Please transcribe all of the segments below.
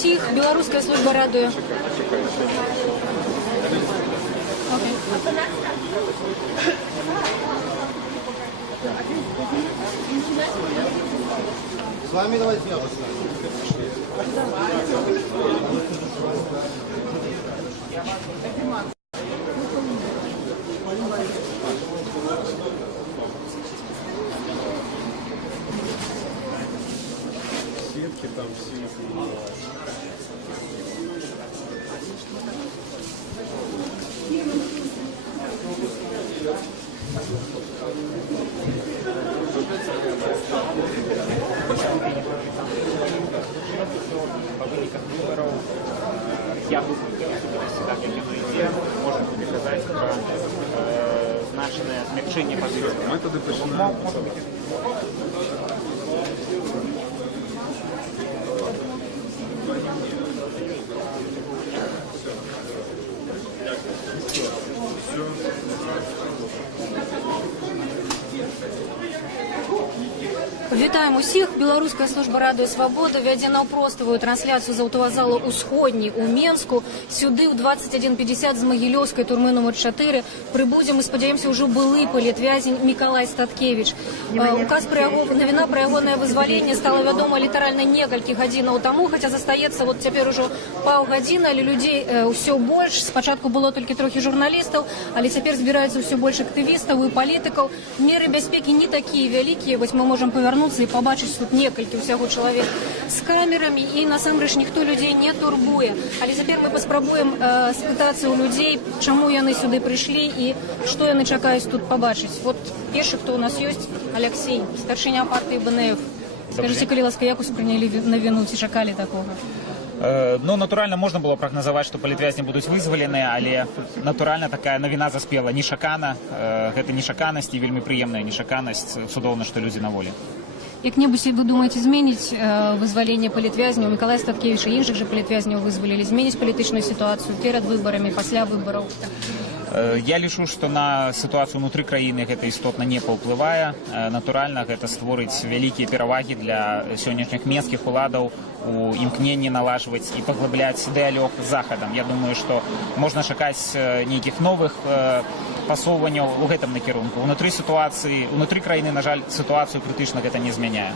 Всіх, Белорусская служба радує. С вами давайте я сетки там все. По выниках выборов я думаю, что так як яно ідзе, можна буде казати про значне змягчення позиції. Ми туди починаємо. Вітаем усіх. Белорусская служба радує свабоду вядзе наўпроставую трансляцыю з аўтавакзалу «Усходні» у Менску. Сюды ў 21:50 з Магілёўскай турмы номер 4 прыбудзе, мы спадзяёмся, ўжо былы палітвязень Мікалай Статкевіч. Указ пра яго, навіна пра ягонае вызваленне стала вядома літаральна некалькі гадзінаў таму, хаця застаецца вот цяпер ужо паўгадзіны, але людзей ўсё больш. Спачатку было толькі трохі журналістаў, але цяпер збіраецца ўсё больш актывістаў і палітыкаў. Меры бяспекі не такія вялікія, вось мы можам павярнуцца і побачыць тут некалькі ўсяго чалавек з камерамі, і насамрэч ніхто людзей не турбуе. Але цяпер мы паспрабуем спытацца ў людзей, чаму яны сюды прыйшлі і што яны чакаюць тут побачыць. Вот першы, хто у нас ёсць, Алексей, старшыня партыі БНФ. Скажыце, калі ласка, як успрынялі навіну, ці чакалі такога? Ну, натуральна, можна было прагназаваць, што палітвязні будуць вызваленыя, але натуральна такая навіна заспела нечакана. Гэта нечаканасць і вельмі прыемная нечаканасць. Цудоўна, што людзі на волі. Як-небудзь, вы думаеце, зменіць вызваленне палітвязняў? Мікалая Статкевіча і іншых жа палітвязняў вызвалілі. Зменіць палітычную сітуацыю перад выбарамі, пасля выбараў? Я лічу, што на сітуацыю ўнутры краіны гэта істотна не паўплывае. Натуральна, гэта створыць вялікія перавагі для сённяшніх менскіх уладаў у імкненні налажваць і паглыбляць дыялог з захадам. Я думаю, што можна чакаць нейкіх новых пасоўванняў у гэтым накірунку. Унутры краіны, на жаль, сітуацыю крытычна гэта не змяняе.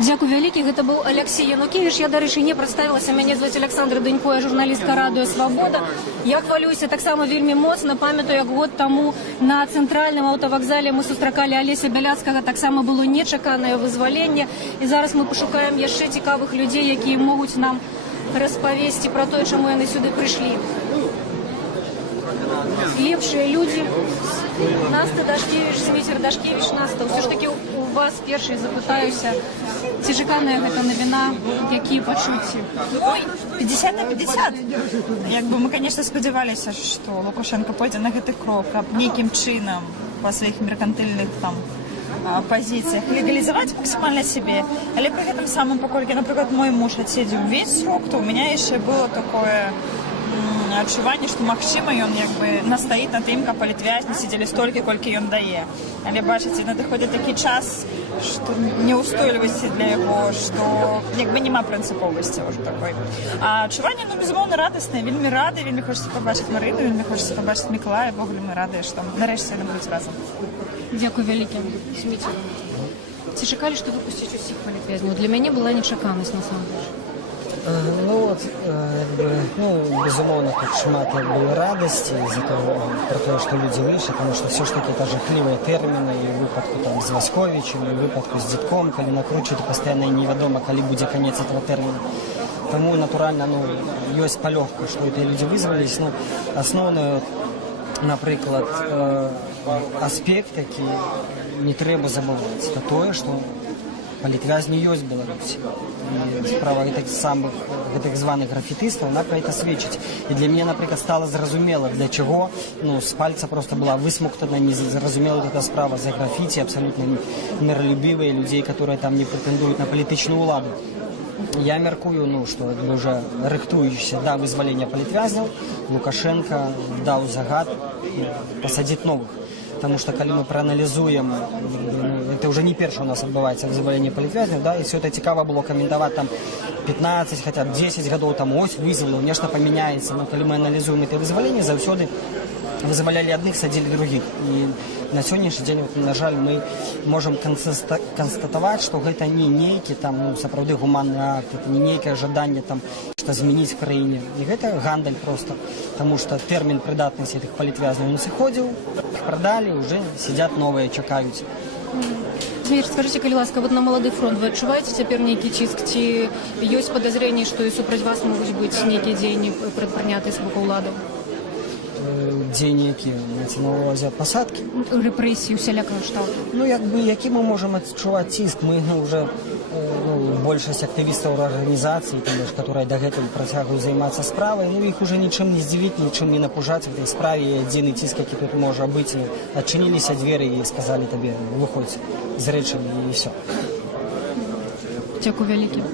Дзякуй вялікі, гэта быў Алексей Янукевіч. Я, дарэчы, не прадставілася, мяне зваць Александра Данько, я журналістка радыё «Свабода». Я хвалююся таксама вельмі моцна, памятаю, як год таму на цэнтральным аўтавакзале мы сустракалі Алеся Бяляцкага, таксама было нечаканае вызваленне. І зараз мы пашукаем яшчэ цікавых людзей, якія могуць нам распавесці пра тое, чаму яны сюды прыйшлі. Лепшыя людзі. Наста Дашкевіч, Сміцер Дашкевіч, Наста, ўсё ж такі у вас першай запытаюся, ці чаканая гэта навіна, якія пачуцці? Ой, 50 на 50. Якби мы, конечно, спадзяваліся, што Лукашенко пойдзе на гэты крок, каб нейкім чынам па сваіх меркантыльных там пазіцыях легалізаваць максімальна сябе. Але пры гэтым самым, паколькі, напрыклад, мой муж адседзеў увесь срок, то ў мяне яшчэ было такое адчуванне, што магчыма ён як бы настаіць на тым, каб палітвязні сидзелі столькі, колькі ён дае. Але бачыце, надыходзіць такі час, што неўстойлівасці для яго, што як бы няма прынцыповасці ўжо такой. А адчуванне, ну, безумоўна, радаснае, вельмі рады, вельмі хочацца пабачыць Марыну, вельмі хочацца пабачыць Мікалая, ввогуле мы радыя, што нарэшце яны будуць разам. Дзякуй вялікі, Сміцер. Ці чакалі, што выпусціць усіх палітвязняў? Для мяне была нечаканасць, насамрэч. Ну, от, безумоўно, тут шмат радасці з-за того, про те, що люди вийшли, тому що все ж таки це жахливі терміни, і в випадку там з Васьковичем, і в випадку з Дідком, коли накручують постійно і невідомо, коли буде кінець цього терміну. Тому, натурально, є полегко, що ці люди визвались. Основний, наприклад, аспект, який не треба забувати, це те, що палітвязні ёсць Беларусі. І справа гэтых званых графітыстаў, вона про это сведчыць. І для мяне, напрыклад, стала зразумела, для чаго з пальца просто была высмоктана, незразумела эта справа за графіці, абсолютно миролюбивые людей, которые там не претендуют на палітычную уладу. Я мяркую, што уже рыхтуючыся да вызвалення палітвязняў, Лукашенко даў загад пасадзіць новых. Потому что, когда мы проанализуем, это уже не перше у нас відбувається вызволение палітвязнів, да, и все это цікаво было комментовать там 15, хотя 10 гадоў таму ось вызвало, нешта памяняецца. Но калі мы аналізуем это вызваленне, заўсёды вызвалялі адных, садзілі другіх. І на сённяшні дзень, на жаль, мы можам канстатаваць, што гэта не нейкі там, ну, сапраўды гуманны акт, это не нейкае жаданне там што змяніць в краіне. І гэта гандаль просто, таму што тэрмін прыдатнасці гэтых палітвязняў не сыходзіў, іх прадалі, уже сядзяць новыя, чакаюць. Змеич, скажите, калі ласка, вот на Молодый фронт вы адчуваеце цяпер нейкі ціск, ці ёсць падазрэнні, што і супраць вас могуць быць нейкія дзеянні прадпрынятыя з боку ўладаў? Дзеянні якія? Маеце на ўвазе пасадкі? Рэпрэсіі усялякага штабу. Ну, як бы, які мы можам адчуваць ціск? Мы уже большасць актывістаў арганізацый, которые дагэтуль працягваюць займацца справай, ну, іх уже нічым не здзівіць, нічым не напужаць в этой справе. Адзіны ціск, які тут можа быць, адчыніліся дзверы і сказалі табе, выходзь з рэчамі, і ўсё. Дзякую вялікі.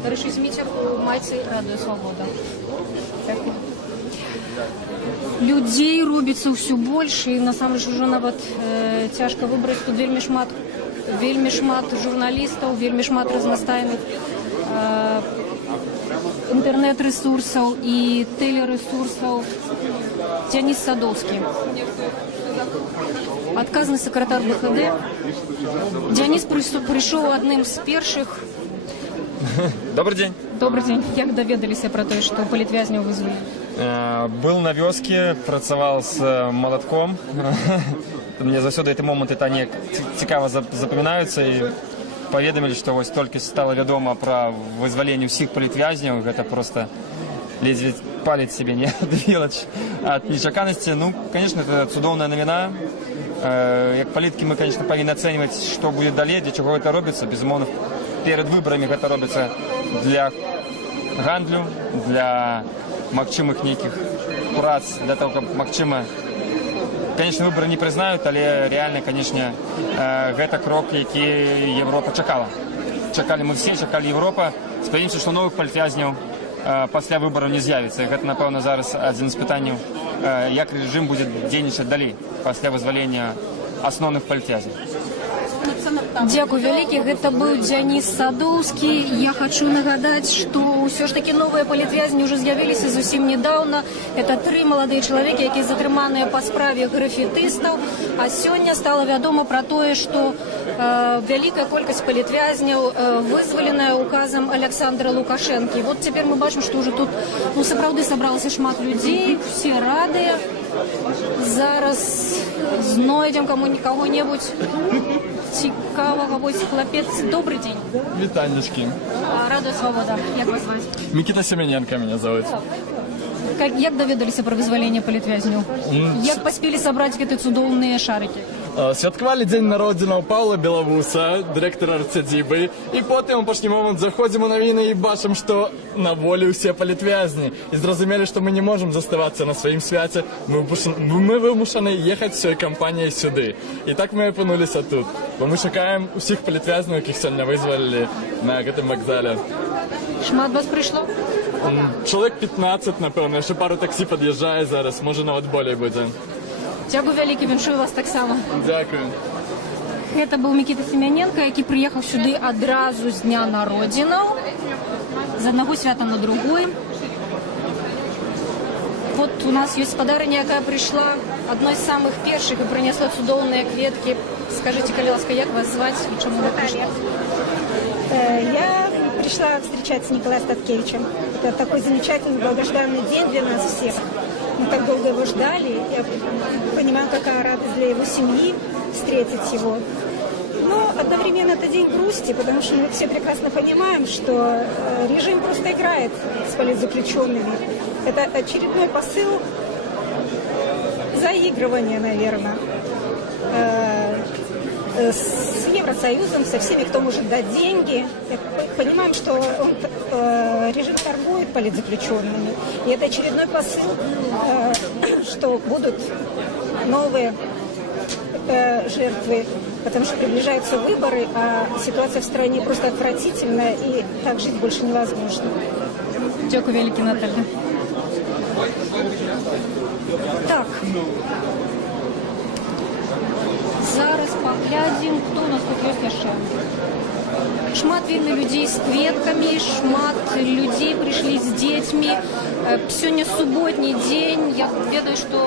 Дарэчы, зміце ў майцы Радыё Свабода. Дзякую. Людзей робіцца ўсё больш, і насамрэч ужо нават цяжка выбраць. Тут вельмі шмат журналістаў, вельмі шмат разнастайных інтэрнэт-рэсурсаў і тэлерэсурсаў. Дзяніс Садоўскі, адказны сакратар БХД. Дзяніс прыйшоў адным з першых. Добрый день. Добрый день. Як даведаліся пра тое, што палітвязняў вызвалі? Был на вёске, працаваў з малатком. Мне заўсёды гэты моманты так цікава запамінаюцца, і паведамілі, што вось толькі стала вядома пра вызваленне ўсіх палітвязняў. Гэта просто ледзьве палец себе не адвілач ад нечаканасці. Ну, конечно, это цудоўная навіна. Як палітыкі мы, конечно, павінны ацэньваць, што будзе далей, для чаго гэта робіцца. Безумоўна, перед выбарамі гэта робіцца для гандлю, для магчымых нейкіх прац, для того, каб магчыма, конечно, выборы не признают, але реально, конечно, гэта крок, які Европа чакала. Чакалі мы все, чакалі Европа. Спадзяёмся, што новых палітвязняў пасля выбораў не з'явіцца. Гэта, напэўна, зараз адзін з пытанняў, як рэжым будзе дзейнічаць далей пасля вызвалення асноўных палітвязняў. Дзякую вялікі, гэта быў Дзяніс Садоўскі. Я хочу нагадаць, што ўсё ж такі новыя палітвязні ўжо з'явіліся зусім недаўна. Это 3 маладыя чалавекі, якія затрыманыя па справе графітыстаў. А сёння стала вядома пра тое, што вялікая колькасць палітвязняў вызваленая указам Александра Лукашэнкі. Вот цяпер мы бачым, што ўжо тут сапраўды сабралася шмат людзей, все радыя. Зараз знойдзем каго-небудзь цікавага. Вось хлапец. Добрый день. Витальнички. Радыё Свобода. Як вас зваць? Никита Семененко меня зовут. Як даведаліся пра вызваленне палітвязняў? Як паспелі сабраць гэты цудоўныя шарыкі? Святкавалі дзень народзінаў Паўла Белавуса, дырэктара рэцэдзібы, і потым у апошні момант заходзім у навіны і бачым, што на волі ўсе палітвязні. І зразумелі, што мы не можам заставацца на сваім свяце, мы вымушаны ехаць всёй кампаніяй сюды. І так мы апынуліся тут, бо мы шукаем усіх палітвязняў, якіх сёння вызвалілі на гэтым вакзале. Шмат вас прыйшло? Чалавек 15, напэўна, яшчэ пару таксі пад'язджае зараз, можа нават болей будзе. Дзякую вялікі, віншую вас таксама. Дзякую. Гэта быў Мікіта Семяненка, які прыехаў сюды адразу з дня народзінаў, з аднаго свята на другой. Вот у нас ёсць спадарыня, якая прыйшла адной з самых першых і прынесла цудоўныя кветкі. Скажите, калі ласка, як вас зваць і чаму вы прыйшла? Я пришла встречать с Николаем Статкевичем. Это такой замечательный, долгожданный день для нас всех. Мы так долго его ждали. Я понимаю, какая радость для его семьи встретить его. Но одновременно это день грусти, потому что мы все прекрасно понимаем, что режим просто играет с политзаключенными. Это очередной посыл заигрывания, наверное, с Евросоюзом, со всеми, кто может дать деньги. Понимаем, что режим торгует политзаключенными. И это очередной посыл, что будут новые жертвы, потому что приближаются выборы, а ситуация в стране просто отвратительная, и так жить больше невозможно. Дякую вялікі, Наталья. Так. Зараз паглядзім, хто у нас тут ёсць яшчэ. Шмат вельмі людзей з кветкамі, шмат людзей прыйшлі з дзецьмі. Сёння суботні дзень. Я ведаю, што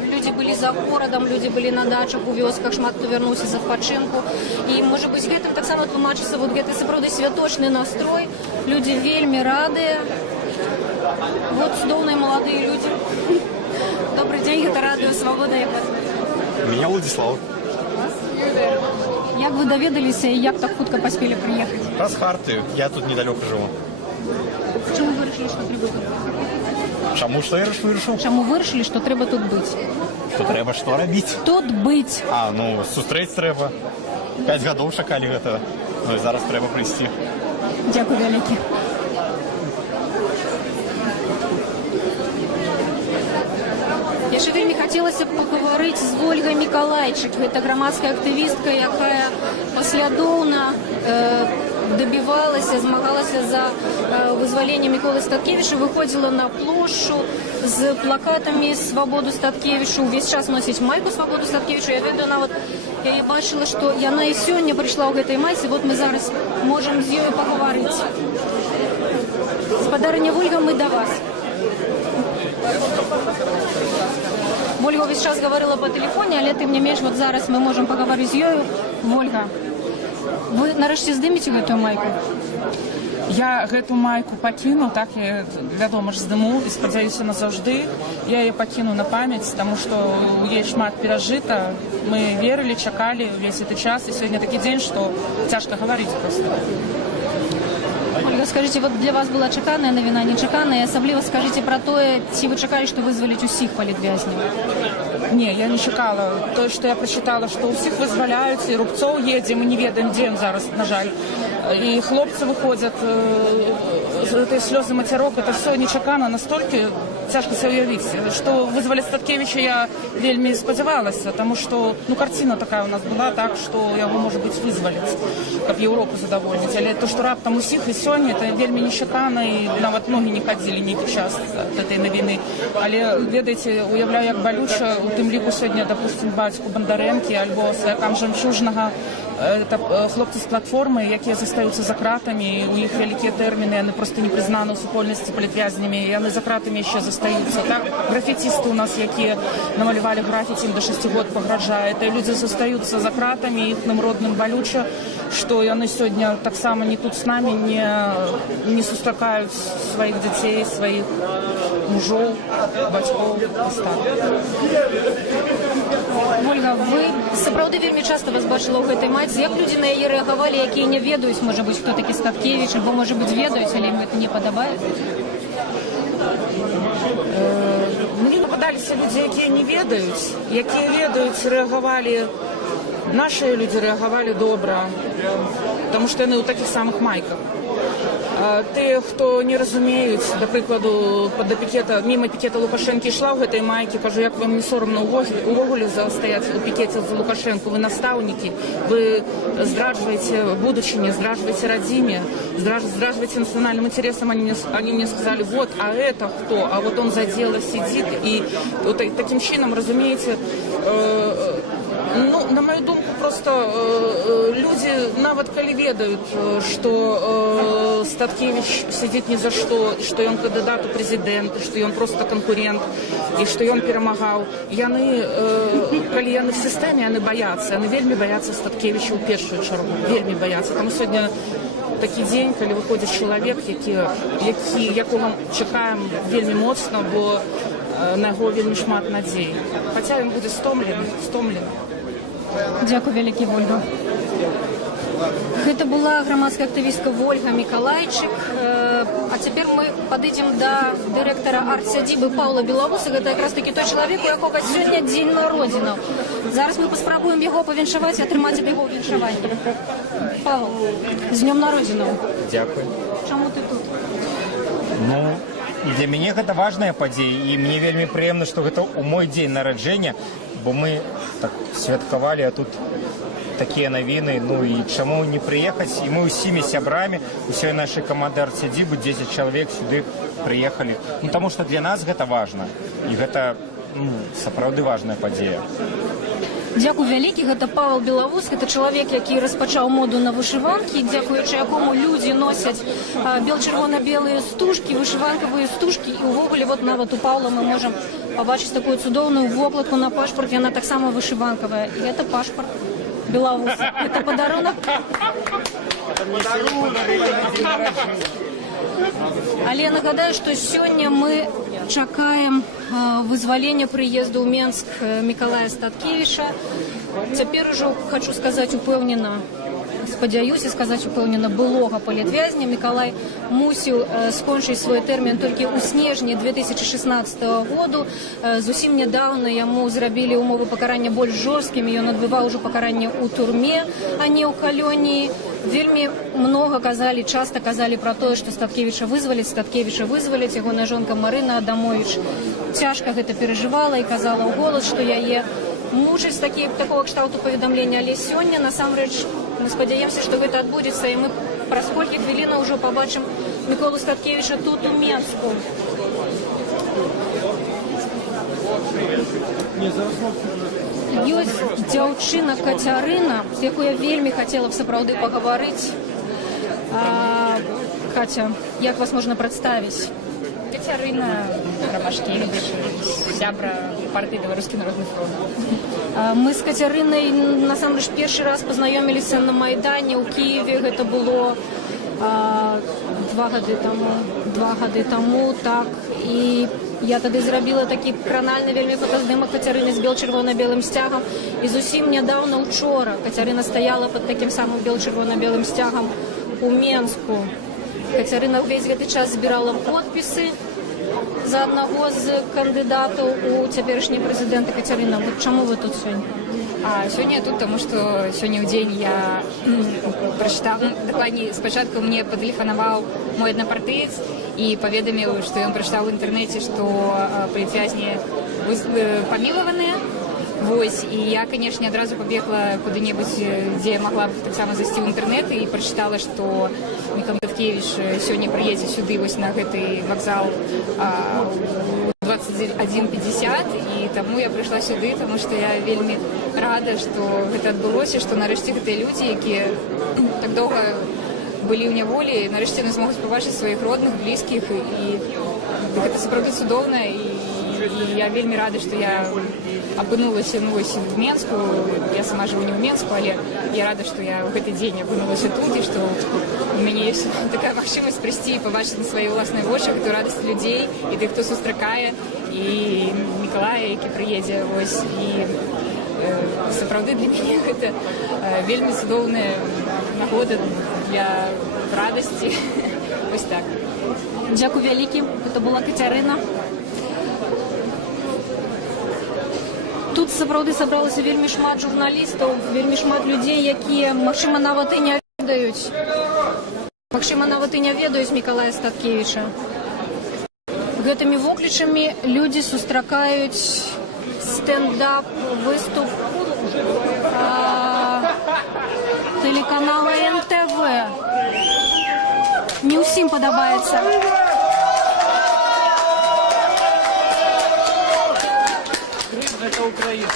людзі былі за горадам, людзі былі на дачах у вёсках, шмат хто вярнуўся з адпачынку. І, можа быць, гэтым таксама тлумачыцца вот гэты сапраўды святочны настрой. Людзі вельмі радыя. Вот цудоўныя маладыя людзі. Добрый день, гэта радыё «Свабода». Меня Владислав. Як вы даведаліся і як так хутка паспелі прыехаць? Раз Харты, я тут недалеко живу. Чаму вырашылі, што трэба тут быць? Чаму что я вырашыў? Чаму вырашылі, што трэба тут быць? Что трэба что рабіць? Тут быць. Ну, сустрэць трэба. 5 гадоў чакалі гэта. Ну і зараз трэба прыйсці. Дзякуй вялікі. Яшчэ вельмі хацелася б пагаварыць з Ольгай Мікалайчык. Гэта грамадская актывістка, якая паслядоўна дабівалася, змагалася за вызваленне Міколы Статкевіча, выходзіла на плошчу з плакатамі «Свабоду Статкевічу». Увесь час носіць майку «Свабоду Статкевічу». Я ведаю, нават я бачыла, што яна і сёння прыйшла ў гэтай майцы. Вот мы зараз можам з ёю пагаварыць. Спадарыня Ольга, мы да вас. Ольга весь час говорила по телефоне, але тым не менш, вот зараз мы можем паговорить з ёю. Ольга, вы нарэшце здымеце гэтую майку? Я гэту майку пакіну, так, я, вядома ж, здыму і спадзяюся назаўжды. Я яе пакіну на памяць, таму што у яе шмат перажыта. Мы верылі, чакалі ўвесь гэты час, і сёння такі дзень, што цяжка гаварыць проста. Ольга, скажите, вот для вас была чаканая навіна, нечаканая, асабліва скажите про тое, ці вы чакалі, што вызваліць усіх палітвязняў? Не, я не чакала. То, што я прачытала, што ўсіх вызваляюць, і Рубцоў едзе, мы не ведаем, дзе ён зараз, на жаль. І хлопцы выходзяць, этой слёзы мацярок, это все нечакана, настолькі цяжка сабе уявіць, што вызваліць Статкевіча я вельмі спадзявалася, таму што, карціна такая у нас была, так, што яго, можа быць, вызваліць, каб Еўропу задавольніць. Але то, што раптам усіх і сёння, это вельмі нечакана, і нават ногі не хадзілі нейкі час ад гэтай навіны. Але, ведаеце, уяўляю, як балюча, у тым ліку сёння, допустим, бацьку Бандарэнкі, альбо сваякам Жамчужнага, это хлопцы з платформы, якія застаюцца за кратамі, у іх вялікія тэрміны, яны проста не прызнаны ў супольнасці палітвязнямі, яны за кратамі яшчэ застаюцца. Так, графітісты у нас, якія намалявалі графіці, ім да 6 год пагражае. Это людзі застаюцца за кратамі, іх нам родным балюча, што яны сёння таксама не тут з намі, не сустракаюць сваіх дзяцей, сваіх мужоў, бацькоў, Ольга, вы сапраўды вельмі часта вас бачыла ў гэтай майцы. Як людзі на яе рэагавалі, якія не ведаюць, можа быць, хто такі Статкевіч, альбо, можа быць, ведаюць, але ім гэта не падабаецца? Мне нападаліся людзі, якія не ведаюць, рэагавалі, нашыя людзі рэагавалі добра, таму што яны ў такіх самых майках. Тыя, хто не разумеюць, да прыкладу, міма пікета Лукашэнкі ішла ў гэтай майкі, кажу, як вам не сорамна увогуле стаяць у пікеце за Лукашэнку, вы настаўнікі, вы здраджваеце будучыне, здраджваеце радзіме, здраджваеце нацыянальным інтарэсам. Они мне сказали, вот, а это кто? А вот он за дело сидит. И вот таким чином, разумеете, на мою думку, просто люди, нават калі ведаюць, што Статкевич сидит ни за что, што ён кандыдат у прэзідэнты, што ён просто конкурент і што ён перамагаў. Калі яны в сістэме, яны баяцца, яны вельмі баяцца Статкевича ў першую чаргу, вельмі баяцца. Таму сёння такі дзень, калі выходзіць чалавек, якога чакаем вельмі моцна, бо на яго вельмі шмат надзей. Хаця ён будзе стомлены. Дзякуй вялікі, Ольга. Гэта была грамадская актывістка Ольга Мікалайчык. А цяпер мы падыдзем да дырэктара арт-сядзібы Паўла Белавуса. Гэта якраз такі той чалавек, у якога сёння дзень народзінаў. Зараз мы паспрабуем яго павіншаваць і атрымаць ад яго віншаванне. Павел, з днём народзінаў. Дзякуй. Чаму ты тут? І для мяне гэта важная падзея, і мне вельмі прыемна, што гэта ў мой дзень нараджэння, бо мы так святкавалі, а тут такія навіны, і чаму не прыехаць, і мы ўсімі сябрамі, усёй нашай каманды арт-сядзібы, 10 чалавек сюды прыехалі. Таму што для нас гэта важна, і гэта сапраўды важная падзея. Дзякуй вялікі, гэта Павел Белавус, гэта чалавек, які распачаў моду на вышыванкі, дзякуючы якому людзі носяць бел-чырвона-белыя стужкі, вышыванкавыя стужкі, і ўвогуле вот нават у Павла мы можам пабачыць такую цудоўную вокладку на пашпарт, яна таксама вышыванкавая. І гэта пашпарт Белавуса. Это падарунак. Але я нагадаю, што сёння мы чакаем вызвалення прыезду ў Менск Мікалая Статкевіча. Цяпер ужо хочу сказаць упэўнена, спадзяюся сказаць упэўнена, былога палітвязня. Мікалай мусіў скончыць свой тэрмін толькі ў снежні 2016 году. Зусім нядаўна яму зрабілі ўмовы пакарання больш жорсткімі. Ён адбываў ужо пакаранне ў турме, а не ў калоніі. Вельмі много казалі, часто казалі про тое, што Статкевіча вызваляць, ягоная жонка Марына Адамович цяжка гэта перажывала і казала ў голас, што яе мучаць такого кшталту паведамлення. Але сёння насамрэч мы спадзяемся, што гэта адбудзецца, і мы праз колькі хвілінаў ўжо пабачым Міколу Статкевіча тут у Менску. Ёсць дзяўчына Кацярына, з якой я вельмі хацела б сапраўды пагаварыць. Катя, як вас можна прадставіць? Кацярына Ромашкевич, сябра партыі Беларускі народны фронт. Мы з Кацярынай насамрэч першы раз пазнаёміліся на Майдане ў Кіеве. Гэта было 2 гады таму, так. І я тады зрабіла такі кранальны вельмі фотаздымак Кацярыны з бел-чырвона-белым сцягам. І зусім нядаўна учора Кацярына стаяла пад такім самым бел-чырвона-белым сцягам у Менску. Кацярына ўвесь гэты час збірала подпісы за аднаго з кандыдатаў у цяперашні прэзідэнты. Кацярына, вот чаму вы тут сёння? Сёння я тут, тому што сёння ў дзень я прачытаў, дакладней, спачатку мне патэлефанаваў мой аднапартыец і паведаміў, што ён прачытаў у інтэрнэце, што палітвязні памілаваныя. Вось, і я, канешне, адразу пабегла куды-небудзь, дзе я магла б таксама зайсці ў інтэрнэт, і прачытала, што Мікола Статкевіч сёння прыедзе сюды вось на гэты вакзал 21:50, і таму я прыйшла сюды, таму што я вельмі рада, што гэта адбылося, што нарэшце гэтыя людзі, якія так доўга былі ў няволі, нарэшце не змогуць пабачыць сваіх родных, блізкіх, і гэта сапраўды цудоўна, і я вельмі рада, што я апынулася в Менску. Я сама жыву не ў Менску, але я рада, што я ў гэты дзень апынулася тут, і што у мяне ёсць такая магчымасць прыйсці і пабачыць на свае ўласныя вочы гэту радасць людзей і тых, хто сустракае, і Мікалая, які прыедзе. Вось, і сапраўды для мяне гэта вельмі цудоўная нагода для радасці. Вось так. Дзякуй вялікі. Гэта была Кацярына. Тут сапраўды сабралася вельмі шмат журналістаў, вельмі шмат людзей, якія, магчыма, нават і не ведаюць. Мікалая Статкевіча. Гэтымі воклічамі людзі сустракаюць стендап, выступ тэлеканала НТВ. Не ўсім падабаецца. Это Украина.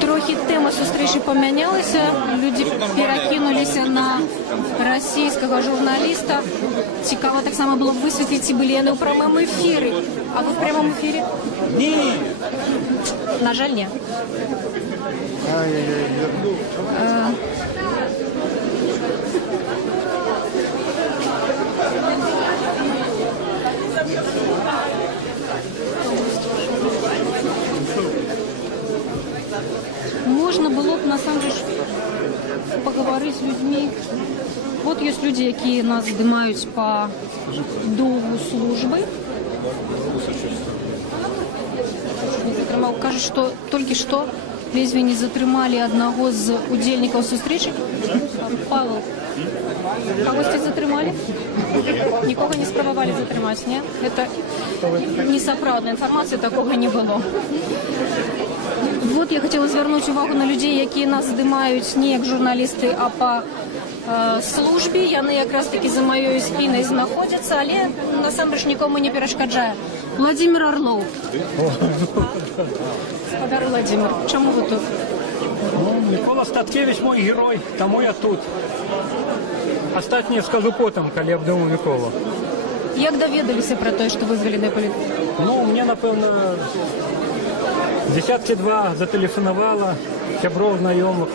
Трохи тэма сустрэчы памянялася, людзі перакінуліся на расійскага журналіста. Цікава таксама было б высветліць, ці былі яны ў прамым эфіры. А вы в прямом эфире? Не. На жаль, не. Можно было б, насамрэч, паговорыць з людзьмі. Вот ёсць людзі, якія нас здымаюць па доўгу службы. Кажуць, што толькі што ледзьве не затрымалі аднаго з удзельнікаў сустрэчы. Павел, кагосьці затрымалі? Нікога не спрабавалі затрымаць, не? Гэта несапраўдная інфармацыя, такога не было. Вот я хотела звернути увагу на людей, які нас здимають не як журналісти, а по службі. Яны якраз таки за моєю спиною знаходяться, але насамрэч нікому не перешкоджає. Владимир Орлов. Господар Владимир, чому ви тут? Ну, Микола Статкевич мой герой, тому я тут. Остатнє скажу потім, коли обдумаю Миколу. Як довідалися про те, що визвали до поліції? Ну, мені, напевно, десятки два зателефонувало, сябров, знайомих,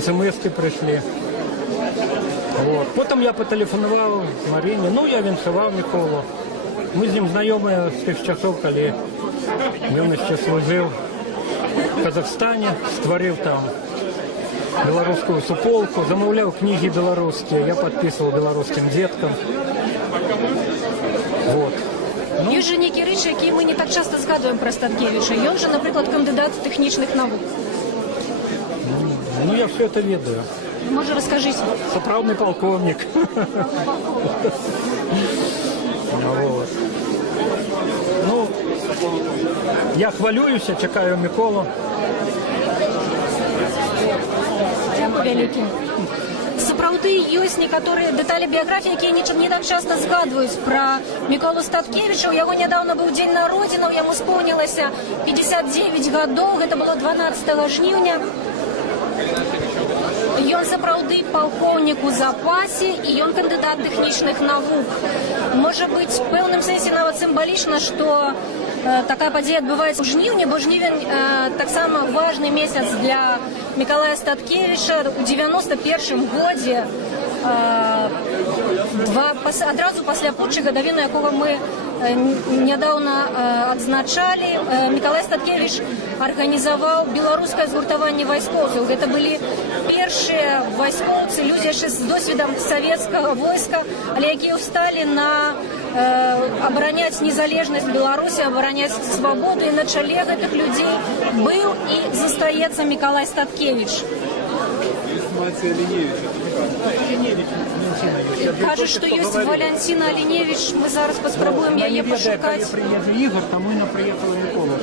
смс-ки прийшли. Вот. Потім я потелефонував Маріні, ну, я віншував Миколу. Ми з ним знайомі з тих часов, коли він ще служив в Казахстані, створив там белорусскую суполку, замовляв книги белорусские, я подписывал белорусским деткам. Вот. Ну, є ж некі речі, які ми не так часто згадуємо про Статкевича. Він же, наприклад, кандидат технічних наук. Ну, я все это ведаю. Може, розкажіть? Справний полковник. Вот. Ну, я хвалююся, чекаю Миколу. Дякую вялікі. Сапраўды ёсць некаторыя дэталі біяграфіі, якія не так часто згадваюць пра Міколу Статкевіча. У яго нядаўна быў дзень народзінаў, яму споўнілася 59 гадоў, гэта было 12 жніўня. Ён сапраўды палкоўнік у запасе і ён кандыдат тэхнічных навук. Можа быць, в пэўным сэнсе нават сімвалічна, што такая падзея адбываецца ў жніўні, бо жнівень таксама важны месяц для Миколая Статкевича. У 91 годзе, адразу пасля путчы, гадавіну якога мы нядаўна адзначалі, Миколай Статкевич арганізаваў беларускае згуртаванне вайскоўцаў. Гэта былі першыя вайскоўцы, людзі яшчэ з досведам савецкага войска, але якія ўсталі на абараняць незалежнасць Беларусі, абараняць свабоду, і на чале гэтых людзей быў і застаецца Миколай Статкевич. Кажуть, што ёсць Валянціна Аліневіч, мы зараз паспрабуем яе пашукаць. Приеду Ігор, тому і приїхала Микола.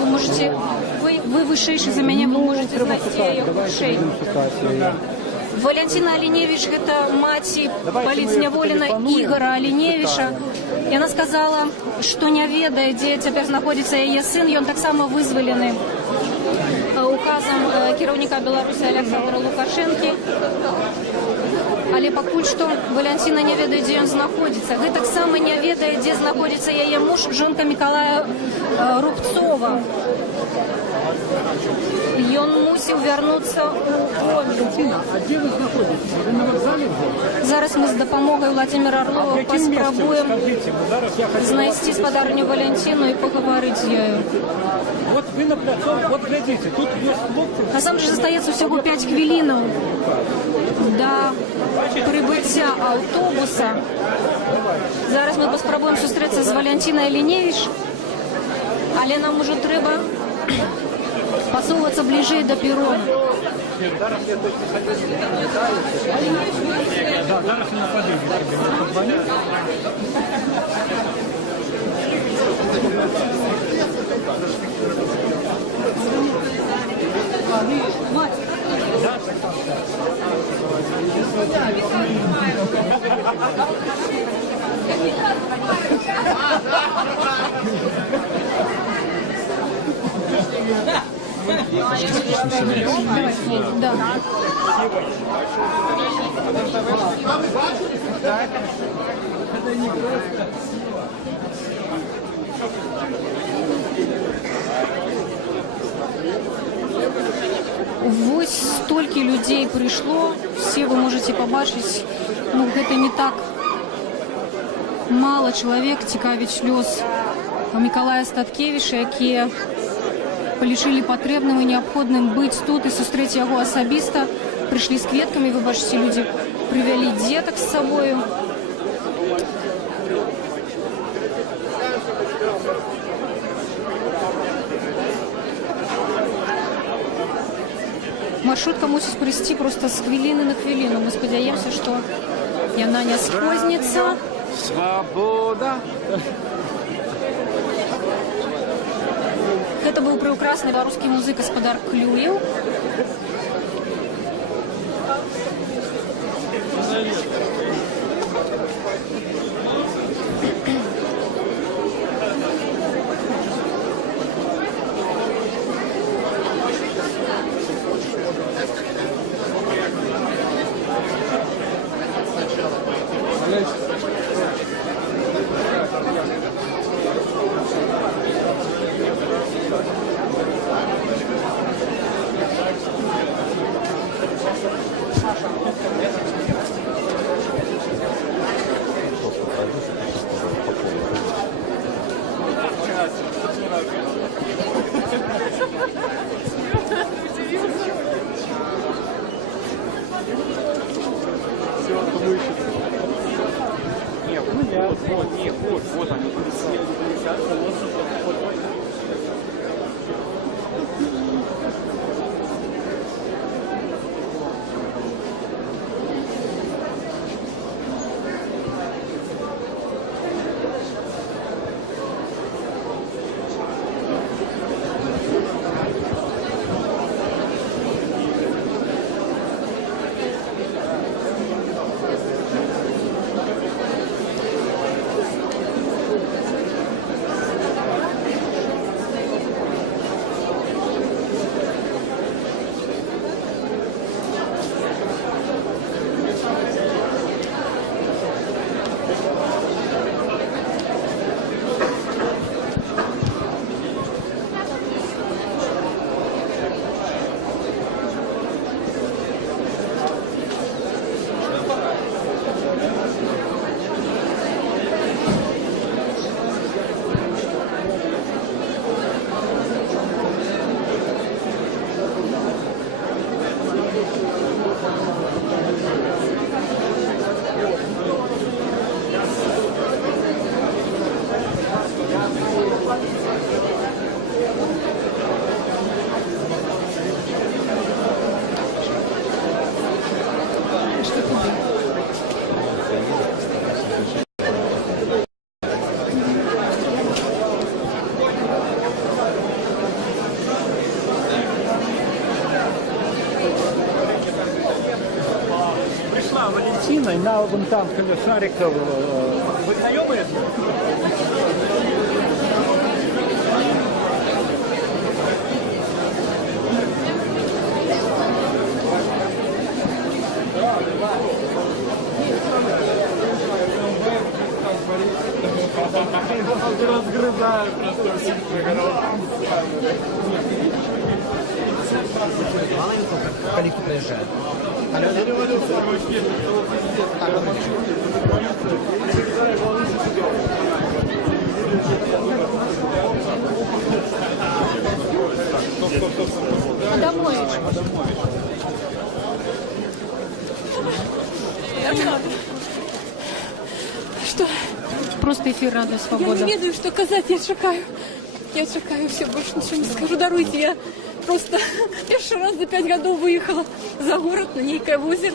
Вы можете, вы вышэйшы за мяне, вы можете знайсці яе вышэй. Валянціна Аліневіч – гэта маці паліцняволена Ігора Аліневіча. Яна сказала, што не ведае, дзе цяпер знаходзіцца яе сын. Ён таксама вызвалены указам кіраўніка Беларусі Александра Лукашэнкі. Але пакуль што Валянціна не ведае, дзе ён знаходзіцца. Гэтаксама не ведае, дзе знаходзіцца яе муж, жонка Мікалая Рубцова. Ён мусіў вярнуцца ў Валянціна, а дзе вы знаходзіцеся? Вы на вакзале? Зараз мы з дапамогай Владимира Орлова паспрабуем знайсці спадарню Валянціну і пагаварыць з ёю. Вот вы на пляцовке, вот глядите, тут есть хлопцы. Насамрэч застаецца ўсяго 5 хвілінаў да прыбыцця аўтобуса. Зараз мы паспрабуем сустрэцца з Валянцінай Аліневіч, але нам ужо трэба пасоўвацца бліжэй да перона. Да. Вось столькі людзей прыйшло, все вы можете побачыць, ну гэта не так мало чалавек цікавіць лёс Миколая Статкевича, якія полічылі патрэбным і неабходным быць тут і сустрэць яго асабіста. Прыйшлі з кветкамі, вы бачыце, людзі прывялі дзетак з сабою. Маршрутка мусіць прыйсці проста з хвіліны на хвіліну. Мы спадзяемся, што яна не спозніцца. Свобода! Гэта быў прыўкрасны беларускі музыка спадар Клюеў. Вот они. Валентиной на вон там Колесариков. Вы знакомые? Разгрызаю просто всех. Маленько, калитку проезжает. Домой. Что? Просто эфир «Радио Я Свобода». не ведаю, что сказать, я шукаю. Я шукаю, все, больше ничего не скажу. Даруйте, я просто первый раз за 5 годов выехала за город на некое озеро.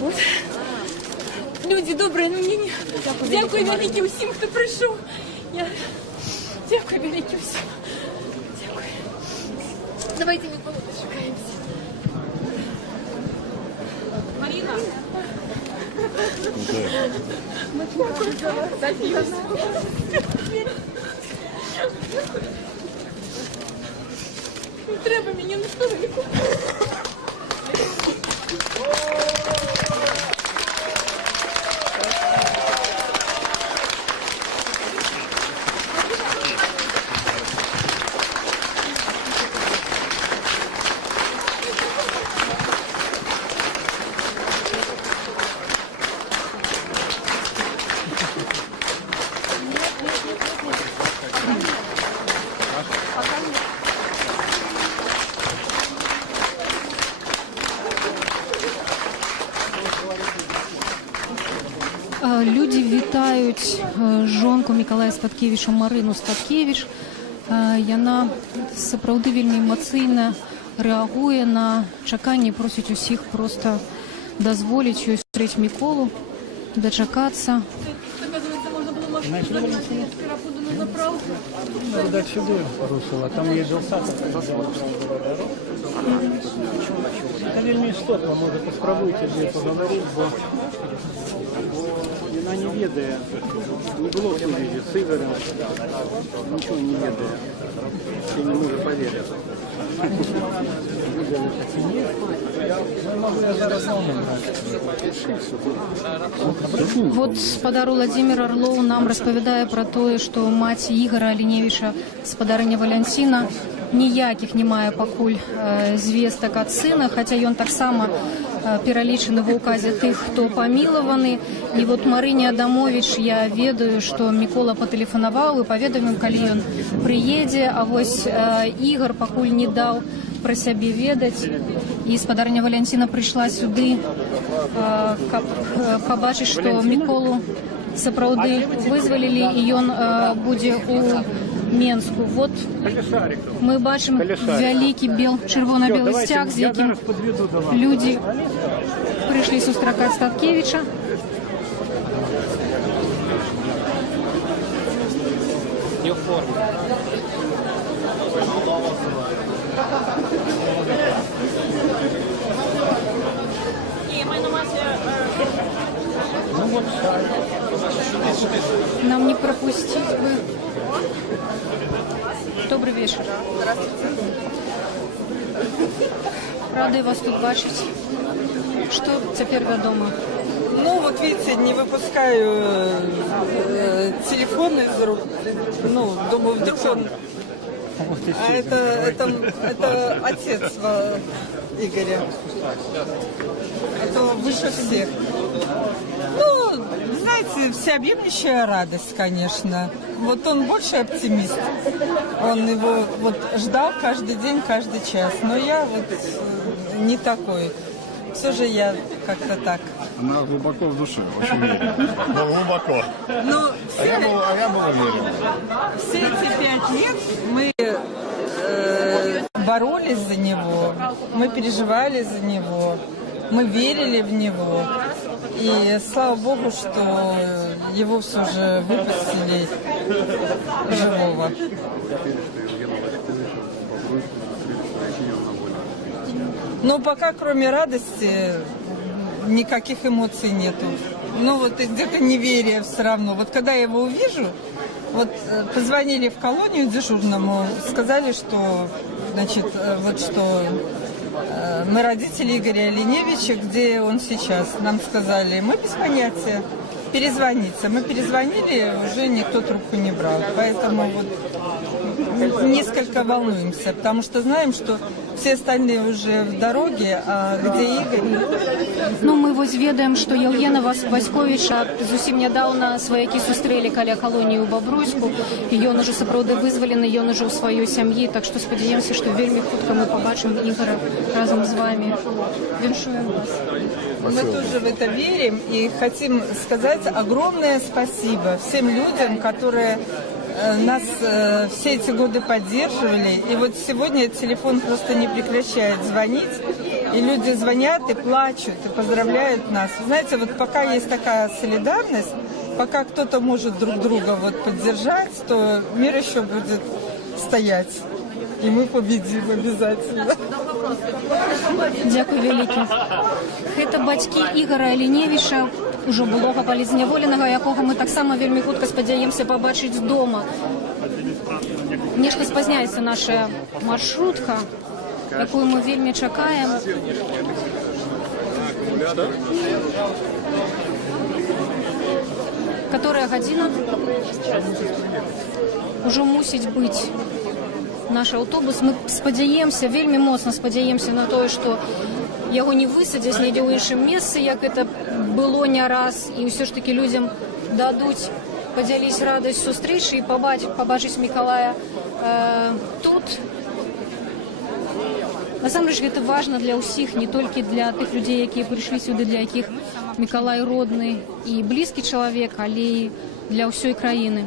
Вот. Люди добрые, ну мне не... Дякую велике усім, хто прийшов. Я... Дякую велике усім. Дякую. Давайте ми пошукаємося. Марина? Дякую за вас. Не треба мені на столику. Люди вітають жонку Миколая Статкевича Марину Статкевич. Яна сапраўды вельмі эмацыйна рэагуе на чаканне, просіць усіх просто дазволіць ёй сустрэць Міколу, дачакацца. Оказывается, можно было машину Видать, сюди рушила, там є досад. Це вельми істотно, може поспробуйте з нею поговорити, бо вона не ведає, не було в телевізії з Ігорем, нічого не ведає, ще не може повірити. Вот спадар Владимир Орлов нам распавядае пра тое, што маці Ігора Аліневіча, спадарыня Валянціна, ніякіх не мае пакуль звестак ад сына, хаця ён таксама пералічаны ва ўказе тых, хто памілаваны. І вот Марыне Адамович я ведаю, што Мікола патэлефанаваў і паведаміў, калі ён прыедзе, а вось Ігор пакуль не даў пра сябе ведаць. І спадарыня Валянціна прыйшла сюды, каб пабачыць, што Міколу сапраўды вызвалілі, і ён будзе ў Менску. Вот мы бачым вялікі чырвона-белы сцяг, з якім людзі прыйшлі сустракаць Статкевіча. Не в форме. Нам не пропустить бы. Добрый вечер. Здравствуйте. Рады вас тут бачить. Что теперь вядома? Ну, вот видите, не выпускаю телефон из рук. Ну, думаю, вдруг он... А это отец Игоря. Это выше всех. Ну, знаете, всеобъемлющая радость, конечно. Вот он больше оптимист. Он его вот ждал каждый день, каждый час. Но я вот не такой. Все же я как-то так. Она глубоко в душе, очень верю. Но глубоко. Ну, я был уверен. Все эти 5 лет мы боролись за него, мы переживали за него, мы верили в него. И слава Богу, что его все же выпустили живого. Но пока, кроме радости, никаких эмоций нету. Ну вот где-то неверие все равно. Вот когда я его увижу, вот позвонили в колонию дежурному, сказали, что, значит, вот что мы родители Игоря Алиневича, где он сейчас. Нам сказали, мы без понятия, перезвониться. Мы перезвонили, уже никто трубку не брал. Поэтому вот несколько волнуемся, потому что знаем, что все остальные уже в дороге, а где Игорь? Ну, мы вось ведаем, што Яўгена Васьковіча зусім нядаўна сваякі сустрэлі каля калоніі ў Бабруйску, і ён ужо сапраўды вызвалены, ён ужо ў сваёй сям'і, так што спадзяёмся, што вельмі хутка мы пабачым Ігора разам з вами. Віншуем вас. Мы тоже в это верим и хотим сказать огромное спасибо всем людям, которые нас все эти годы поддерживали. И вот сегодня телефон просто не прекращает звонить. И люди звонят и плачут, и поздравляют нас. Знаете, вот пока есть такая солидарность, пока кто-то может друг друга вот поддержать, то мир еще будет стоять. И мы победим обязательно. Дякую вялікі. Гэта бацькі Ігора Аліневіча, ужо былога палізняволенага, якога мы таксама вельмі хутка спадзяемся пабачыць дома. Нешта спазняецца наша маршрутка, якую мы вельмі чакаем. Которая гадзіна? Ужо мусіць быць наш аўтобус. Мы спадзяемся, вельмі моцна спадзяемся на тое, што яго не высадзяць недзе ў іншым месцы, як это было не раз, і ўсё ж такі людзям дадуць падзяліць радасць сустрэчы і пабачыць Мікалая тут. Насамрэч, гэта важна для ўсіх, не толькі для тых людзей, якія прыйшлі сюды, для якіх Мікалай родны і блізкі чалавек, але і для ўсёй краіны.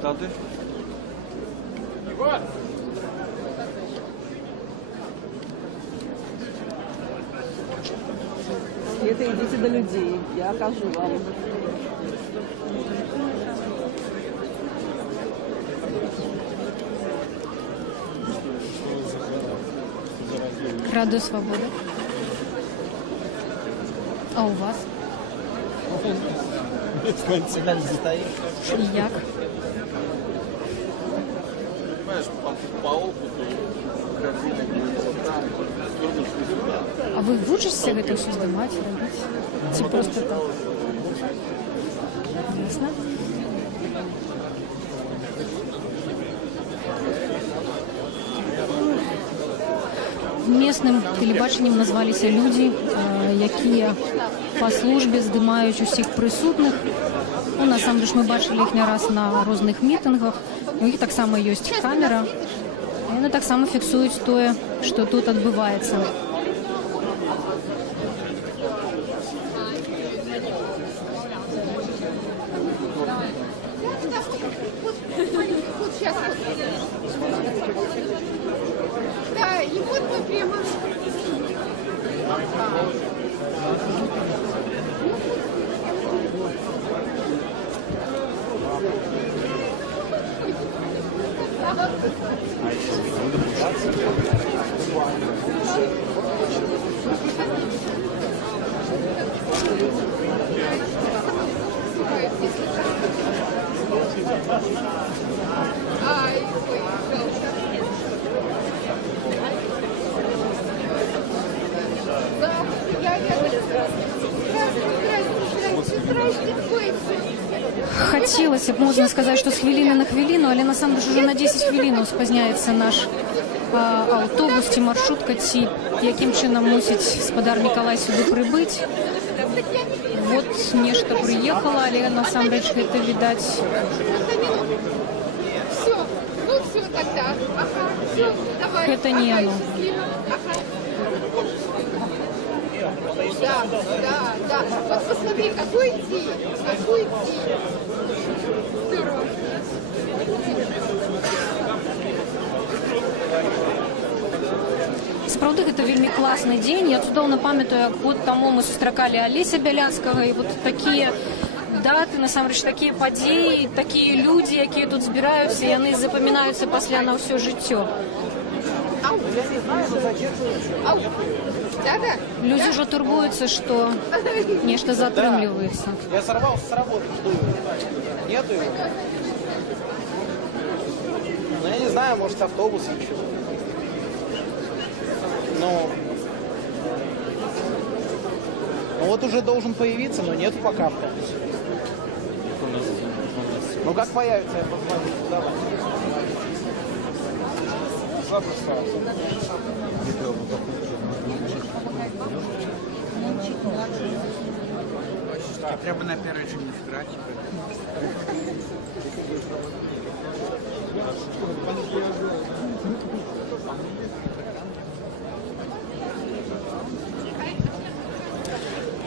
депутаты. Это идите до людей, я окажу вам. Радио Свобода. А у вас? І як? А вы вучитеся гэта ўсё здымаць, рабіць? Ці просто так? Ясно. Местным тэлебачаннем назваліся людзі, якія па службе здымаюць усіх прысутных. Ну, насамрэч мы бачылі іх не раз на розных мітынгах. У іх таксама ёсць камера. Яны таксама фіксуюць тое, што тут адбываецца. Да, и вот мы прямо... Ай, ой, да, я Хацелася б, можна сказаць, што з хвіліны на хвіліну, але насамрэч ужо на 10 хвілінаў спазняецца наш аўтобус ці маршрутка, ці якім чынам мусіць спадар Мікалай сюды прыбыць. Вот нешта прыехала, але насамрэч гэта відаць. Все, ну все тогда. Ага, все, давай. Гэта не яно. Да, да, да. Вот посмотри, какой день, какой день. Здорово. Сапраўды гэта вельмі класны дзень. Я цудоўна памятаю, як год таму мы сустракалі Алеся Бяляцкага, і вот такія даты, насамрэч такія падзеі, такія людзі, якія тут збіраюцца, яны запамінаюцца пасля на ўсё жыццё. Люди уже турбуются, что нечто затрымливается. Я сорвался с работы, жду его. Нету его? Ну, я не знаю, может, автобус или что. Ну, вот уже должен появиться, но нету пока автобуса. Ну, как появится, я позвоню. Давай. Прямо на первой же не фотографии.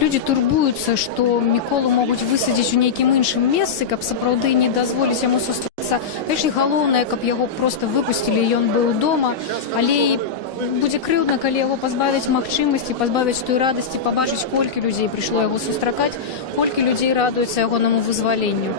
Людзі турбуюцца, што Міколу могуць высадзіць у нейкім іншым месцы, каб сапраўды не дазволіць яму сустрэцца. Конечно, галоўнае, каб яго проста выпусцілі, ён быў дома, але будзе крыўдна, калі яго пазбавяць магчымасці, пазбавяць той радасці, пабачыць, колькі людзей прыйшло яго сустракаць, колькі людзей радуюцца ягонаму вызваленню.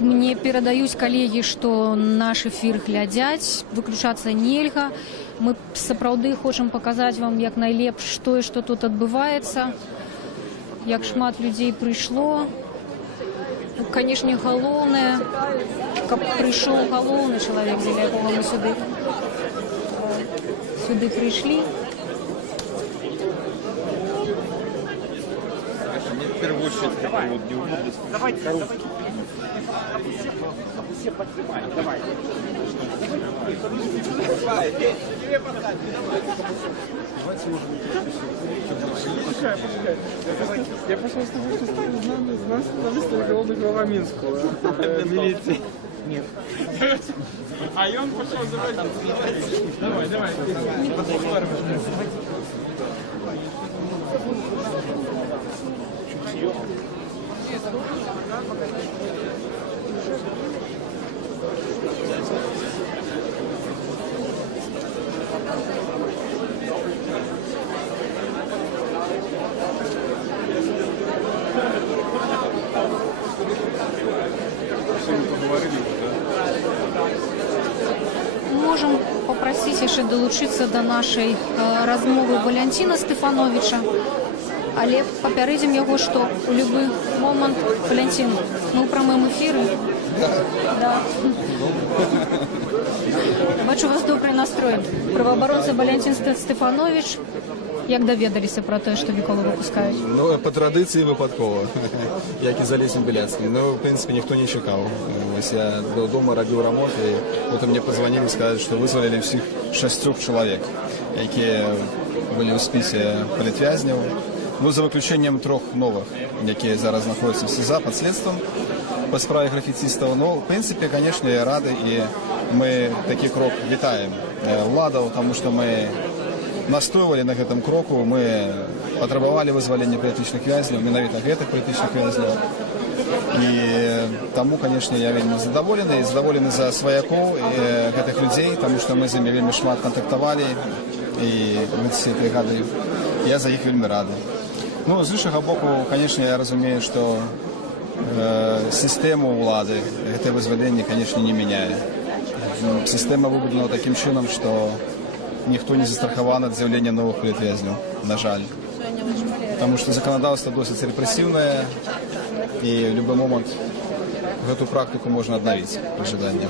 Мне перадаюць калегі, што наш эфір глядзяць, выключацца нельга. Мы сапраўды хочам паказаць вам як найлепш тое, што тут адбываецца, як шмат людзей прыйшло. Канешне, галоўнае, каб прыйшоў галоўны чалавек, дзеля якога мы сюды прыйшлі. В первую очередь, вот не угодно. Все поднимай, давай. Я пошел с того, что нас выставил уголовный глава Минского милиции. Нет. А и он пошел заводить. Давай, давай. Можем попросить яшчэ долучиться до нашей размовы Валянціна Стефановича. Але папярэдзім яго, што у любы момант Валянцін, мы ў прамым эфіры. Да. Бачу, у вас добрый настрой. Праваабаронца Валянцін Стефанович. Як даведаліся про те, що Миколу випускають? Ну, по традиції випадково, як і Залесін Біляцький. Ну, в принципі, ніхто не чекав. Ось я был дома, робив ремонт, і потім мені позвонили, сказали, що визволили всіх 6 чоловік, які були у списі політв'язнів. Ну, за виключенням 3 нових, які зараз знаходяться в СІЗА під слідством по справі графітистів. Ну, в принципі, звісно, я радий, і ми такий крок вітаємо владу, тому що ми настоювали на гэтым кроку, мы патрабавалі вызвалення палітычных вязняў, менавіта гэтых палітычных вязняў. І таму, конечно, я вельмі задаволены, і задаволены за сваякоў гэтых людзей, таму што мы з імі вельмі шмат кантактавалі, і все гэтыя гады. Я за іх вельмі рады. Ну, з іншага боку, конечно, я разумею, што сістэму ўлады гэтае вызваленне, конечно, не мяняе. Сістэма выбудавана такім чынам, што ніхто не застрахаван ад з'яўлення новых палітвязняў, на жаль. Потому что законодаўства досыць рэпрэсіўнае, і в любой момент гэту практыку можна аднавіць пры жаданні.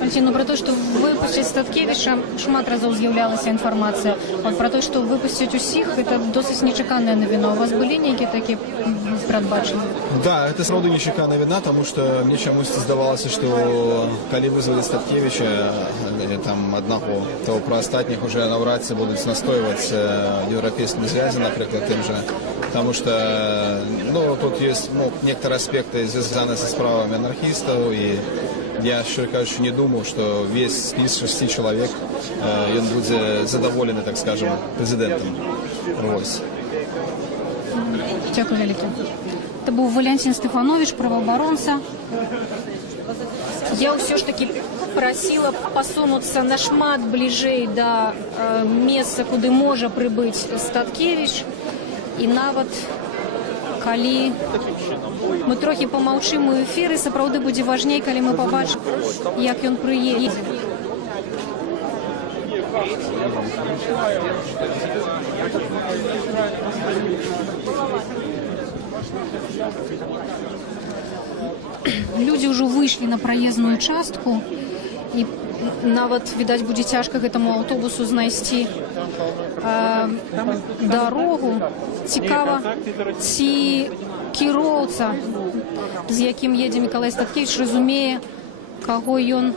Валентин, ну про то, что выпустить Статкевича, шмат разов з'являлася информация. Вот про то, что выпустить усіх, это досыць нечаканная навіна. У вас были некие такие прадбачення? Да, это сроду нечаканная вина, потому что мне чомусь здавалося, что калі вызвали Статкевича, там одного, то про астатніх уже навряд ці будуть настойваць европейскими звязі, например, тем же. Потому что, ну, тут есть, ну, некоторые аспекты, связанные со справами анархистов, и я, щиро кажучи, не думаю, что весь спис 6 человек, он будет задоволений, так скажем, президентом. Ось. Дякую велике. Це був Валентин Стефанович, правооборонця. Я все ж таки просила посунуться на шмат ближей до места, куди може прибыть Статкевич. І нават калі мы трохи помаўчым у эфіры, сапраўды будзе важней, калі мы пабачым, як ён прыедзе. Людзі ўжо выйшлі на праезную частку, і нават, відаць, будзе цяжка гэтаму аўтобусу знайсці дарогу. Цікава, ці кіроўца, з якім едзе Миколай Статкевич, разумее, каго ён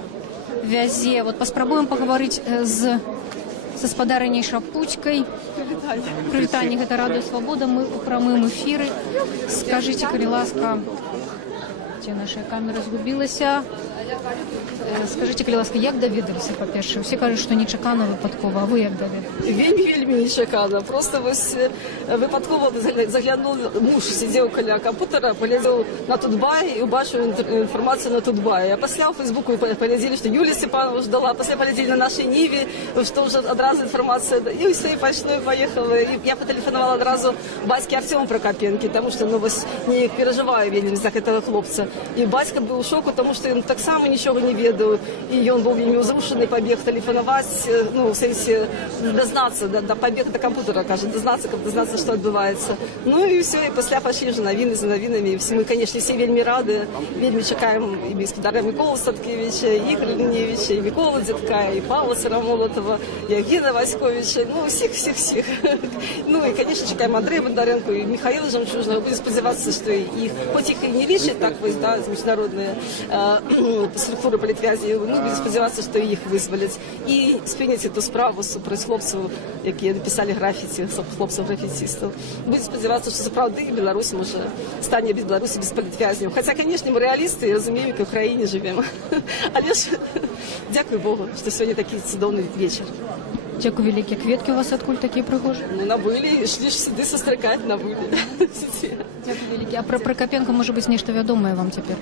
вязе. Вот паспрабуем пагаварыць з спадарыняй Шапуцькай. Прывітанне, гэта Радыё Свабода, мы ў прамым эфіры. Скажыце, калі ласка, дзе наша камера згубілася? Скажите, калі ласка, як даведаліся, па-перше? Усе кажуть, що нечакано, випадково, а ви як даведалися? Вельмі нечакано. Просто вось випадково заглянув, муж сидів каля комп'ютера, полізав на Тутбай і убачив інформацію на Тутбай. А після у Фейсбуку полізили, що Юлія Степанова ждала, після полізили на нашій Ниві, що вже одразу інформація, і все, і пішло, і поїхало. І я потелефонувала одразу батьки Артему Прокопенки, тому що, ну, ось, не переживаю вельмі за цього хлопця. І батько був у шоку, тому що він так само нічого не ведав, і він був вельмі узрушений, побіг телефонувати, ну, в сенсі, дознатися, до побіг до комп'ютера, каже, дознатися, що відбувається. Ну, і все, і після пішли вже новини за новинами, і всі, ми, звісно, всі вельмі раді, вельмі чекаємо і господаря Миколу Статкевича, і Ігоря Лінєвича, і Миколу Дідка, і Павла Сиромолотова, і Евгена Васьковича, ну, всіх. Ну, і, звісно, чекаємо Андрея Бондаренко, і Михаила Жемчужного, будемо сподіватися, що їх, хоч їх і не лічать так ось да, міжнародні структури політв'язнів, ми будемо сподіватися, що їх визволять. І сприйняти ту справу супроти хлопців, які написали графіті, хлопців-графітистів. Будемо сподіватися, що справді Білорусь може стане без Білорусі без політв'язнів. Хоча, звісно, ми реалісти і розуміємо, як в Україні живемо. Але ж дякую Богу, що сьогодні такий чудовний вечір. Дякую велике. Кветки у вас откуль такие пригожие? Ну, набыли, шли ж сюди сострикати, набыли. Дякую велике. А про Прокопенко, может быть, нечто вядомое вам теперь?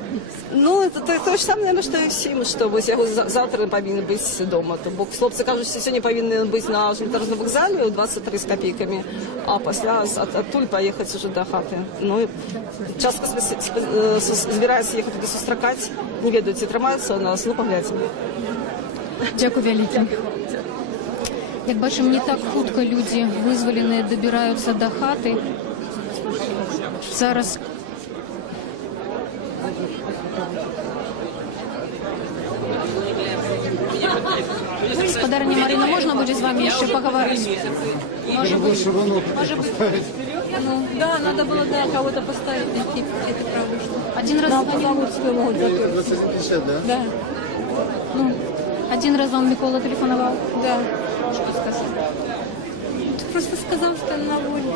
Ну, это то же самое, наверное, что и всім, що ось його завтра повинен бути вдома. Бо хлопці кажуть, що сьогодні повинен бути на железнодорожному вокзалі у 23 з копійками, а після оттуль поїхати вже до хати. Ну, часто збирається їхати туди сострикати, не ведуть, ці тримаються у нас, ну, поглядимо. Дякую велике. Як бачимо, не так хутко люди визволені добираються до хати. Зараз Господарня Марина, можно будет с вами еще поговорить? Может быть. Ну, да, надо было, да, кого-то поставить. Это правда, что... Один раз могут закрыть. Да. Ну, один раз вам Микола телефоновал? Да. Что сказал? Ты просто сказал, что на воле.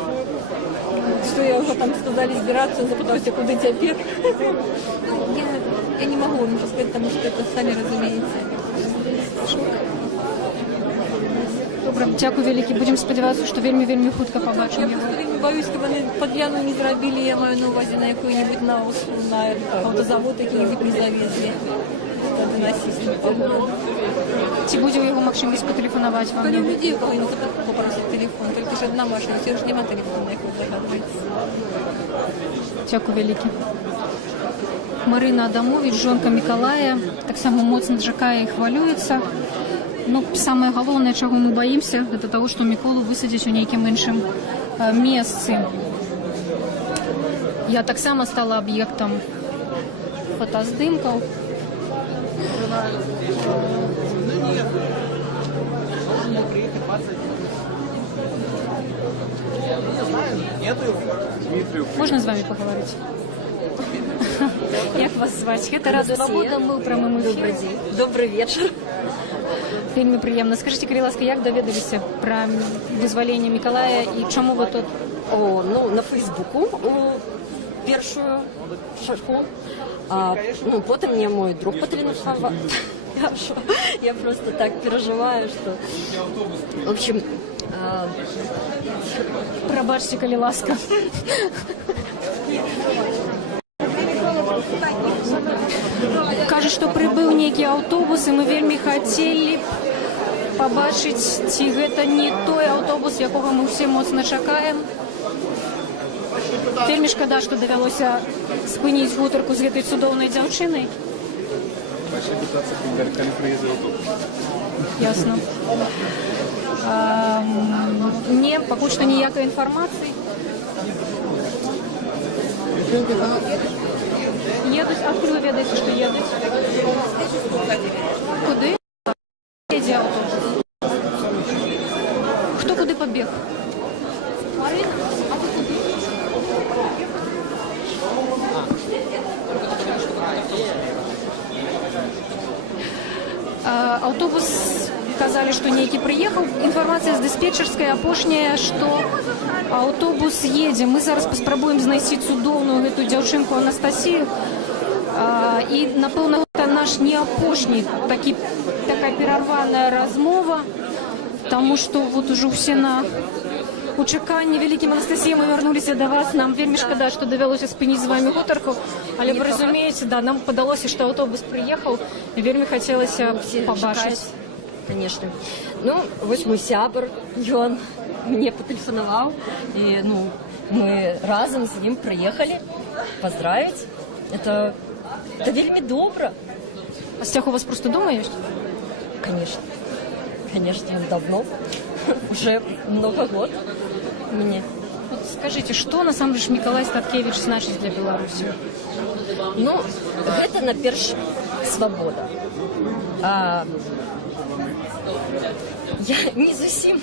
Что я уже там сказали избираться, запытался, куда теперь. Я не могу вам ничего сказать, потому что это сами разумеете. Добре, дякую велике. Будемо сподіватися, що вельми хутко побачимо його. Я просто боюсь, щоб вони под'яну не зробили, я маю на увазі на який-небудь на автозавод, який-небудь не завезли. Чи буде його можливість потелефонувати вам? Коли у людей у кого-нибудь попросить телефон, тільки ж одна машина, все ж нема телефону, як ви загадуєте. Дякую велике. Марина Адамович, жонка Миколая, так само моцно чекає і хвалюється. Ну, самое головное, чего мы боимся, это того, что Миколу высадить у неким іншим месте. Я так само стала объектом фотоздымков. Можно с вами поговорить? Як вас звать? Это Радио Свобода, мы у прямому эфире. Добрый вечер. Вельми приємно. Скажіть, будь ласка, як довідалися про визволення Миколая і чому ви тут? Ну, на Фейсбуку першую шарку. Ну, потом мне мой друг потелефоновал. Я просто так переживаю, что... В общем... Пробачьте, коли ласка. Кажуть, що прибыў нейкі аўтобус, і мы вельмі хацелі побачыць, ці гэта не той аўтобус, якога мы ўсе моцна чакаем. Вельмі шкада, што давялося спыніць гутарку з гэтай цудоўнай дзяўчынай. Ясно. Не, пакуль што ніякай інфармацыі. Едуць, адкуль вы ведаеце, што едуць? Куды? Едзе аўтобус. Хто куды пабег? Марина, а вы куды? Аўтобус казалі, што нейкі прыехаў. Інфармацыя з дыспетчерскай апошняя, што аўтобус едзе. Мы зараз паспрабуем знайсці цудоўную гэту дзяўчынку Анастасію. І, напэўна, гэта наш не апошні такая перарваная размова, таму што вот ужо ўсе на чаканні. Вялікім, Анастасія, мы вярнуліся да вас. Нам вельмі шкада, што давялося спыніць з вами гутарку, але вы разумееце, да, нам падалося, што аўтобус прыехаў, і вельмі хацелася пабачыць. Конечно. Ну, вось мой сябр, ён мне потэлефанаваў, і, ну, мы разам з ім прыехалі поздравіць. Это вельмі добра. А сцяг у вас просто дома ёсць? Конечно. Конечно, давно. Уже много год мне. Вот скажите, что на самом деле Миколай Статкевич значит для Беларуси? Ну, гэта найперш свабода. Я не зусім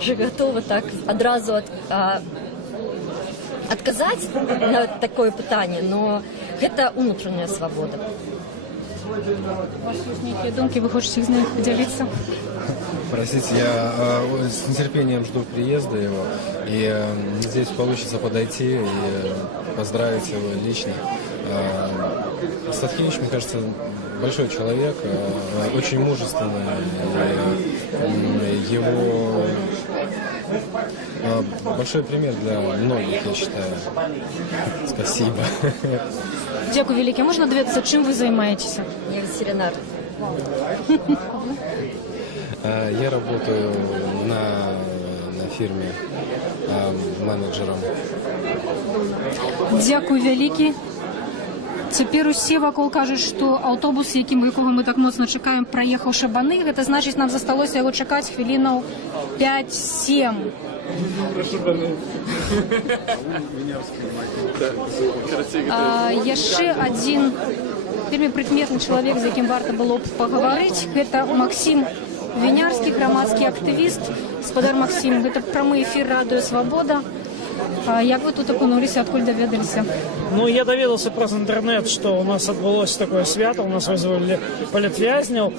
же готова так адразу адказаць на такое пытанне, но Гэта унутраная свабода. У вас есть некие думки, вы хотите из них поделиться? Простите, я с нетерпением жду приезда его, и надеюсь, получится подойти и поздравить его лично. Статкевич, мне кажется, большой человек, очень мужественный, его большой пример для многих, я считаю. Спасибо. Дякую велике. Можна довідатися, чим ви займаєтеся? Я ветеринар. Я работаю на фирме менеджером. Дякую велике. Тепер усі вокруг кажуть, що автобус, якого ми так моцно чекаємо, проїхав Шабани. Це значить, нам залишилося його чекати хвилинів 5-7. Яшчэ один вельмі прыкметны чалавек, з якім варта было б паговорыць, гэта Максим Вінярскі, грамадскі актывіст. Спадар Максим, гэта прамы эфір радыё «Свабода». Як вы тут апынуліся, адкуль даведаліся? Ну, я даведался праз интернет, что у нас отбылось такое свято, у нас вызвали палітвязняў.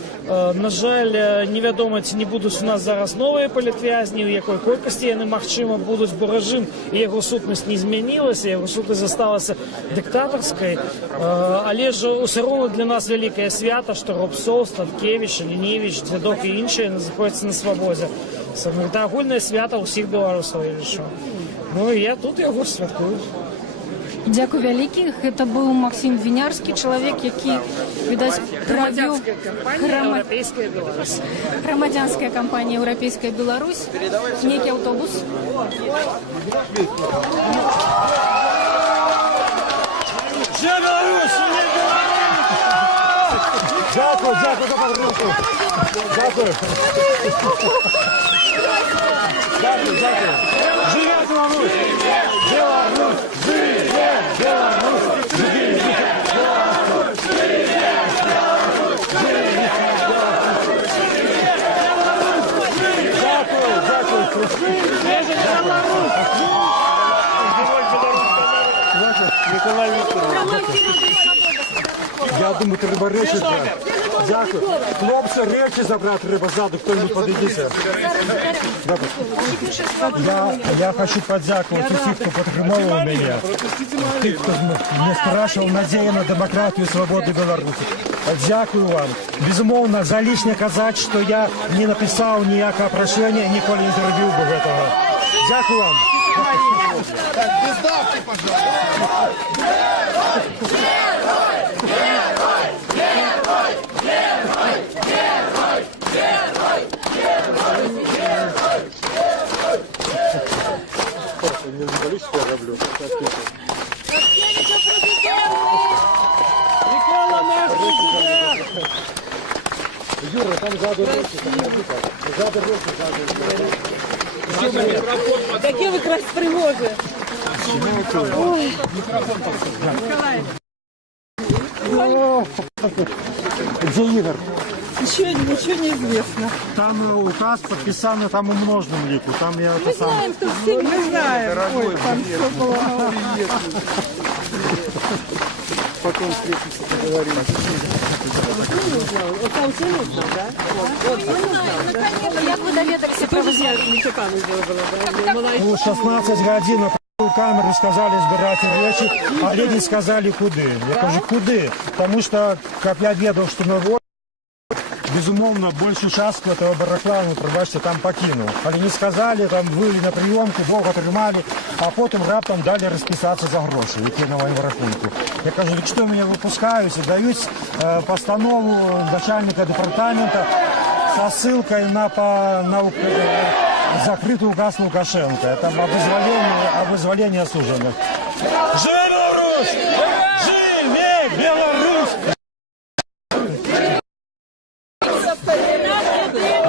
На жаль, невядома, ці не будуць у нас зараз новыя палітвязні, у якой колькасці яны, магчыма, будуць, бо рэжым і яго сутнасць не змянілася, яго сутнасць засталася дыктатарскай. Але ж усё роўна для нас вялікае свята, што Рубцоў, Статкевич, Ліневіч, Дзядок і іншыя знаходзяцца на свабодзе. Гэта агульнае свята ўсіх беларусаў, я лічу. Ну, і я тут яго святкую. Дякую вялікі. Гэта быў Максим Вінярскі, чалавек, які, відаць, правіў грамадзянская кампанія «Еўрапейская Беларусь», нейкі аўтобус. Дякую, дякую за подтримку. Дякую. Дякую, дякую. Живе Беларусь! Беларусь! Живе Беларусь! Живе Беларусь! Дякую, дякую. Николай Викторович. Я думаю, треба речі брати. Дякую. Хлопці, речі забрати треба ззаду, хто-нибудь подивіться. Я хочу подякувати усіх, хто підтримував мене. Тих, хто мене спрашував надію на демократію і свободу Білорусі. Дякую вам. Безумовно, за лишнє казати, що я не написав ніякого прошення, ніколи не зробив би цього. Дякую вам. Без давки, пожалуйста. Не заболишь, что я роблю? Микола наш президент! Юра, там сзади речи. Сзади речи. Такі ви пригожі! Где Игорь? Еще ничего не известно. Там указ подписанный, там умноженным лику. Там я Мы знаем, что все мы знаем. Ой, там все было. Потом встретимся, поговорим. Там все нужно, да? Як ви довідалися про визняк? Ну, 16 годин на камеру сказали збирати речі, а люди сказали куди. Я кажу, куди? Тому що, як я ведав, що на волі, безумовно, большую частку этого барахла, ну, пробачте, там покинул. Але не сказали, там вывели на приемку, Бога тримали, а потім раптом дали розписатися за гроші, які на моєму рахунку. Я кажу, що мене випускають, і дають постанову начальника департамента со ссылкой на закрытый указ Лукашенко. Это об вызволении осужденных. Живи Беларусь! Живи Беларусь!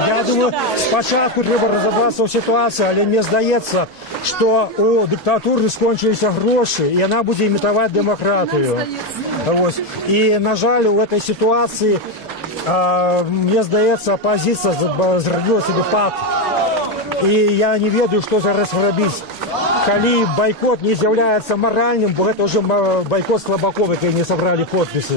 Я думаю, спочатку треба розібратися у ситуації, але мені здається, що у диктатури скончилися гроші, і вона буде імітувати демократію. Ось. І, на жаль, у цій ситуації, мені здається, опозиція зробила собі пад. І я не ведаю, що зараз робити. коли бойкот не является моральным, бо это уже бойкот слабаков, которые не собрали подписи.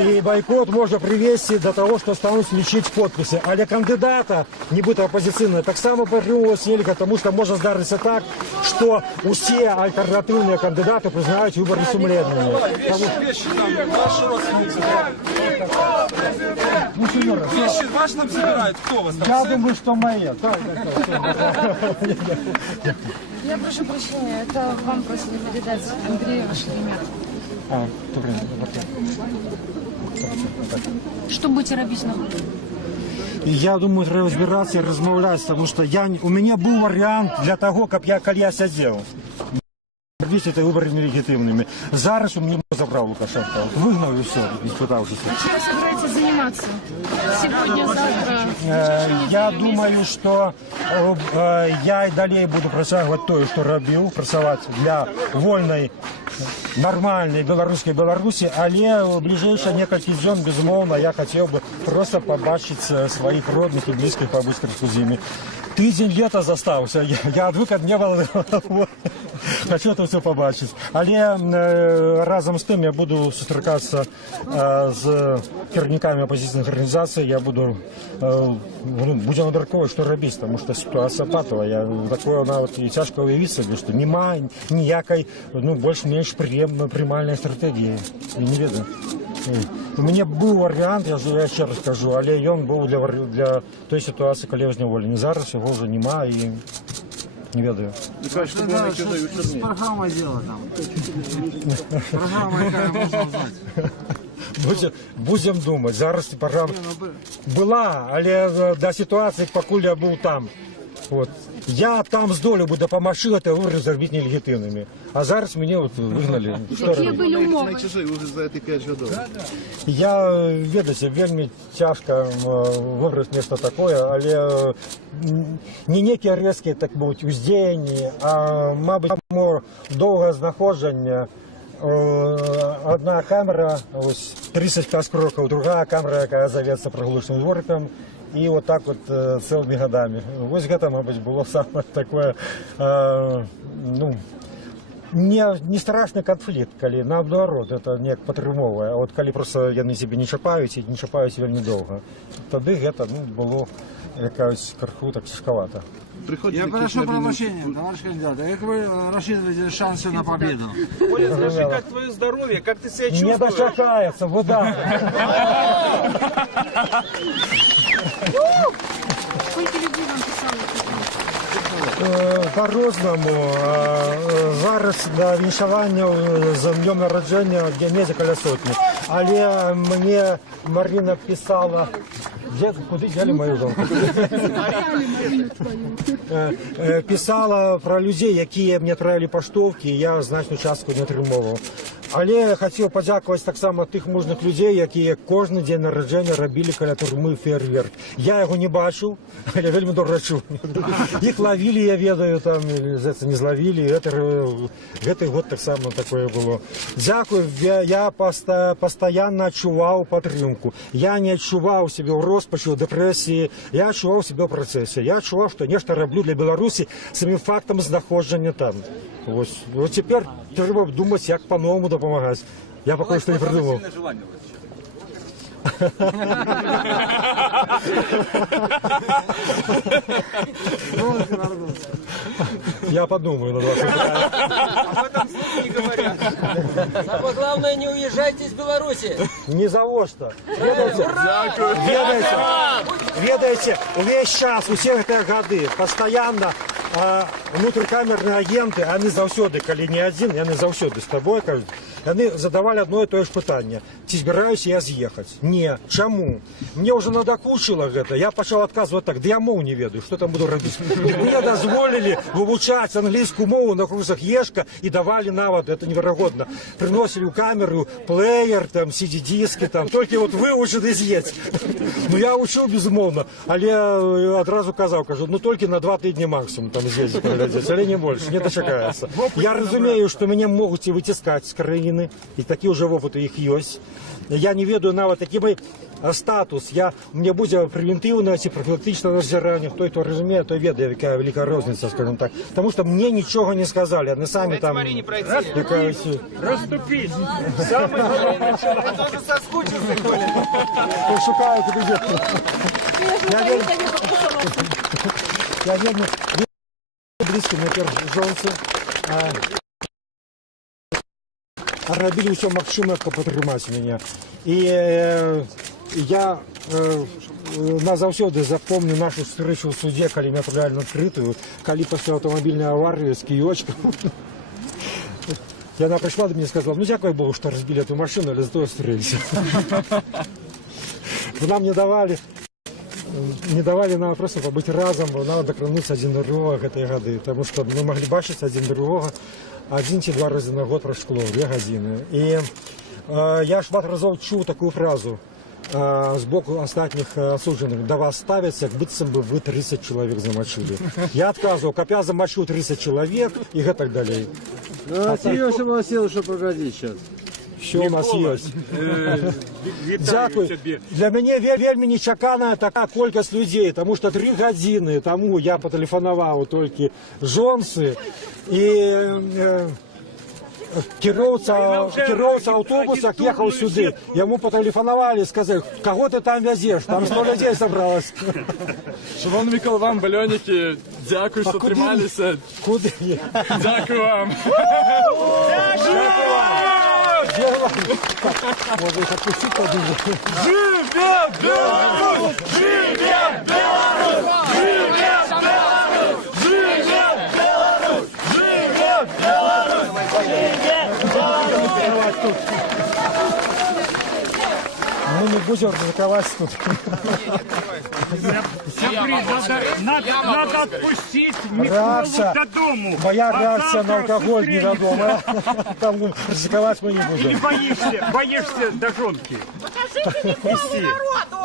И бойкот можно привести до того, что станут лічити подписи. Але кандидата, нібито опозиційного, так само підтримувалось нельзя, тому що може здаритися так, що усі альтернативні кандидати признають вибори сумлінними. Вещи ваши там собирают? Кто вас там? Я думаю, что мои. Я прошу прощения, это вам просили передать Андрею ваше имя. Що будете робити на виборах? Я думаю, треба розбиратися і розмовляти, тому що у мене був варіант для того, коли я сидів. Робити ці вибори нелегітимними. Зараз у мене забрав Лукашенко. Вигнав і все, не спитавшися. А чем вы собираетесь заниматься? Сегодня, завтра? Я думаю, що я і далі буду працювати те, що робив, працювати для вольної, нормальной белорусской Беларуси, але в ближайшие несколько дней, безумовно, я хотел бы просто побачить своих родных и близких по быстрому зиме. Тиждень лета застався, я отвык от неба, хочу это все побачить. Але разом з тим я буду зустрічатися з керівниками опозиційних організацій, я буду будемо обмірковувати, що робити, тому що ситуація патова. Такое навіть і тяжко уявити собі, що немає ніякої, більш-менш приймальної стратегії. Я не ведаю. У мене був варіант, я ще раз кажу, але він був для тої ситуації, коли я зневолений. Зараз його вже немає і не ведаю. С программой дело там. Программа, яка можна знати. Будемо думати. Зараз програма була, але до ситуації, поки я був там. От. Я там з долю буду допомогти, а вибори зробити нелегітимними. А зараз мене вигнали. Які були умови? за ці 5 років. Я ведуся, вельми тяжко вибрати місто таке, але не некі різкі, так мовити, уздіяння, а, мабуть, довге знаходження. Одна камера, ось 35 кроків, друга камера, яка зоветься проглушеним двориком. И вот так вот целыми годами. Вот это, мабуть, было самое такое, не страшный конфликт, коли наоборот, это не потрымовое, а вот коли просто яны себе не чапаюць, і не чапаюць вельмі довго. Тады гэта, было якась крыху так цяжкавата. Я прошу прощения, товарищ кандидат, как вы рассчитываете шансы на победу? Оля, скажи, как твое здоровье, как ты себя чувствуешь? Не дочекается, вода. Сколько людей вам писали? По-розному. Зараз до віншування з днем народження в Діамезе коля сотні. Але мені Марина писала, куди взяли мою жонку? Писала про людей, які мені відправили поштовки, і я значну частку не отримував. Але я хотів подякувати так само тих мужних людей, які кожен день народження робили коля турми фейерверк. Я його не бачив, але вельми добре чув. Їх ловили, я ведаю, там, не зловили. Гэтый год так само такое було. Дякую, я постійно відчував підтримку. Я не відчував себе в розпачі, в депресії, я відчував себе в процесі. Я відчував, що нечто роблю для Білорусі самим фактом знаходження там. Ось тепер треба думати, як по-новому допомагати. Я поки що не придумав. Я подумаю на 20. Об этом слух не говорят. Самое главное, не уезжайте из Беларуси. Ни за что. Ведаете, увесь час, у всех гэтыя гады, постоянно внутрикамерные агенты, они заўсёды, калі не один, яны заўсёды с тобой, кажуть, яны задавали одно и то же пытанне. Ці збіраюсь я з'ехаць? Не. Чаму? Мне уже надакучило гэта. Я пачаў адказваць так, да я мову не ведаю, что там буду рабіць. Мне дазволілі вывучаць англійскую мову на курсах ЕШКа и давали нават, это неверагодна. Приносили ў камеру плеер, там, CD-диски, там, толькі вот выучыць і з'ець. Ну я учыў, безумоўна, але адразу казаў, кажу, толькі на 2 тыдні максимум там з'ездзіць, паглядзець, але не больше, не дачакаецца. Я разумею, што мяне могуць і выціскаць з краіны, і такі ўжо вопыт у іх ёсць. Я не ведаю нават, які бы статус. Мне буде превентивне чи профілактичне розжирання. Хто розуміє, той ведає, яка велика різниця, скажімо так. Тому що мені нічого не сказали, вони самі там... Розступись! Саме головне чоловік. Я тоже соскучился, Коля. Пошукаю, куди йде. Я вельми близько, наприклад, жонці. Робили все максимум, каб падтрымаць мяне. І я назаўсёды запомню нашу встречу в суде, калі мы отправляли открытую, калі пасля аўтамабільнай аварыі з кіёчкам. Яна пришла до меня и сказала: ну, дякую Богу, что разбили эту машину, але зато встретились. Нам не давали нам просто побыть разом, нам докрануться один до другого этой годы, потому что мы могли бачить один другого 1 чи 2 рази на год про шкло, 2 годины. И я шмат разов чув такую фразу с боку остатних осужденных: до вас ставятся, как будто бы вы 30 человек замочили. Я отказывал, как я замочу 30 человек и так далее. А серьезно просил, что погодить сейчас. Що у нас є? Дякую. Для мене вельми нечакана така кількість людей, тому що 3 години тому я потелефонував тільки жонці і кіровця автобуса їхав сюди. Йому потелефонували і сказали: кого ти там везеш? Там 100 людей зібралось. Шановні Микола, вам, бальоники, дякую, що трималися. Куди? Дякую вам. Можно их отпустить один. Живет Беларусь! Живет Беларусь! Живет Беларусь! Живет Беларусь! Живет Беларусь! Живет Беларусь! Мы не будем рисковать тут. Надо отпустить Миколу до дому. Моя реакция на алкоголь неведома. Там рисковать мы не будем. Или боишься до жонки? Покажите Миколу народу!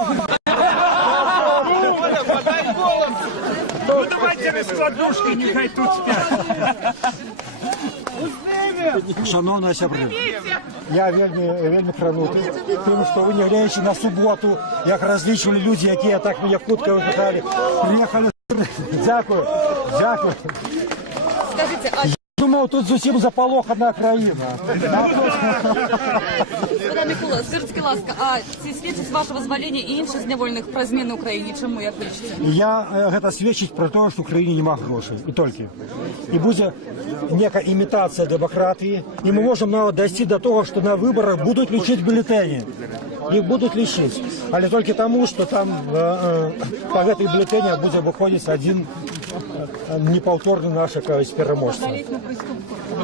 Ну давайте раскладушки, нехай тут спят. Шановна сябри, я вельми кранутий тим, що ви, не глядячи на суботу, як различні люди, які так мене хутко викликали, приїхали. Дякую, дякую. Скажите, а Думав, тут зовсім заполохана країна. Пане Микола, скажіть, будь ласка, а ці свідчить з вашого зволення і інших зневолених про зміни в Україні? Чому, як лічите? Я гэта свідчить про те, що в Україні нема грошей. І тільки. І буде нека імітація демократії. І ми можемо навіть дійти до того, що на виборах будуть лічити бюлетені. Їх будуть лічити. Але тільки тому, що там по цих бюлетенях буде виходити один неповторный наш переможца.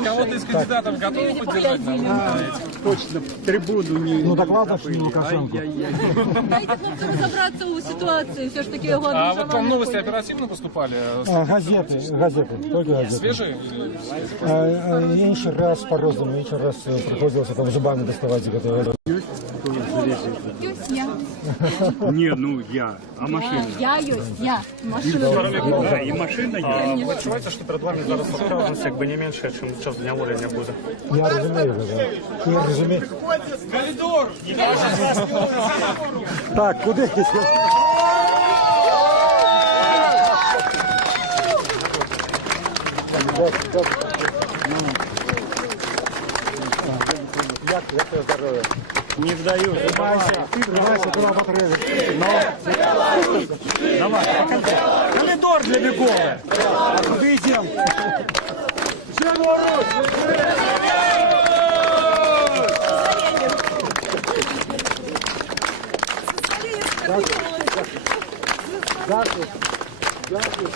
Кого-то из кандидатов готовы поддержать? Точно, трибуну не... Ну так ладно, что не Лукашенко. Дайте хлопцю розібратися у ситуації, все ж таки його А вот вам новости оперативно поступали? Газеты, только газеты. Свежие? Інший раз по-розному, інший раз приходилось там зубами доставать. Не, ну я. А машина? Я машина. Да, и машина А є. ви відчуваєте, що перед вами зараз справжність якби не менше, ніж час дня волення буде? Я розумію, да. Я розумію. Коридор! Так, куди? Як тебе здоров'я? Не вдаю. Тримайся, куди потрібно. Давай, Коридор для бегова. Куди йдемо? Дякую. Дякую.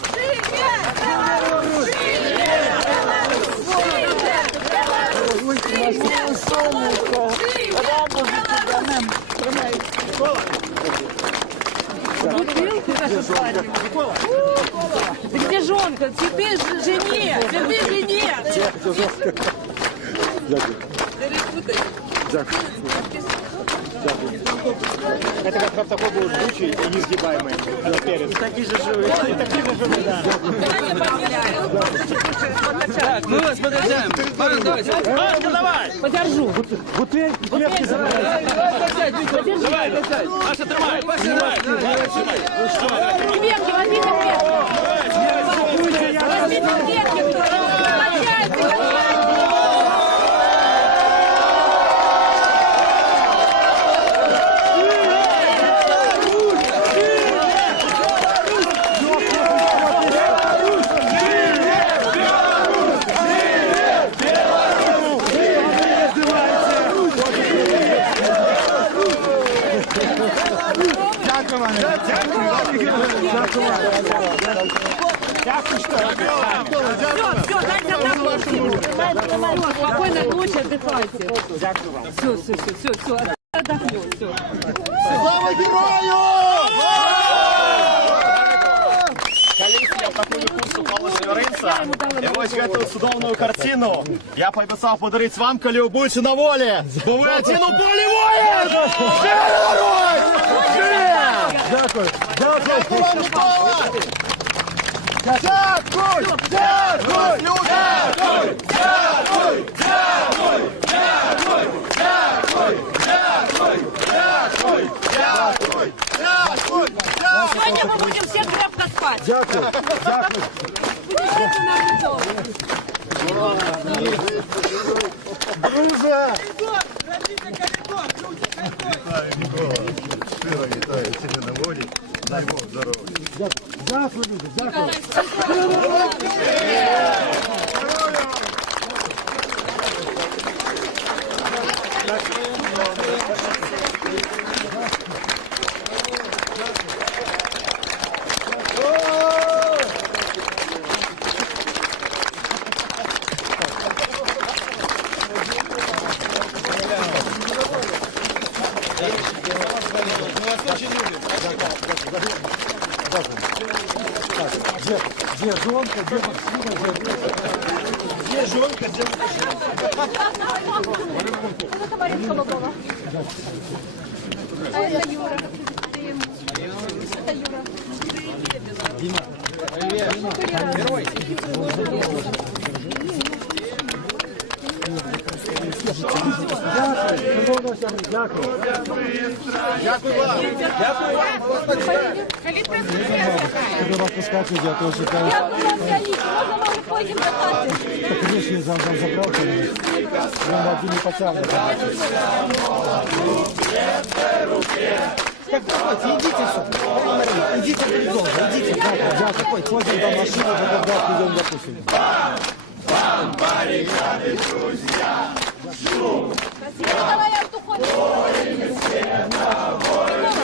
Ты где жонка? Цветы жене! Цветы жене! Это как раз такой был жгучий и несгибаемый. И такие же живые. И такие же живые, да. Так, мы вас подождаем. Давайте. Давай! Подержу. Бутыль, крепкий забрать. Подержи. Маша, тримай! Конфетки, возьми конфетки! Возьми конфетки, кто Спокойной ночи, отдыхайте. Все. Отдохнем, все. Слава герою! Курсу Павла Жвяринца. І ось цю судовну картину я пообіцяв подарити вам, коли ви будете на волі. Бо ви один у полі воїн! Герой! Дякую. Дякую вам, Микола! Дякую! Сегодня мы будем все крепко спать. Дякую. Друже! Щиро вітаю тебе на волі. Дай Бог здоров'я. Дякую, люди, дякую. Где жонка, где Максима, где жонка, где Это Марина Холодова. А это Юра. Это Юра. Дима. Герой. Дякую вам! Дякую вам! Буду распускать людей, а то что там... Дякую вам, Леонид. Можно мы выходим до хаты? Конечно, я забрал, я один не потягну. Идите все. Идите вперед, идите. Дякую. Ходим до машины, тогда идем допустим. Баррикады, друзья! Шум! Николай Артухович.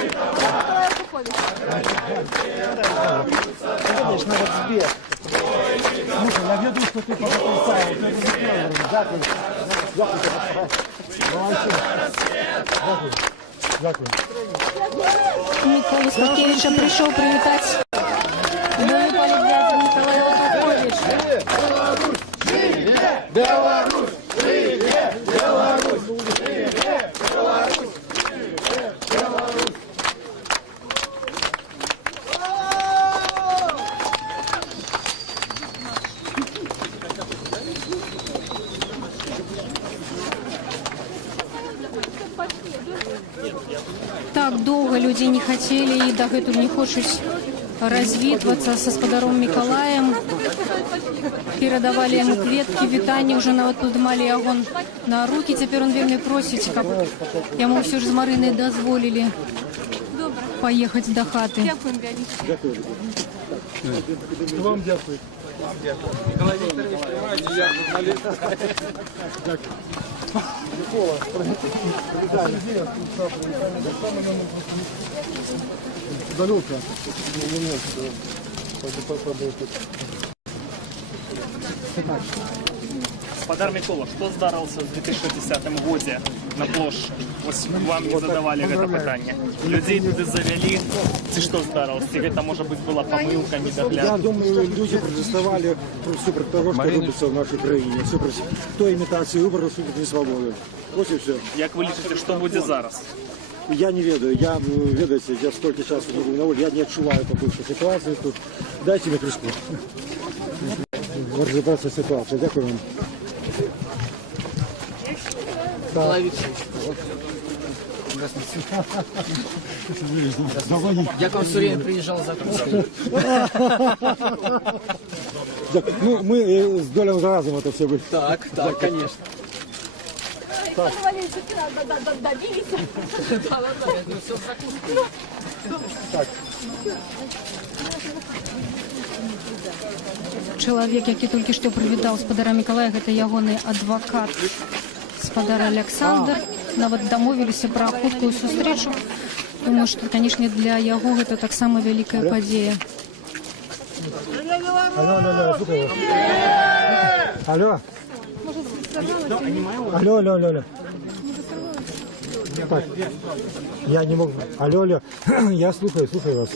Николай Артухович. Конечно, надо сбег. Слушай, я веду, что ты потрясаешь. Дякую. Дякую. Микола Славкевича пришел привітати нового політв'язня Николай Артухович. Беларусь! Привет! Беларусь! Привет! Беларусь! Беларусь! Так довго люди не хотели и дагэтуль не хочуць развітвацца са спадаром Миколаем. Перадавали яму кветкі, вітанні, уже нават падымалі яго на руки. Цяпер он вельмі просіць, каб яму ўсё ж з Марынай дазволілі паехаць да хаты. Дякую, Леонид. Вам дякую. Николай Викторович, я журналист. Микола, далеко. Спадар Микола, што здарылася ў 2010 годзе на плошчы? Вось вам не задавалі гэта пытанне. Людзей туды завялі, ці што здарылася? Ці гэта, можа быць, была памылка, недогляд? Я думаю, люди протестовали против того, что робится в нашей краине. Все против той имитации выборов, субъективной свободы. Вот и все. Як ви лічыце, што будзе зараз? Я не ведаю, ведаете, я столько часу не был на воле, я не отчуваю какой-то ситуации тут. Дайте мне крышку. Разобраться в ситуации. Дякую вам. Я к вам все время приезжал за закуской. Ну, мы с долем разом это все будет. Так, конечно. Так. Чалавек, які толькі што прывітаў спадара Мікалая, гэта ягоны адвакат спадар Александр. Нават дамовіліся пра хуткую сустрэчу. Думаю, што, канешне, для яго гэта таксама вялікая падзея. Алло. Алло. Так, я не могу. Алло. Я слухаю вас.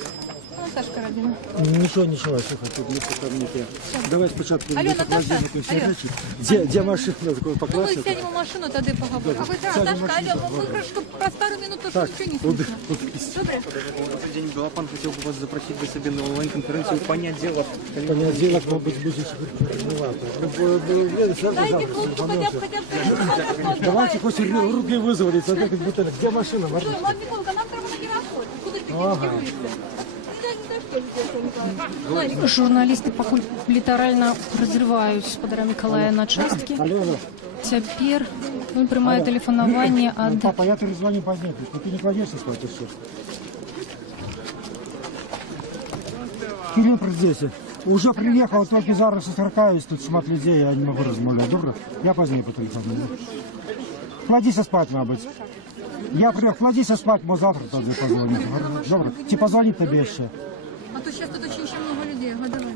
Сашка Родина. Ничего, слухай, тут не покажите. Давай спочатку. Алло, Наташа. Где машина? Ну, мы сядем в машину, тогда поговорим. Наташка, алло, мы хорошо про пару минут тут ничего не слышно. Добре? Добрый день, Голопан хотел бы вас запросить для себе на онлайн-конференцию «Понять дело». Понять дело, может быть, будет Дайте хлопцу хотя бы... Давайте хоть руки вызвали, где машина? Миколка, нам треба на Герасход. Куда ты керуешься? Журналісты пакуль літаральна разрываюць спадара Мікалая на часткі. Цяпер ён прымае тэлефанаванне ад... Папа, я перезвоню позднее, ты не кладешься спать, и все. Кирилл здесь. Уже приехал, только зараз состракаюсь, тут шмат людей, я не могу размовлять. Добро? Я позднее по телефону. Кладися спать, мабуть. Я приехал, кладися спать, мы завтра тогда позвоним. Добро? Тебе позвонит тебе еще. А то сейчас тут очень много людей. А давай.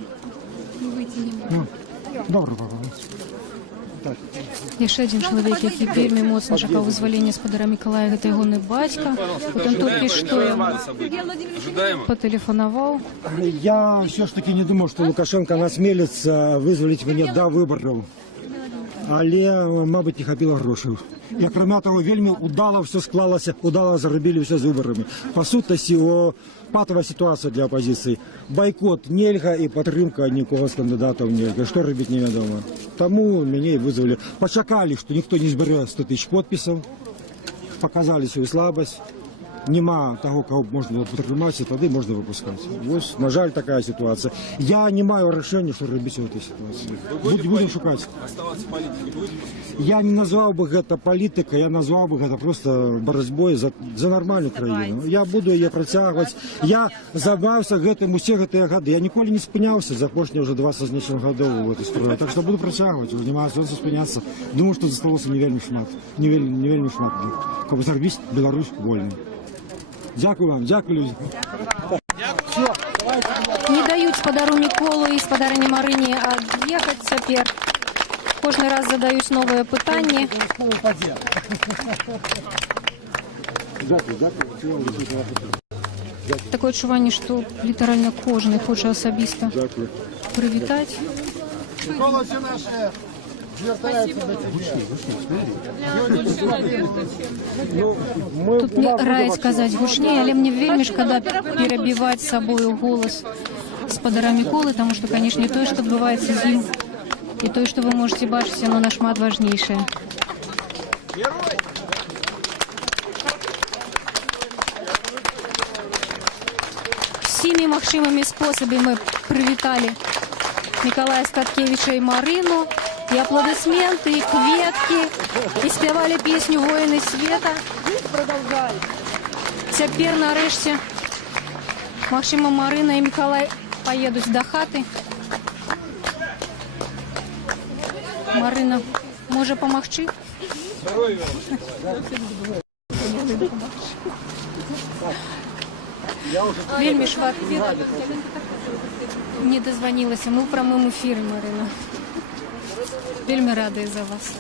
Мы выйти не можем. Добро, папа. Так. Яшчэ адзін чалавек, які вельмі моцна чакаў вызвалення спадара Мікалая, гэта ягоны бацька. Ён толькі што патэлефанаваў. Я все ж таки не думал, что Лукашенко насмелится вызволить меня до выборов. Але, мабуть, не хапіла грошей. І, крім того, вельми удало все склалося, удало заробили все з виборами. По сутності, патова ситуація для опозиції. Бойкот нельга і підтримка нікого з кандидатів нельга. Що робити невідомо. Тому мене і визвали. Почекали, що ніхто не збере 100 тисяч підписів. Показали свою слабость. Нема того, кого можна було підтриматися, тоді можна випускати. Ось, на жаль, така ситуація. Я не маю рішення, що робити в цій ситуації. Будемо шукати. Я не назвав би це політикою, я назвав би це просто боротьбою за нормальну країну. Я буду її протягувати. Я займався цим усі ці роки. Я ніколи не спинявся за останні вже 20 з нічим років в цій строї. Так що буду протягувати, займаюся, спинятися. Думаю, що залишилося не вельми шмат. Не вельми шмат. Каб зробити Білорусь вольною. Дякую вам, дякую, люди. Не даюць спадару Міколу і спадарыні Марыні ад'ехаць цяпер. Кожны раз задаюць новыя пытанні. Такое адчуванне, што літаральна кожны хоча асабіста прывітаць. Микола, все наши вертаются до тебя. Тут мне раяць казаць гучней, але мне вельмі шкада перабіваць сабою голас спадара Міколы, таму што, канешне, тое, што адбываецца з ім, і тое, што вы можете бачыць, яно нашмат важнейшае. Всімі магчымымі спосабамі мы прывіталі Мікалая Статкевіча і Марыну, і аплодысменты, і кветкі, і спявалі песню «Воіны света». Цяпер, нарэшце, магчыма, Марына і Мікалай паедуць да хаты. Марына, можа памагчы? Вельмі шмат кветак. Не дазванілася. Мы ў прамым эфіры, Марына. Вельмі радыя за вас.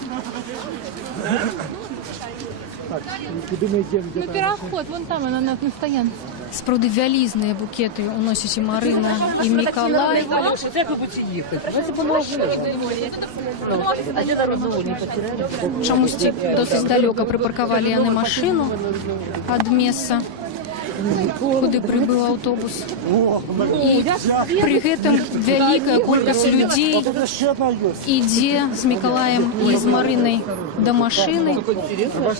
Ну, переход, вон там, она на стоянке. Справді вялізныя букеты уносяць і Марына, і Мікалай. Як ви будете їхати? Давайте поможемо. А де дорогу не потеряли? Чамусьці досыць далёка прыпаркавалі яны машыну ад месца куды прибыў аўтобус. І пры гэтым вялікая колькасць людзей ідзе з Мікалаем і з Марынай да машыны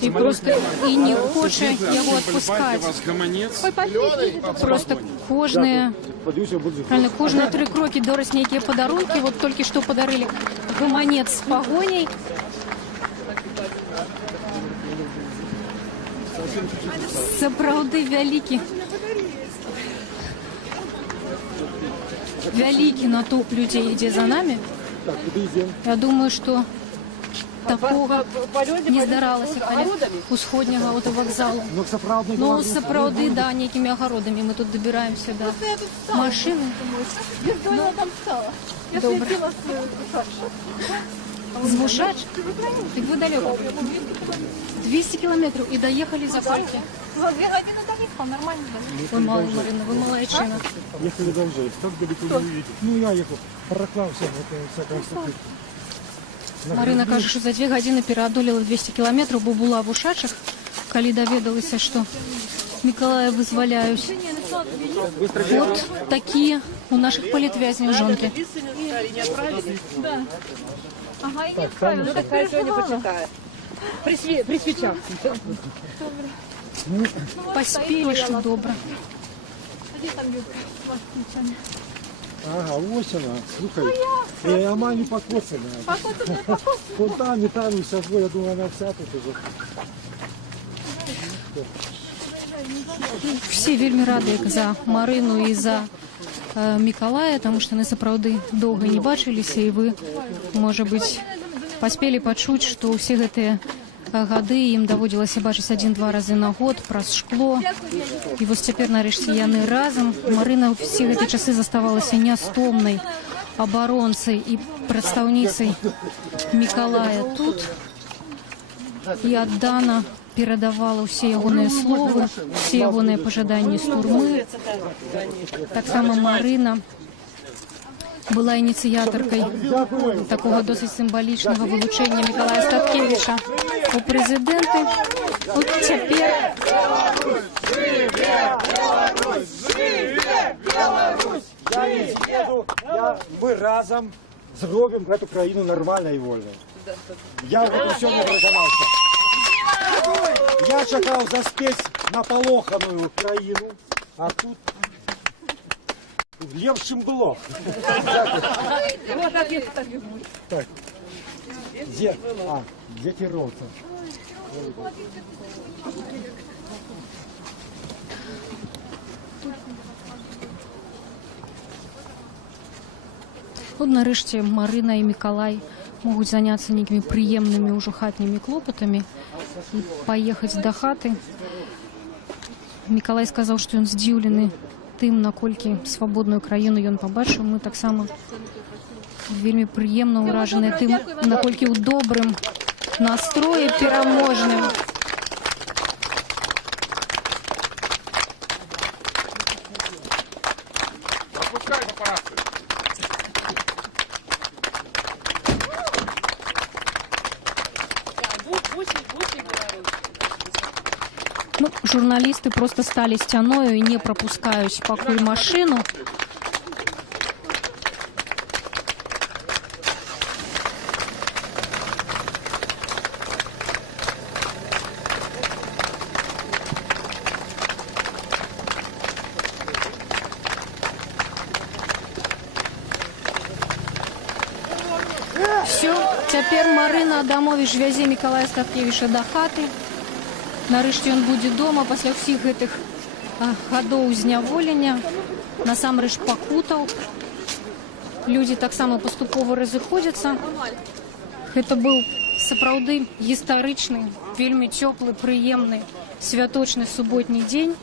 і просто і не хоча яго адпускаць. Просто кожныя 3 крокі дораць нейкія падарункі. Вот толькі што падарылі гаманец з пагоняй. Сапраўды вялікі натоўп людзей ідзе за намі. Я думаю, што такога не здаралася каля усходняга аўтавакзалу. Ну, сапраўды, да, нейкімі агародамі мы тут дабіраемся да машыны. Добра. З Вушач? Дык вы далеко. 200 километров и доехали за парки. За 2 годины доехал, нормально. Вы малая, Марина, вы молодчина. Ехали дальше. Так далеко не увидите. Ну, я ехал. Проклался всякая статья. Марина каже, що за 2 години переодолела 200 кілометрів, бо була в Ушачах, коли довідалися, що Миколая визволяють. От такі у наших політв'язнів жонки. Ага, и не отправили. Ну так сегодня почитаю. При свечах. Поспели, що добре. Ага, ось вона, слухай. А мамі покоцана. Вон там і там, і сажу, я думаю, вона вся тут уже. Всі вельмі раді за Марину і за Миколая, тому що вони сапраўды довго не бачилися, і ви, може бути, поспели почути, що усі гэтыя гады ім даводзілася бачыць 1-2 разы на год праз шкло. І вось цяпер нарэшце яны разам. Марына ўсе гэтыя часы заставалася нястомнай абаронцай і прадстаўніцай Миколая тут. І аддана перадавала ўсе ягоныя словы, ўсе ягоныя пажаданні з турмы. Таксама Марына была ініцыятаркай такого досыць сімвалічнага вылучэння Миколая Статкевіча у прэзідэнты. От цяпер мы разом зробім эту краіну нормальной и вольной. Я в этом все не переконался. Я чакал заспеть наполоханную краіну, а тут лепш, чим було. Так. Где? Где кіровця? От нарэшце Марына і Миколай могуць заняцца нейкімі прыемнымі ўжо хатнімі клопатамі і паехаць да хаты. Миколай сказаў, што ён здзіўлены тым, наколькі свабодную краіну ён пабачыў. Мы таксама вельмі прыемна ўражаныя тым, наколькі ў добрым настроі пераможным. Ну, журналисты просто стали стяною и не пропускают пакуль машину. Все, теперь Марына Адамович вязе Миколая Статкевича до хаты. Нарэшце ён будзе дома пасля ўсіх гэтых гадоў зняволення, насамрэч пакутаў. Людзі таксама паступова разыходзяцца. Гэта быў сапраўды гістарычны, вельмі цёплы, прыемны, святочны суботні дзень.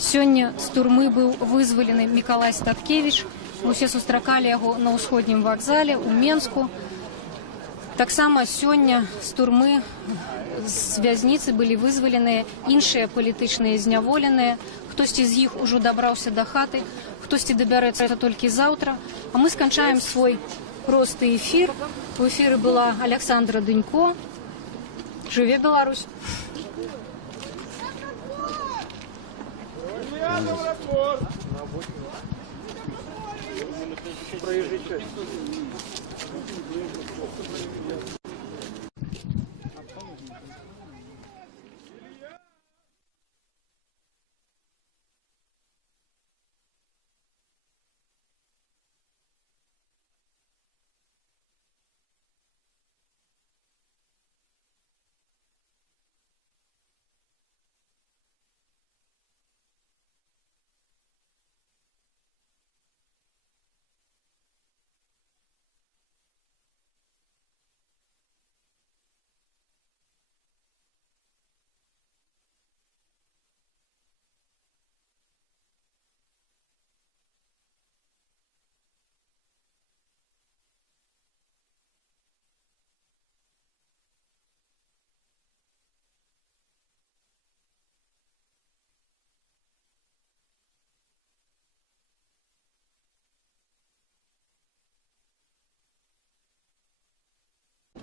Сёння з турмы быў вызвалены Миколай Статкевич. Усе сустракалі яго на ўсходнім вакзале ў Менску. Таксама сёння з турмы з вязніцы былі вызваленыя іншыя палітычныя зняволеныя. Хтосьці з іх ужо дабраўся да хаты, хтосьці дабярэцца толькі заўтра. А мы сканчаем свой просты эфір. У эфіры была Александра Дынько. Жыве Беларусь! проезжей части.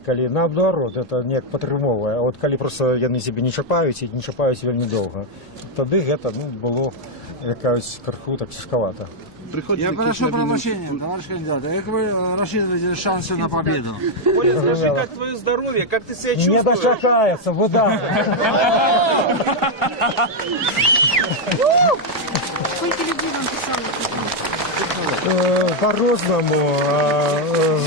Калі наоборот, это неяк падтрымоўвае. А от калі проста яны себе не чапаюць і не чапаюць вельмі доўга, тады гэта было якась крыху так цяжкавата. Я прошу прощения, товарищ кандидат. Как вы рассчитываете шансы на победу? Оля, скажи, как твое здоровье, как ты себя чувствуешь? Не дочекается, вода. Сколько людей вам писали? По-рознаму.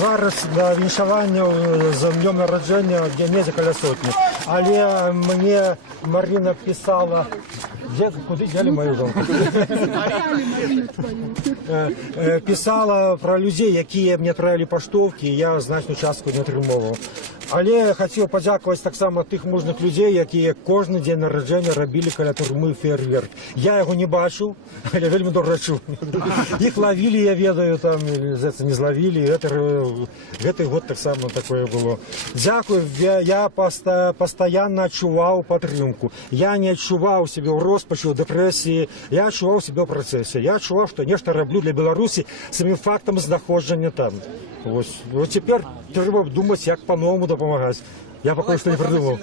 Зараз да віншавання з днем народження генезі каля сотні. Але мне Марина писала, куди взяли мою жонку? Писала про людей, які мені відправили поштовки, і я значну частку не отримував. Але хотів подякувати так само тих мужних людей, які кожен день народження робили каля турми фейерверк. Я його не бачив, але вельми добре чув. Їх ловили, я ведаю, там, не зловили. Гэтый год так само такое було. Дякую, я постійно відчував підтримку. Я не відчував себе в розпачі, в депресії, я відчував себе в процесі. Я відчував, що нечто роблю для Білорусі самим фактом знаходження там. Ось тепер треба думати, як по-новому допомагати. Я поки що не придумав.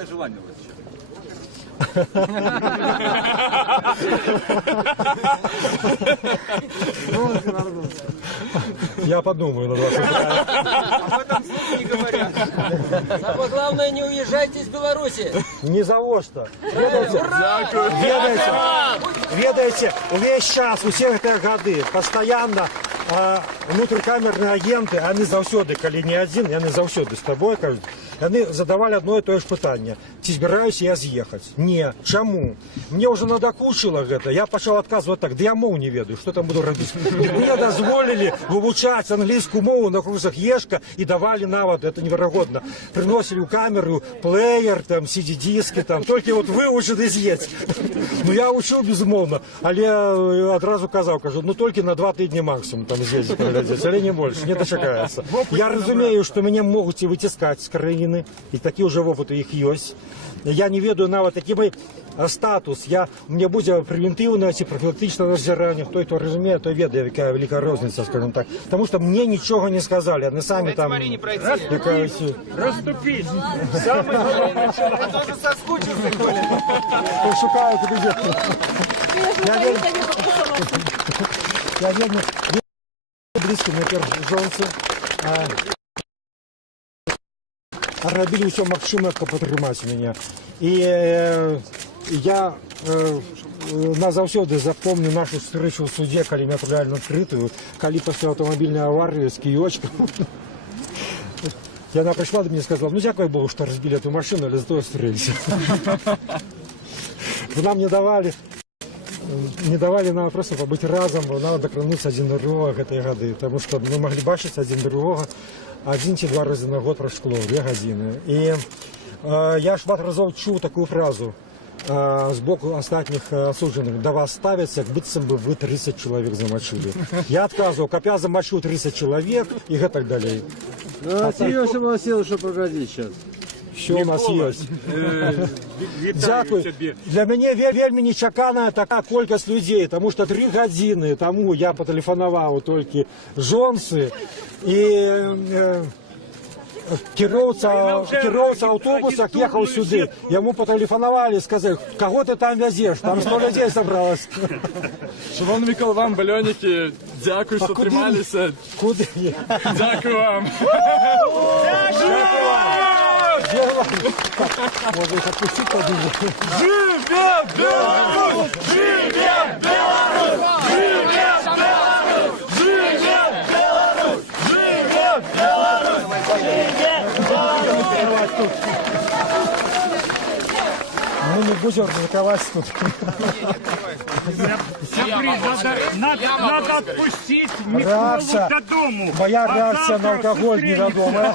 Я подумаю над вашим. Об этом слух не говорят. Самое главное, не уезжайте из Беларуси. Ни за что. Ведаеце, увесь час, усе гэтыя гады, пастаянна внутрикамерные агенты, яны заўсёды, калі не адзін, яны заўсёды з табой кажуць, яны задавали одно и то же пытанне. Ці збіраюсь я з'ехаць? Не. Чаму? Мне уже надакучила гэта. Я пачаў адказваць так, да я моў не ведаю, что там буду рабіць. Мне дазволілі вывучаць англійскую мову на курсах ешка и давали нават, это неверагодна, приносили ў камеру плеер, там, CD-диски, там, толькі вот вывучыць і з'ець. Ну я учыў, безумоўна, але адразу казаў, кажу, ну толькі на 2 тыдні максимум там з'ездзіць, паглядзець, але не больше, не дачакаецца. Я разумею, что мяне могуць і выціскаць з краіны, і такі ўжо вопыт у іх ёсць. Я не ведаю нават, які мой статус. Мне будзе превентыўнае ці профілактычнае назіранне. Той, хто разумее, той ведае, якая великая розніца, скажем так. Потому что мне нічога не сказали. Яны самі там... Расступись! Самый главный человек. Я тоже соскучился, Коля. Пошукаю тебе. Я вельмі близко, мне перш жонцы. Робили все максимум, каб падтрымаць мяне. І я назаўсёды запомню нашу встречу ў суде, калі меня отправляли на открытую, калі пасля аўтамабільнай аварыі з кіёчкам. Яна пришла до меня и сказала, ну дякую Богу, что разбили эту машину, але зато встретились. Нам не давали нам просто побыть разом, нам докрануться один до другого этой годы, потому что мы могли бачить один другого 1-2 раза на год про шкло, 2 годины. И я шмат разов чуў такую фразу з боку астатніх асуджаных. Да вас ставяцца, як быццам бы вы 30 человек замочили. Я отказывал, каб я замочил 30 человек и гэтак далей. А серьезно согласилась, что погоди сейчас. Що у нас є? Дякую. Для мяне вельмі нечаканая такая колькасць людзей, тому что 3 гадзіны таму я патэлефанаваў толькі жонцы і кіроўца аўтобуса ехаў сюды. Яму патэлефанавалі, сказали, кого ты там вязеш? Там 100 людей собралось. Щоб он викал вам баллоники Дякую, що трималися. Куди? Дякую вам. Можно их отпустить подумать. Живет Беларусь! Живет Беларусь! Живет Беларусь! Живет Беларусь! Живет Беларусь! Живет Беларусь! Мы не будем рисковать тут. Надо отпустить Миколу до дому. Моя реакция на алкоголь неведомая.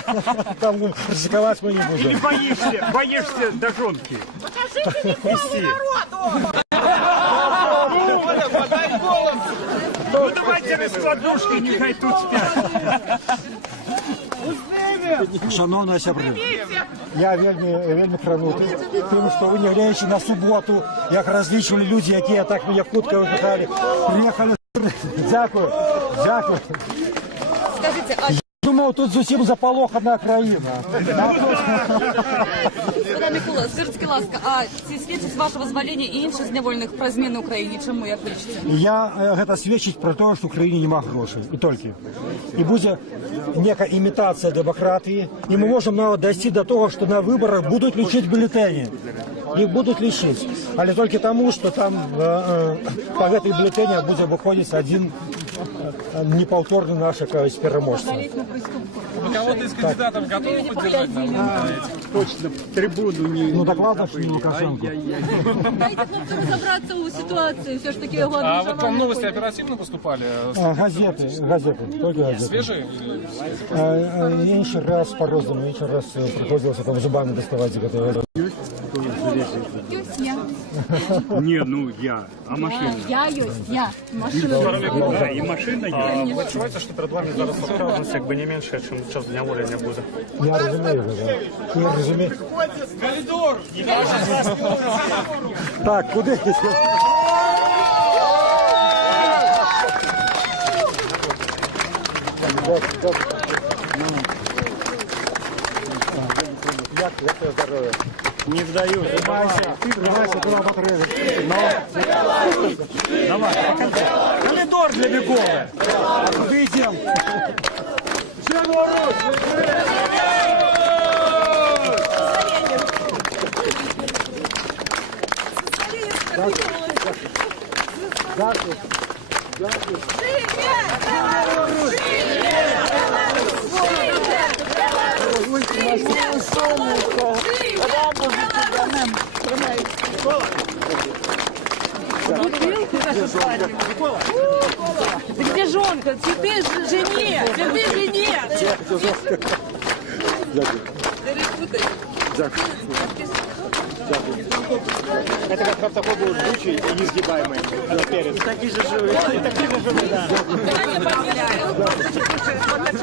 Там рисковать мы не Или будем. боишься до жонки? Покажите Миколу народу! Ну давайте раскладушки, нехай тут спят. Шановні сябри, я вельми кранутий, тому що ви не глянете на суботу, як различні люди, які так мене хутко викликали, приїхали. Дякую, дякую. Скажите, а Думав, тут зовсім заполохана країна. Пане Микола, скажіть, будь ласка, а ці свідчить з вашого зволення і інших зневолених про зміни Україні? Чому, як ви лічите? Я гэта свідчить про те, що в Україні нема грошей, і тільки. І буде нека імітація демократії, і ми можемо навіть дійти до того, що на виборах будуть лічити бюлетені. Їх будуть лічити, але тільки тому, що там по цих бюлетенях буде виходити один неповторный наш переможца. Ну, кого-то из кандидатов готовы поддержать нам? Точно, трибуну не... Ну так ладно, что не Лукашенко. Дайте хлопцям разобраться у ситуации. Все ж таки його А вот вам новости оперативно поступали? Газеты, только газеты. Свежие? Інший раз по-розному, інший раз приходилося там зубами доставати. Не, ну я, а машина? Я есть, я. Машина. Да, и машина я. Ви відчуваєте, що перед вами зараз справедливість якби не менше, ніж час дня волення буде? Я розумію, я розумію. Коридор! Так, куди? Як твоє здоров'я? Не вдаю. Тримайся, куди батарея. Давай, коридор для Миколы. Куди йдемо? Дякую. Дякую. Ты где жонка? Цветы жене! Цветы жене! Это как раз такой был жгучий и несгибаемый. Перец. И такие же живые. И такие же живые, да.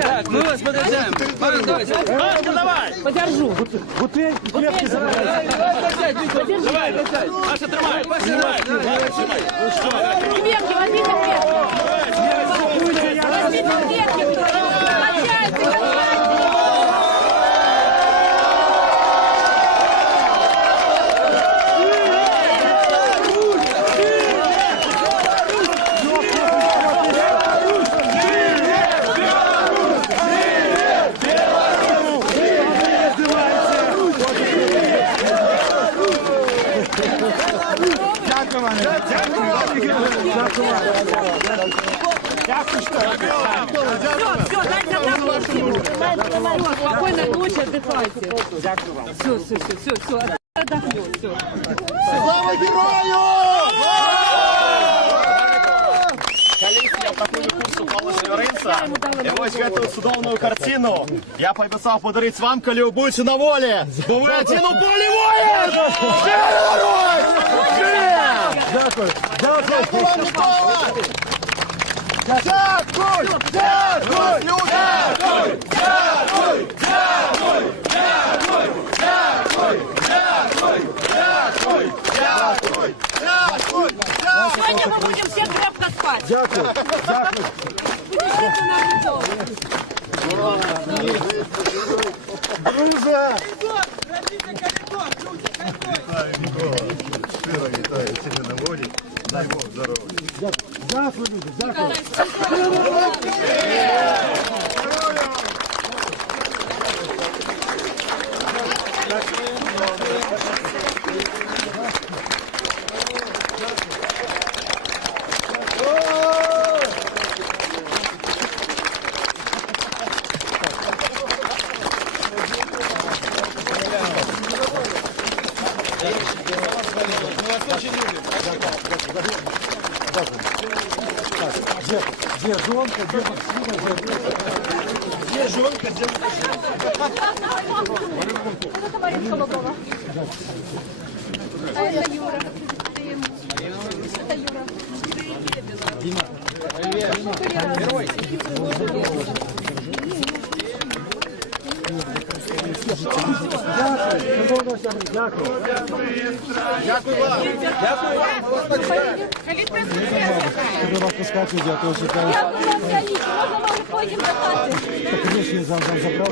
Так, мы вас подождаем. Машка, давай! Подержу. Бутыль, клетки забирай. Давай, Маша, тримай. Давай. Клетки, возьмите клетки. Возьмите клетки. Кончайте, Все, дайте одного. Спокойной ночи, отдыхайте. Все. Отдохнет, все. Слава герою! Колись я такую курсу Павла Северинца. І ось эту судовну картину я пообіцяв подарити вам, коли будете на волі. Бо ви один у полі воїн! Дякую. Дякую вам, Микола! Дякую! Дякую! Дякую! Дякую! Сегодня мы будем все крепко спать. Дякую. Дякую. Друзі! Вітаю, Микола. Щиро вітаю тебе на волі. Дай Бог здоров'я. Дякую, люди, дякую. Где жонка, где Максима, где жонка, где Это Юра. Это Юра. Дима. Герой. Дякую вам. Дякую вам. Когда вас пускать нельзя, то считаю. Можно мы уходим до хаты? Так, конечно, я забрал,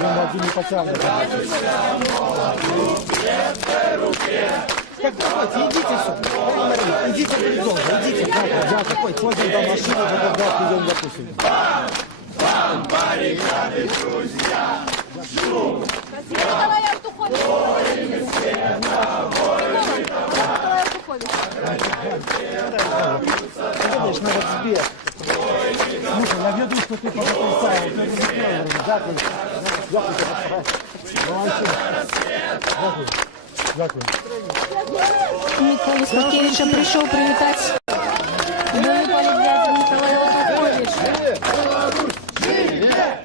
я один не потянул. Так, давайте, идите сюда. Идите перед домом, идите. Дякую, ходим до машины, тогда идем допустим. Баррикады, друзья, шум. Николай Артухович. Николай Артухович. Конечно, надо сбег. Слушай, я веду, что ты подписал. Дякую. Дякую. Дякую. Микола Спакевича пришел привитать новый политвязень Николай Артухович.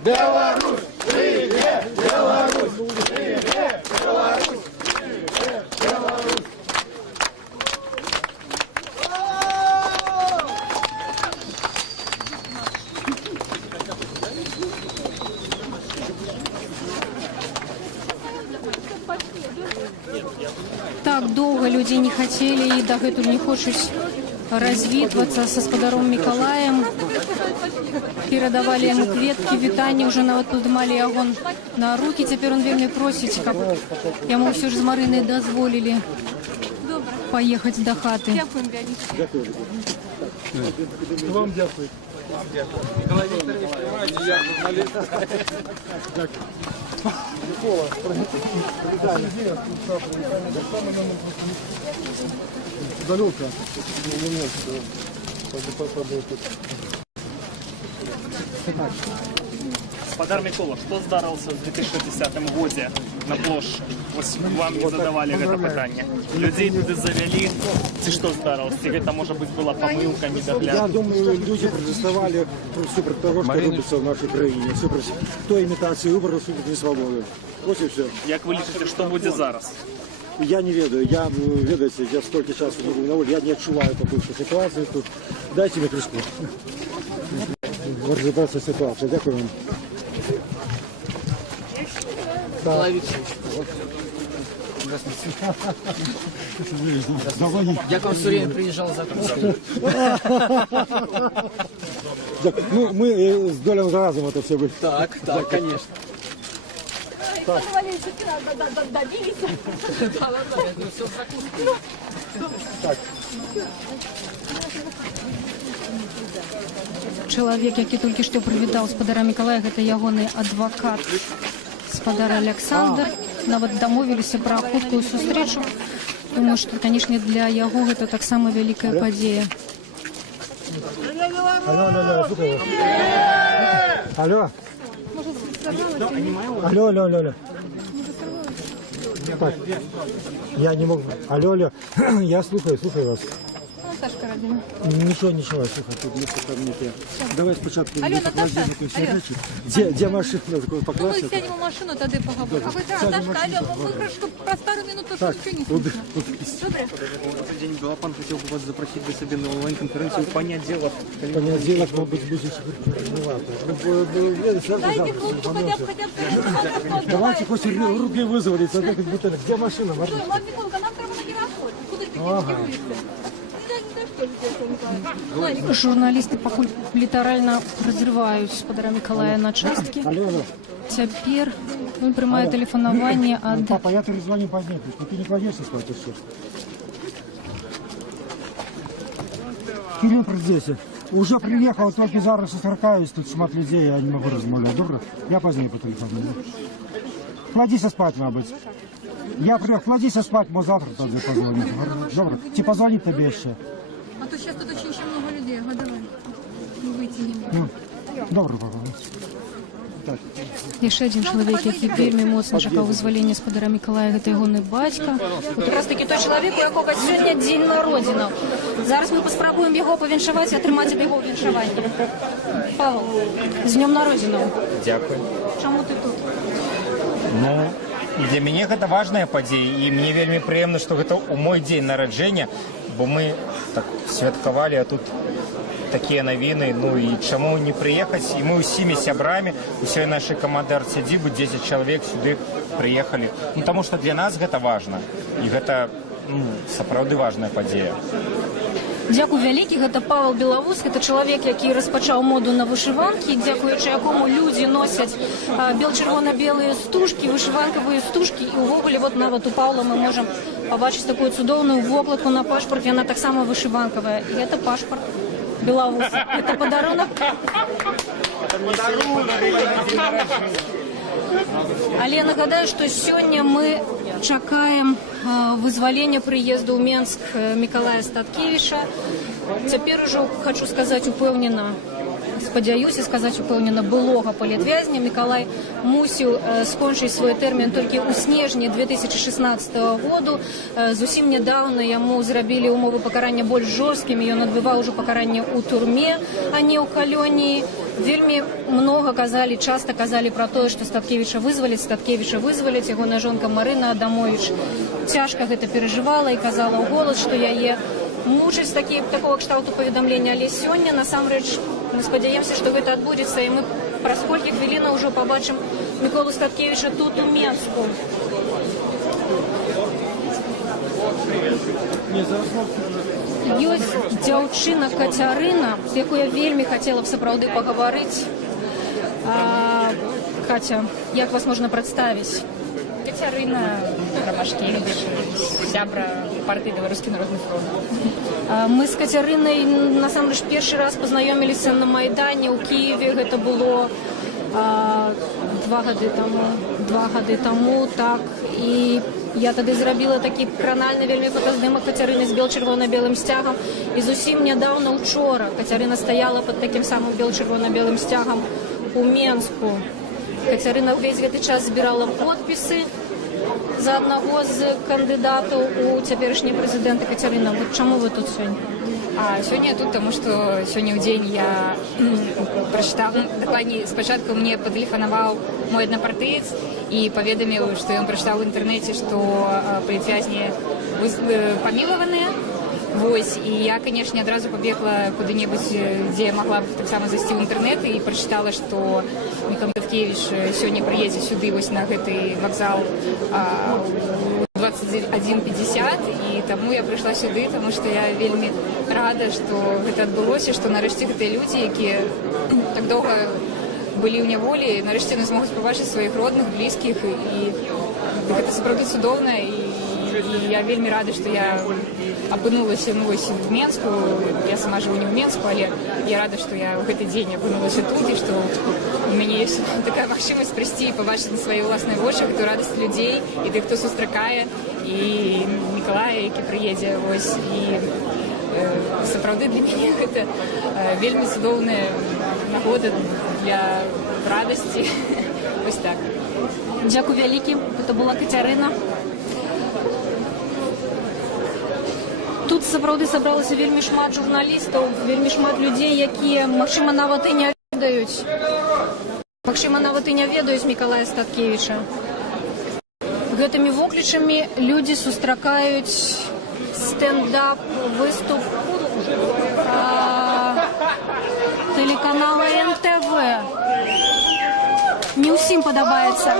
Беларусь! Привет! Беларусь! Привет! Беларусь! Беларусь! Так долго люди не хотели и дагэтуль не хочуць развітвацца са спадаром Мікалаем. Перадавалі яму кветкі, вітанні, ўжо нават падымалі яго на рукі. Цяпер он вельмі просіць, каб яму ўсё ж з Марынай дазволілі паехаць да хаты. Дякую. Вам дякую. Николай Викторович, я журналист. Дякую. Микола, Далека. Спадар Микола, што здарылася ў 2010 годзе на плошчы? Вось вам не задавалі гэта пытанне. Людзей туды завялі, ці што здарылася? Ці гэта, можа быць, была памылка, недагляд? Я думаю, люди протестовали супротив того, что робится в нашей краине, супротив той имитации выборов, супротив свободы. Вот и все. Як ви лічыце, што будзе зараз? Я не ведаю, ведаете, я столько часу не был на воле, я не отчуваю такой ситуации тут. Дайте мне крышку. Разобраться в ситуации. Дякую вам. Як вам все время приезжал за кружкой? Ну, мы с долем разом это все были. Так, конечно. Так. Добились. Так. Чалавек, які толькі што прывітаў спадара Мікалая, гэта ягоны адвакат спадар Александр. Нават дамовіліся пра хуткую сустрэчу. Думаю, што, канешне, для яго гэта таксама вялікая падзея. Алло. Алло. Так, я не могу. Алло. Я слухаю вас. Сашка родина. Ничего, слухай, тут есть там не те. Давай спочатку Алло, Наташа. Где машина такой покрасить? Мы сядем в машину, тогда поговорим. А вы, Наташка, алло, мы хорошо про пару минут тоже ничего не слышно. Добре? В этот день Балапан хотел бы вас запросить для себя на онлайн-конференцию понятделов. Понятделов, может быть, будет Дайте хлопцу хотя бы... Давайте хоть руки вызвали, где машина? Мам, Миколка, нам треба на гироскоп. Куда ты керуешься? Журналісты пакуль літаральна разрываюць спадара Мікалая на часткі. Цяпер ён прымае тэлефанаванне ад... Папа, я перезвоню позднее, но ты не кладешься спать, и все. Кирилл Придзесі. Уже приехал, только зараз состракаюсь, тут шмат людей, я не могу размовлять. Добре? Я позднее по телефону. Кладися спать, мабуть. Я приехал, кладися спать, может завтра тогда позвонить. Добре? Чи позвонить тебе еще? А то сейчас тут очень много людей, ага, давай. Выйти не Ну, добре, пожалуйста. Яшчэ адзін чалавек, які вельмі моцна чакаў вызвалення спадара Мікалая, гэта ягоны бацька. Вот якраз такі той чалавек, у якога сёння дзень народзінаў. Зараз мы паспрабуем яго павіншаваць і атрымаць ад яго віншаванне. Павел, з днём народзінаў. Дзякуй. Чаму ты тут? Ну, для мяне гэта важная падзея, і мне вельмі прыемна, што гэта ў мой дзень нараджэння, бо мы так святкавалі, а тут такія навіны, ну і чаму не прыехаць, і мы ўсімі сябрамі, усёй нашай каманды арт-сядзібы 10 чалавек сюды прыехалі. Ну, таму што для нас гэта важна, і гэта сапраўды важная падзея. Дзякуй вялікі, гэта Павел Белавус, гэта чалавек, які распачаў моду на вышыванкі, дзякуючы якому людзі носяць бел-чырвона-белыя стужкі, вышыванкавыя стужкі, і ўвогуле вот нават у Павла мы можам пабачыць такую цудоўную вокладку на пашпарт, яна таксама вышыванкавая, і гэта пашпарт Белавус. Это подарунок? Але я нагадаю, што сёння мы чакаем вызвалення прыезду ў Менск Мікалая Статкевіча. Цяпер ужо хочу сказаць упэўнена, спадзяюся сказаць упэўнена, былога палітвязня. Мікалай мусіў скончыць свой тэрмін толькі ў снежні 2016 году. Зусім нядаўна яму зрабілі ўмовы пакарання больш жорсткімі. Ён адбываў ужо пакаранне ў турме, а не ў калоніі. Вельмі многа казалі, часта казалі пра тое, што Статкевіча вызваляць, ягоная жонка Марына Адамовіч цяжка гэта перажывала і казала ў голас, што яе мучаць такого кшталту паведамлення, але сёння насамрэч мы спадзяемся, што гэта адбудзецца, і мы праз колькі хвілінаў ужо пабачым Міколу Статкевіча тут у Менску. Ёсць дзяўчына Кацярына, з якой я вельмі хацела б сапраўды пагаварыць. Катя, як вас можна прадставіць? Кацярына Ромашкевич, сябра партыі Беларускі народны фронт. Мы з Кацярынай насамрэч першы раз пазнаёміліся на Майдане ў Кіеве. Гэта было 2 гады таму, так. І я тады зрабіла такі кранальны вельмі фотаздымак Кацярыны з бел-чырвона-белым сцягам. І зусім нядаўна учора Кацярына стаяла пад такім самым бел-чырвона-белым сцягам у Менску. Кацярына ўвесь гэты час збірала подпісы за аднаго з кандыдатаў у цяперашні прэзідэнты. Кацярына, вот чаму вы тут сёння? Сёння я тут, таму што сёння ў дзень я прачытаў, дакладней, спачатку мне патэлефанаваў мой аднапартыец і паведаміў, што ён прачытаў у інтэрнэце, што палітвязні памілаваныя. Вось, і я, канешне, адразу пабегла куды-небудзь, дзе я магла б таксама зайсці ў інтэрнэт, і прачытала, што Мікола Статкевіч сёння прыедзе сюды вось на гэты вакзал 21:50, і таму я прыйшла сюды, таму што я вельмі рада, што гэта адбылося, што нарэшце гэтыя людзі, якія так доўга былі ў няволі, нарэшце не змогуць пабачыць сваіх родных, блізкіх, і гэта сапраўды цудоўна, і я вельмі рада, што я апынулася в Менску. Я сама жыву не ў Менску, але я рада, што я ў гэты дзень апынулася тут, і што у мяне ёсць такая магчымасць прыйсці і пабачыць на свае ўласныя вочы гэтую радасць людзей і тых, хто сустракае, і Мікалая, які прыедзе. Вось, і сапраўды для мяне гэта вельмі цудоўная нагода для радасці. Вось так. Дзякуй вялікі. Гэта была Кацярына. Тут сапраўды сабралася вельмі шмат журналістаў, вельмі шмат людзей, якія, магчыма, нават і не ведаюць Мікалая Статкевіча. Гэтымі воклічамі людзі сустракаюць стендап, выступ тэлеканала НТВ. Не ўсім падабаецца.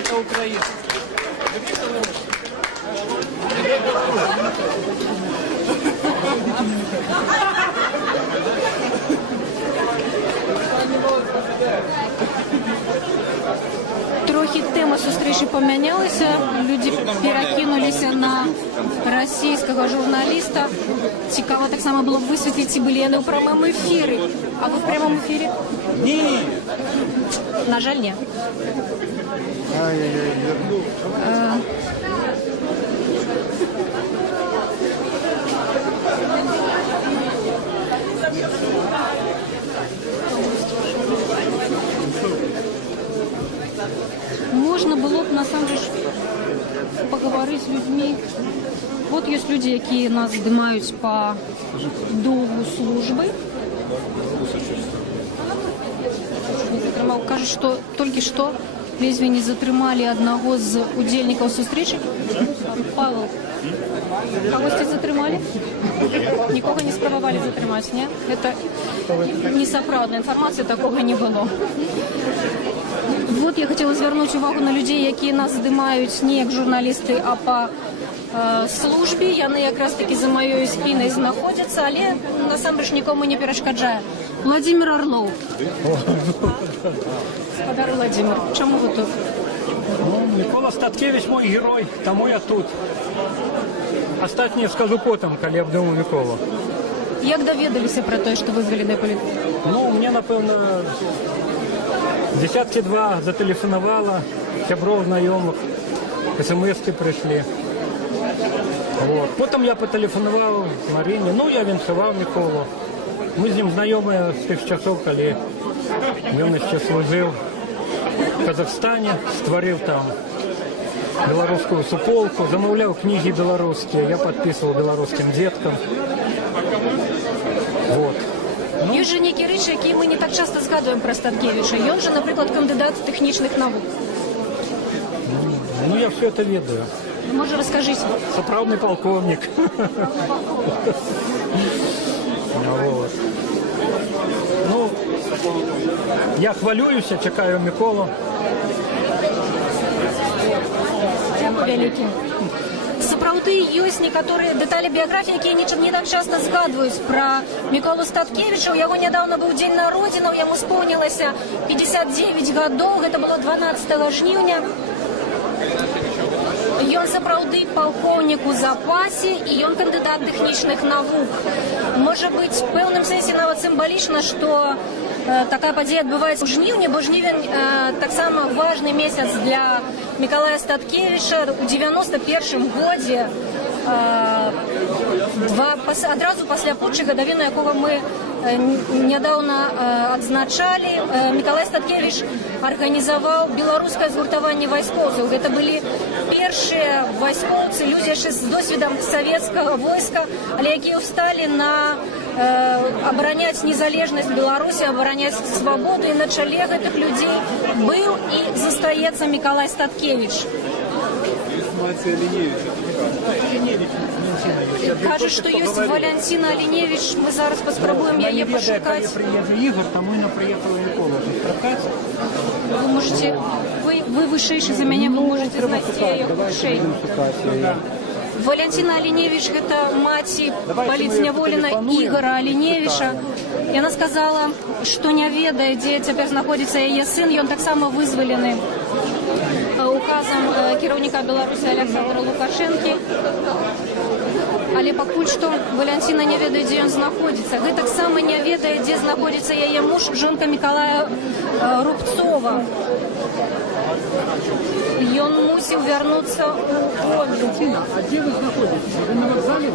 Это Украина. Трохи тема зустрічі памянялася, люди перакінуліся на расійскага журналіста. Цікаво таксама было б высветліць, ці былі яны ў прамым эфіры. А вы в прямом эфире? Ні. На жаль, не. Можно было бы, на самом деле, поговорить с людьми. Вот есть люди, які нас здымаюць по доўгу службы. Кажуть, что толькі што лезвені затрымалі аднаго з удзельнікаў сустрэчы. Павел, кагосьці затрымалі? Нікога не спрабавалі затрымаць, не? Это несапраўдная інфармацыя, такога не было. Вот я хотела звярнуць увагу на людзей, якія нас здымаюць не як журналісты, а па службе. Яны якраз таки за маёй спінай знаходзяцца, але насамрэч нікому не перашкаджае. Владимир Орлов. Спадар Владимир, чаму вы тут? Ну, Микола Статкевич мой герой, тому я тут. Астатнее скажу потом, калі абдумаю Миколу. Як даведаліся пра тое, што вызвалі на поліцию? Ну, мне, напэўна, десятки два зателефонавала, сяброў, знаёмых, смс-ки прыйшлі. Вот. Потом я потелефонував Маріні, ну я віншував Миколу. Ми з ним знайомі з тих часов, коли він ще служив в Казахстані, створив там белорусскую суполку, замовляв книги белорусские, я подписывал белорусским деткам. Вот. Ну, есть же некие речи, які мы не так часто згадуємо про Статкевича. І он же, наприклад, кандидат технічних наук. Ну, я все это ведаю. Може, розкажіть. Сапраўдны полковник. Вот. Ну, я хвалююся, чекаю Миколу. Дякую вялікі. Сапраўды ёсць некаторыя дэталі біяграфіі, якія не так часто згадваюць пра Міколу Статкевіча. У яго нядаўна быў дзень народзінаў, яму споўнілася 59 гадоў, гэта было 12 жніўня. Ён сапраўды палкоўнік у запасе і ён кандыдат тэхнічных навук. Можа быць, в пэўным сэнсе нават сімвалічна, што такая падзея адбываецца ў жніўні, бо жнівень таксама важны месяц для Мікалая Статкевіча. У 91 годзе, адразу пасля путчы, гадавіну якога мы нядаўна адзначалі, Мікалай Статкевіч арганізаваў беларускае згуртаванне вайскоўцаў. Гэта былі першыя вайскоўцы, людзі яшчэ з досведам савецкага войска, але якія ўсталі на абараняць незалежнасць Беларусі, абараняць свабоду, і на чале гэтых людзей быў і застаецца Мікалай Статкевіч. Кажуть, што ёсць Валянціна Аліневіч, мы зараз паспрабуем яе пашукаць. Я приеду Игорь, тому и приехала Микола. Вы можете, вы вышэйшы за мяне, вы можете знайсці яе хутчэй. Валянціна Аліневіч – гэта маці паліцняволена Ігора Аліневіча. Яна сказала, што не ведае, дзе цяпер знаходзіцца яе сын. Ён таксама вызвалены указам кіраўніка Беларусі Александра Лукашэнкі. Але пакуль што Валянціна не ведае, дзе ён знаходзіцца. Гэтаксама не ведае, дзе знаходзіцца яе муж, жонка Мікалая Рубцова. Ён мусіў вярнуцца ў Валянціна, а дзе вы знаходзіцеся? Вы на вакзале?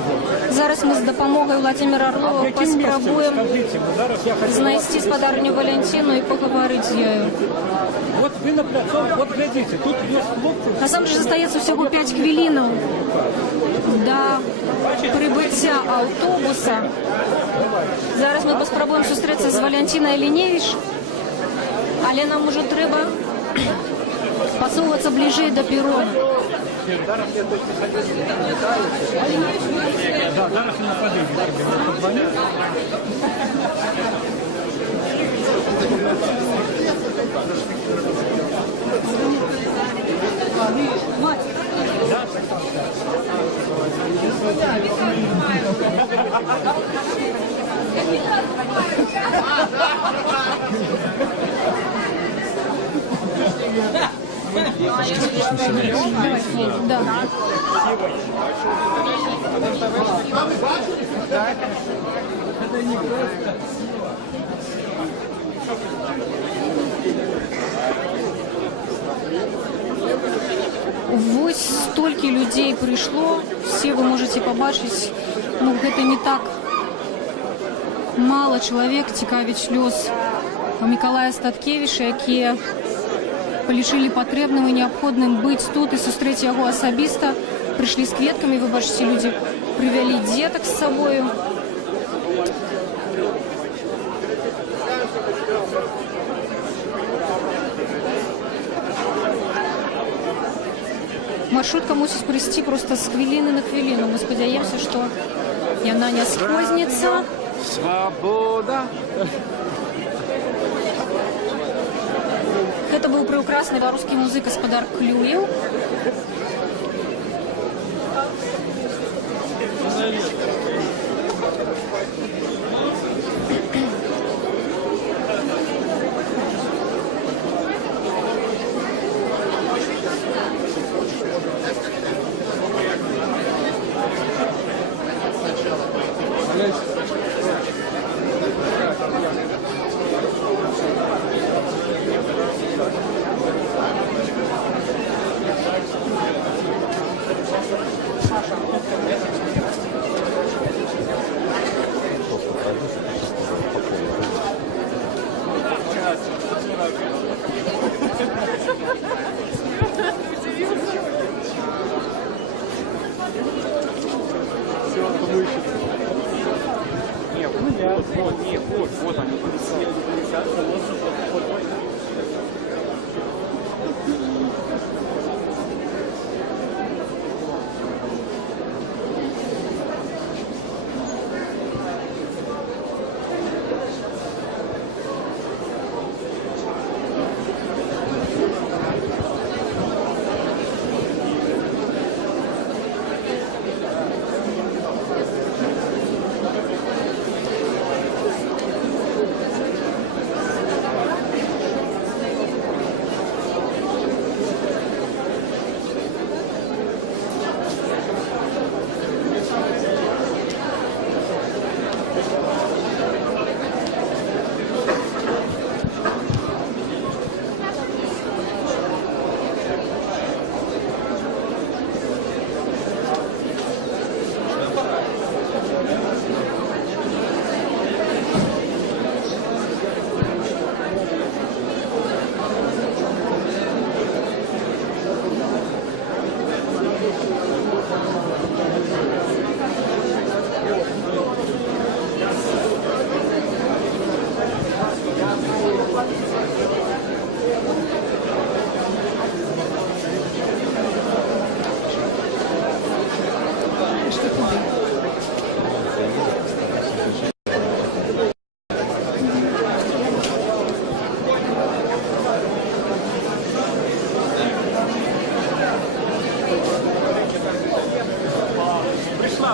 Зараз мы з дапамогай Владимира Орлова паспрабуем знайсці спадарню Валянціну і пагаварыць з ёю. Вот вы на пляцовке, вот глядите, тут есть хлопцы. На самом деле застаецца ўсяго 5 хвілінаў да прыбыцця аўтобуса. Зараз мы паспрабуем сустрэцца з Валянцінай Аліневіч, але нам ужо трэба пасоўвацца бліжэй да перона. Да, зараз на подъезде. Да. Вось столькі людзей прыйшло, все вы можете побачыць, ну гэта не так мало чалавек цікавіць лёс Мікалая Статкевіча, якія палічылі патрэбным і неабходным быць тут і сустрэць яго асабіста. Прыйшлі з кветкамі, вы бачыце, людзі прывялі дзетак з сабою. Маршрутка мусіць прыйсці проста з хвіліны на хвіліну. Мы спадзяемся, што яна не спозніцца. Свобода! Гэта быў прыўкрасны беларускі музыка спадар Клюеў. Вот они.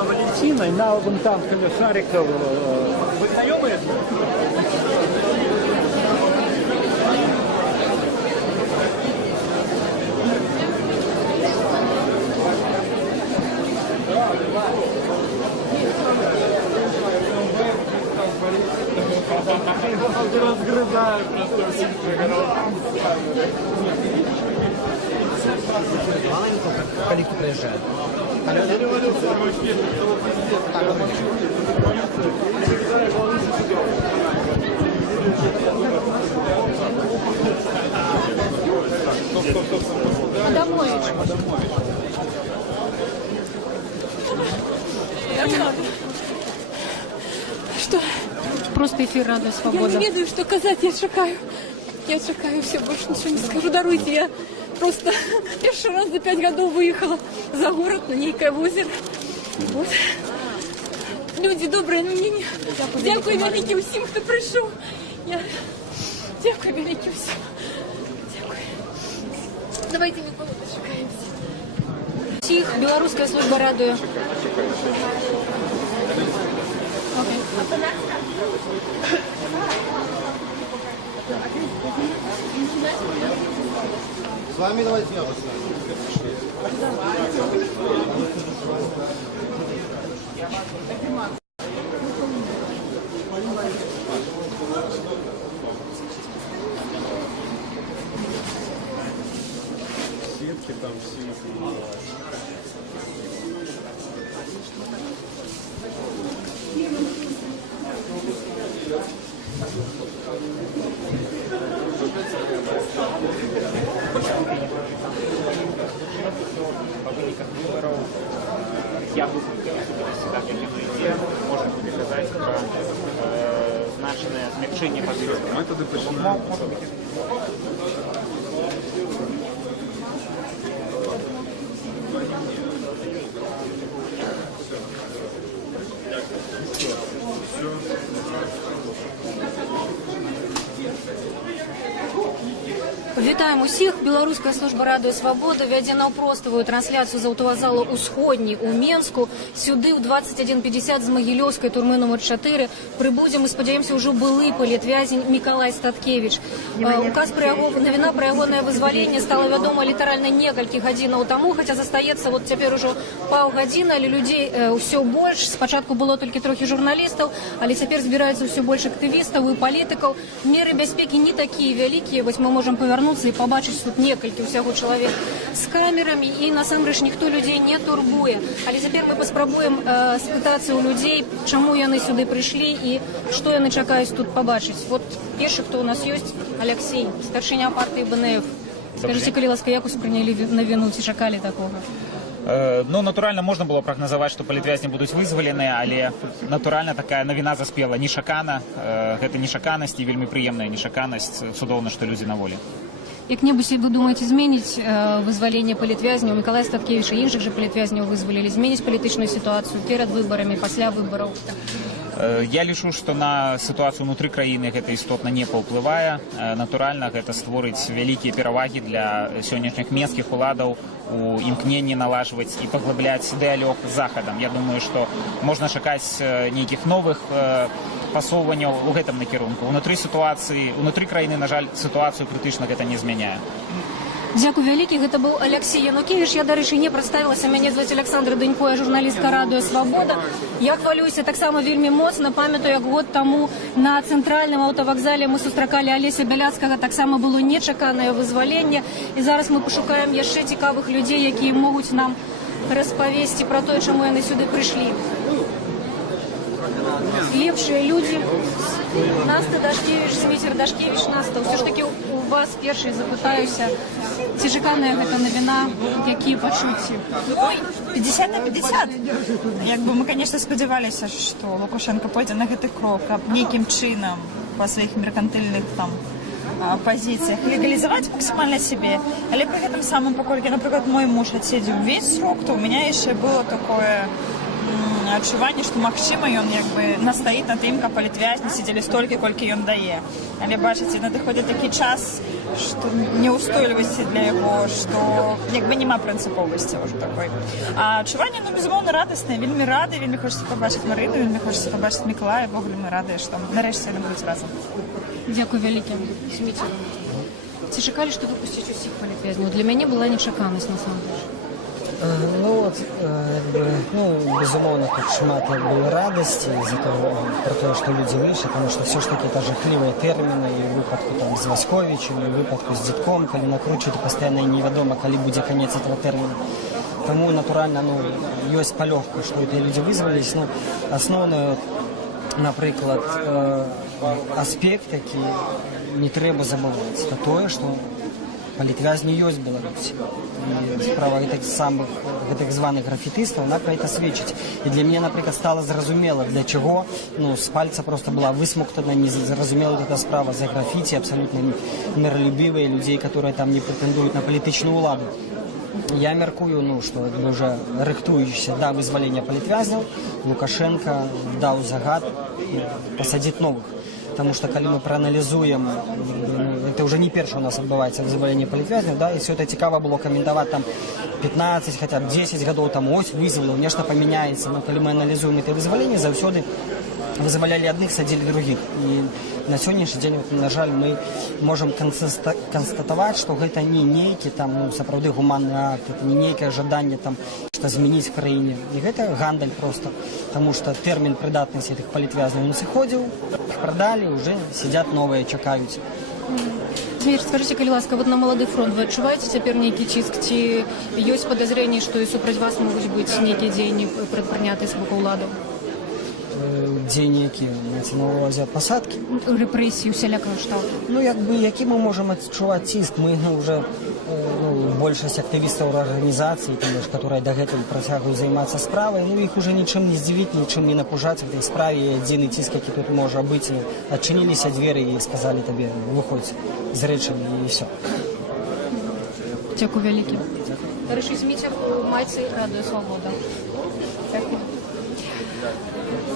Валентина, и на вон там Комиссариков. Вы знакомые? Разгрызаю просто всех. Коллеги приезжают. Что? Просто эфир «Радио Свобода». Я не ведаю, что сказать, я шукаю. Я шукаю, все, больше ничего не скажу. Даруйте, я просто первый раз за 5 годов выехала за город на некое озеро. Вот. Люди добрые, но мне не... Дякую велике усім, хто прийшов. Дякую велике усім. Дякую. Давайте мы пошукаемся. Всіх, Белорусская служба радио. С вами давайте я Сетки там все. По выниках выборов я бы всегда можно будет сказать про значное смягчение позиции. Методы почему? Вітаем усіх. Беларуская служба радыё Свабода вядзе наўпроставую трансляцыю з аўтавакзала «Усходні» у Менску. Сюды ў 21:50 з магілёўскай турмы нумар 4 прыбудзе, мы спадзяёмся, ўжо былы палітвязень Мікалай Статкевіч. Навіна пра ягонае вызваленне стала вядома літаральна некалькі гадзінаў таму, хаця застаецца вот цяпер ужо паўгадзіны, але людзей ўсё больш. Спачатку было толькі трохі журналістаў, але цяпер збіраецца ўсё больш актывістаў і палітыкаў. Меры бяспекі не такія вялікія, вось мы можам павярнуцца і пабачыць тут некалькі ўсяго чалавек з камерамі, і насамрэч ніхто людзей не турбуе. Але цяпер мы паспрабуем спытацца ў людзей, чаму яны сюды прыйшлі і што яны чакаюць тут пабачыць. Вот першы, хто у нас ёсць, Алексей, старшыня партыі БНФ. Скажыце, калі ласка, як успрынялі навіну, ці чакалі такога? Ну, натуральна, можна было прагназаваць, што палітвязні будуць вызваленыя, але натуральна такая навіна заспела нечакана. Гэта нечаканасць і вельмі прыемная нечаканасць. Цудоўна, што людзі на волі. Як-небудзь вы думаеце зменіць вызваленне палітвязняў? Мікалая Статкевіча і іншых жа палітвязняў вызвалілі, зменіць палітычную сітуацыю перад выбарамі, пасля выбараў? Я лічу, што на сітуацыю ўнутры краіны гэта істотна не паўплывае. Натуральна, гэта створыць вялікія перавагі для сённяшніх менскіх уладаў у імкненні налажваць і паглыбляць дыялог з захадам. Я думаю, што можна чакаць нейкіх новых пасоўванняў у гэтым накірунку. Унутры краіны, на жаль, сітуацыю крытычна гэта не змяняе. Дзякуй вялікі, гэта быў Алексей Янукевіч. Я, дарэчы, не прадставілася, мяне зваць Александра Дэнько, я журналістка радыё Свабода. Я хвалююся таксама вельмі моцна, памятаю, як год таму на цэнтральным аўтавакзале мы сустракалі Алеся Бяляцкага, таксама было нечаканае вызваленне. І зараз мы пашукаем яшчэ цікавых людзей, якія могуць нам распавесці пра тое, чаму яны сюды прыйшлі. Лепшыя людзі. Наста Дашкевіч, Зміцер Дашкевіч, Наста, ўсё ж такі у вас першай запытаюся, ці чаканая гэта навіна, якія пачуцці? Ой, 50 на 50. Якби мы, конечно, спадзяваліся, што Лукашенко пойдзе на гэты крок, каб нейкім чынам па сваіх меркантыльных там позициях легализовать максимально себе. Але при гэтым самым, паколькі, напрыклад, мой муж адседзеў увесь срок, то у меня яшчэ было такое адчуванне, што магчыма ён як бы настаіць на тым, каб палітвязні сидзелі столькі, колькі ён дае. Але бачыце, надыходзіць такі час, што неўстойлівасці для яго, што як бы няма прынцыповасці ўжо такой. А адчуванне, ну, безумоўна, радаснае, вельмі рады, вельмі хочацца пабачыць Марыну, вельмі хочацца пабачыць Мікалая, ввогуле мы радыя, што нарэшце яны будуць разам. Дзякуй вялікі. Зміцер, ці чакалі, што выпусціць усіх палітвязняў? Для мяне была нечаканасць, насамрэч. Ну от, безумовно, тут шмат радости из-за того, про то, что люди вышли, потому что все ж таки это жахливые термины, и в выпадку там с Васьковичем, и в выпадку с Дідком, коли накручивают, постоянно неведомо, коли будет конец этого термина. Тому натурально, есть полегка, что это люди вызвались, основной, наприклад, аспект такий, не треба забывать, это то, что палітвязні ёсць Беларусі. І справа гэтых званых графітыстаў, вона пра гэта сведчыць. І для мяне, напрыклад, стала зразумела, для чаго з пальца просто была высмоктана незразумела эта справа за графіці, абсолютно миролюбівыя людзей, которые там не претендуют на палітычную ўладу. Я мяркую, што уже рыхтуючыся да вызвалення палітвязняў, Лукашенко даў загад пасадзіць новых. Потому что, когда мы проанализуем, это уже не перше у нас отбывается вызволение палітвязняў, да, и все это цікаво было комментовать там 15, хотя бы 10 годов, там, ось вызвали, нечто поменяется. Но когда мы анализуем это вызволение, завсёды вызволяли одних, садили других. И на сённяшні дзень, на жаль, мы можам канстатаваць, што гэта не нейкі там, ну, сапраўды гуманны акт, это не нейкае жаданне там што змяніць в краіне. І гэта гандаль просто, таму што тэрмін прыдатнасці гэтых палітвязняў не сыходзіў, іх прадалі, уже сядзяць новыя, чакаюць. Змеер, скажите, калі ласка, вот на Молоды фронт вы адчуваеце цяпер нейкі ціск, ці ёсць падазрэнні, што і супраць вас могуць быць нейкія дзеянні прадпрынятыя з боку ўладаў? Дзеянні якія? Маеце на ўвазе пасадкі? Рэпрэсіі усялякага штабу. Ну, як бы, які мы можам адчуваць ціск? Мы уже большасць актывістаў арганізацый, которые дагэтуль працягваюць займацца справай, ну, іх уже нічым не здзівіць, нічым не напужаць в этой справе. Адзіны ціск, які тут можа быць, адчыніліся дзверы і сказалі табе, выходзь з рэчамі, і все. Дзякую вялікі. Дарэчы, зміце у майцы Радыё Свабода. Дзякую.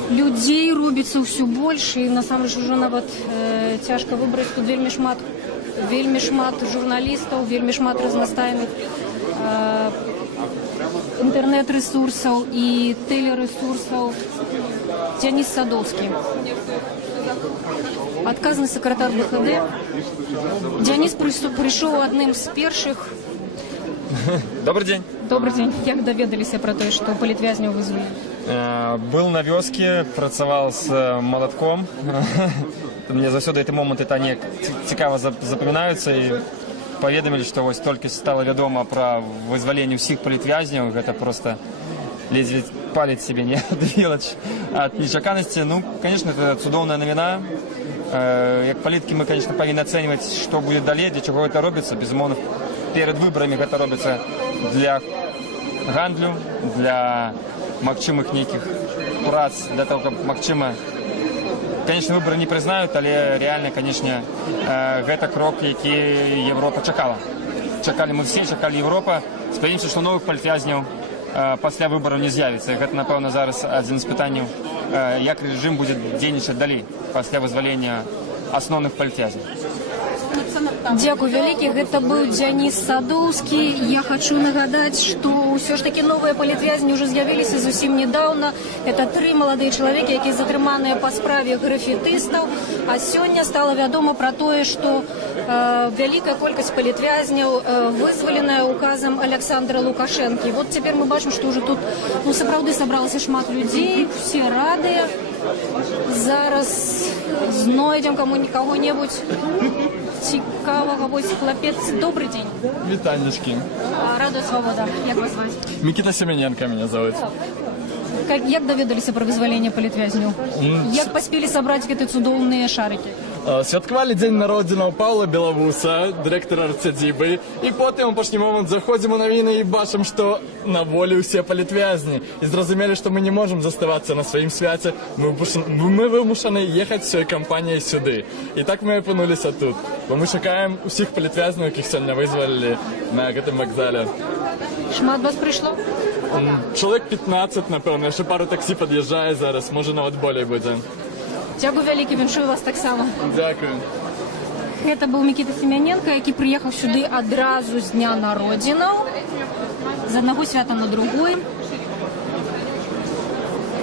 Людзей робіцца ўсё больш, і насамрэч ужо нават цяжка выбраць. Тут вельмі шмат журналістаў, вельмі шмат разнастайных інтэрнэт-рэсурсаў і тэлерэсурсаў. Дзяніс Садоўскі, адказны сакратар БХД. Дзяніс прыйшоў адным з першых. Добрый день. Добрый день. Як даведаліся пра тое, што палітвязняў вызвалі? Был на вёске, працаваў з малатком. Мне заўсёды гэты моманты так цікава запамінаюцца, і паведамілі, што вось толькі стала вядома пра вызваленне ўсіх палітвязняў. Гэта просто ледзьве палец себе не адвілач ад нечаканасці. Ну, конечно, это цудоўная навіна. Як палітыкі мы, конечно, павінны ацэньваць, што будзе далей, для чаго гэта робіцца. Безумоўна, перед выбарамі гэта робіцца для гандлю, для магчымых нейкіх прац, для того, каб магчыма. Конечно, выборы не признают, але реально, конечно, гэта крок, які Европа чакала. Чакалі мы все, чакалі Европа. Спадзяемся, што новых палітвязняў пасля выбораў не з'явіцца. Гэта, напэўна, зараз адзін з пытанняў, як рэжым будзе дзейнічаць далей пасля вызвалення асноўных палітвязняў. Дзякую вялікі, гэта быў Дзяніс Садоўскі. Я хочу нагадаць, што ўсё ж такі новыя палітвязні ўжо з'явіліся зусім нядаўна. Это 3 маладыя чалавекі, якія затрыманыя па справе графітыстаў. А сёння стала вядома пра тое, што вялікая колькасць палітвязняў вызваленая указам Александра Лукашэнкі. Вот цяпер мы бачым, што ўжо тут сапраўды сабралася шмат людзей, усе радыя. Зараз знойдзем каго-небудзь цікавага. Вось хлапец, добрый день. Витанечки. Радыё Свобода. Як вас зваць? Микита Семененко меня зовут. Як даведаліся пра вызваленне палітвязняў? Як паспелі сабраць гэты цудоўныя шарыкі? Святкавалі дзень народзінаў Паўла Белавуса, дырэктара арцядзібы, і потым у апошні момант заходзім у навіны і бачым, што на волі ўсе палітвязні. І зразумелі, што мы не можам заставацца на сваім свяце, мы вымушаны ехаць всёй кампаніяй сюды. І так мы апынуліся тут, бо мы чакаем усіх палітвязняў, якіх сёння вызвалілі на гэтым вакзале. Шмат вас прыйшло? Чалавек 15, напэўна, яшчэ пару таксі пад'язджае зараз, можа нават болей будзе. Дзякую вялікі, віншую вас таксама. Дзякую. Гэта быў Мікіта Семяненка, які прыехаў сюды адразу з дня народзінаў, з аднаго свята на другой.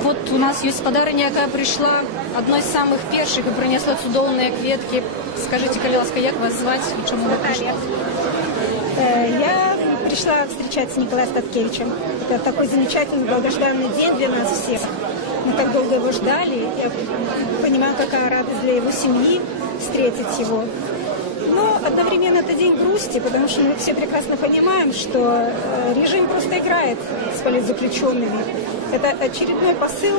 Вот у нас ёсць спадарыня, якая прыйшла адной з самых першых і прынесла цудоўныя кветкі. Скажите, калі ласка, як вас зваць і чаму вы прыйшли? Я пришла встречать с Николаем Статкевичем. Это такой замечательный, долгожданный день для нас всех. Мы так долго его ждали. Я понимаю, какая радость для его семьи встретить его. Но одновременно это день грусти, потому что мы все прекрасно понимаем, что режим просто играет с политзаключенными. Это очередной посыл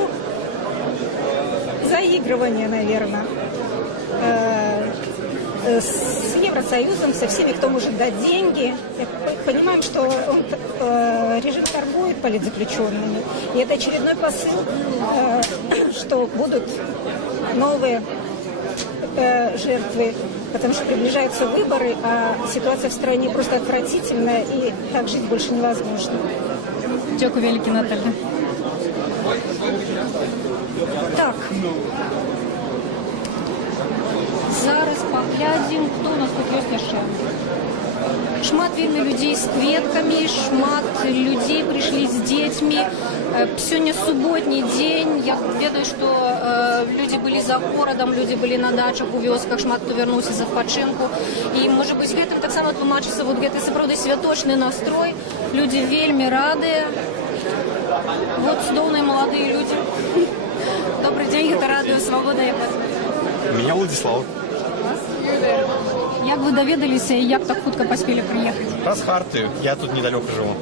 заигрывания, наверное, с Евросоюзом, со всеми, кто может дать деньги. Понимаем, что режим торгует политзаключенными. И это очередной посыл, что будут новые жертвы, потому что приближаются выборы, а ситуация в стране просто отвратительная, и так жить больше невозможно. Дякую велике, Наталья. Так. Зараз паглядзім, хто у нас тут ёсць яшчэ. Шмат вельмі людзей з кветкамі, шмат людзей прыйшлі з дзецьмі. Сёння суботні дзень. Я ведаю, што людзі былі за горадам, людзі былі на дачах, у вёсках, шмат хто вярнуўся з адпачынку. І, можа быць, гэтым таксама тлумачыцца вот гэты сапраўды святочны настрой. Людзі вельмі радыя. Вот цудоўныя маладыя людзі. Добрый день, гэта радыё «Свабода». Меня Владислав. Як вы даведаліся і як так хутка паспелі прыехаць? Раз Харты, я тут недалеко живу.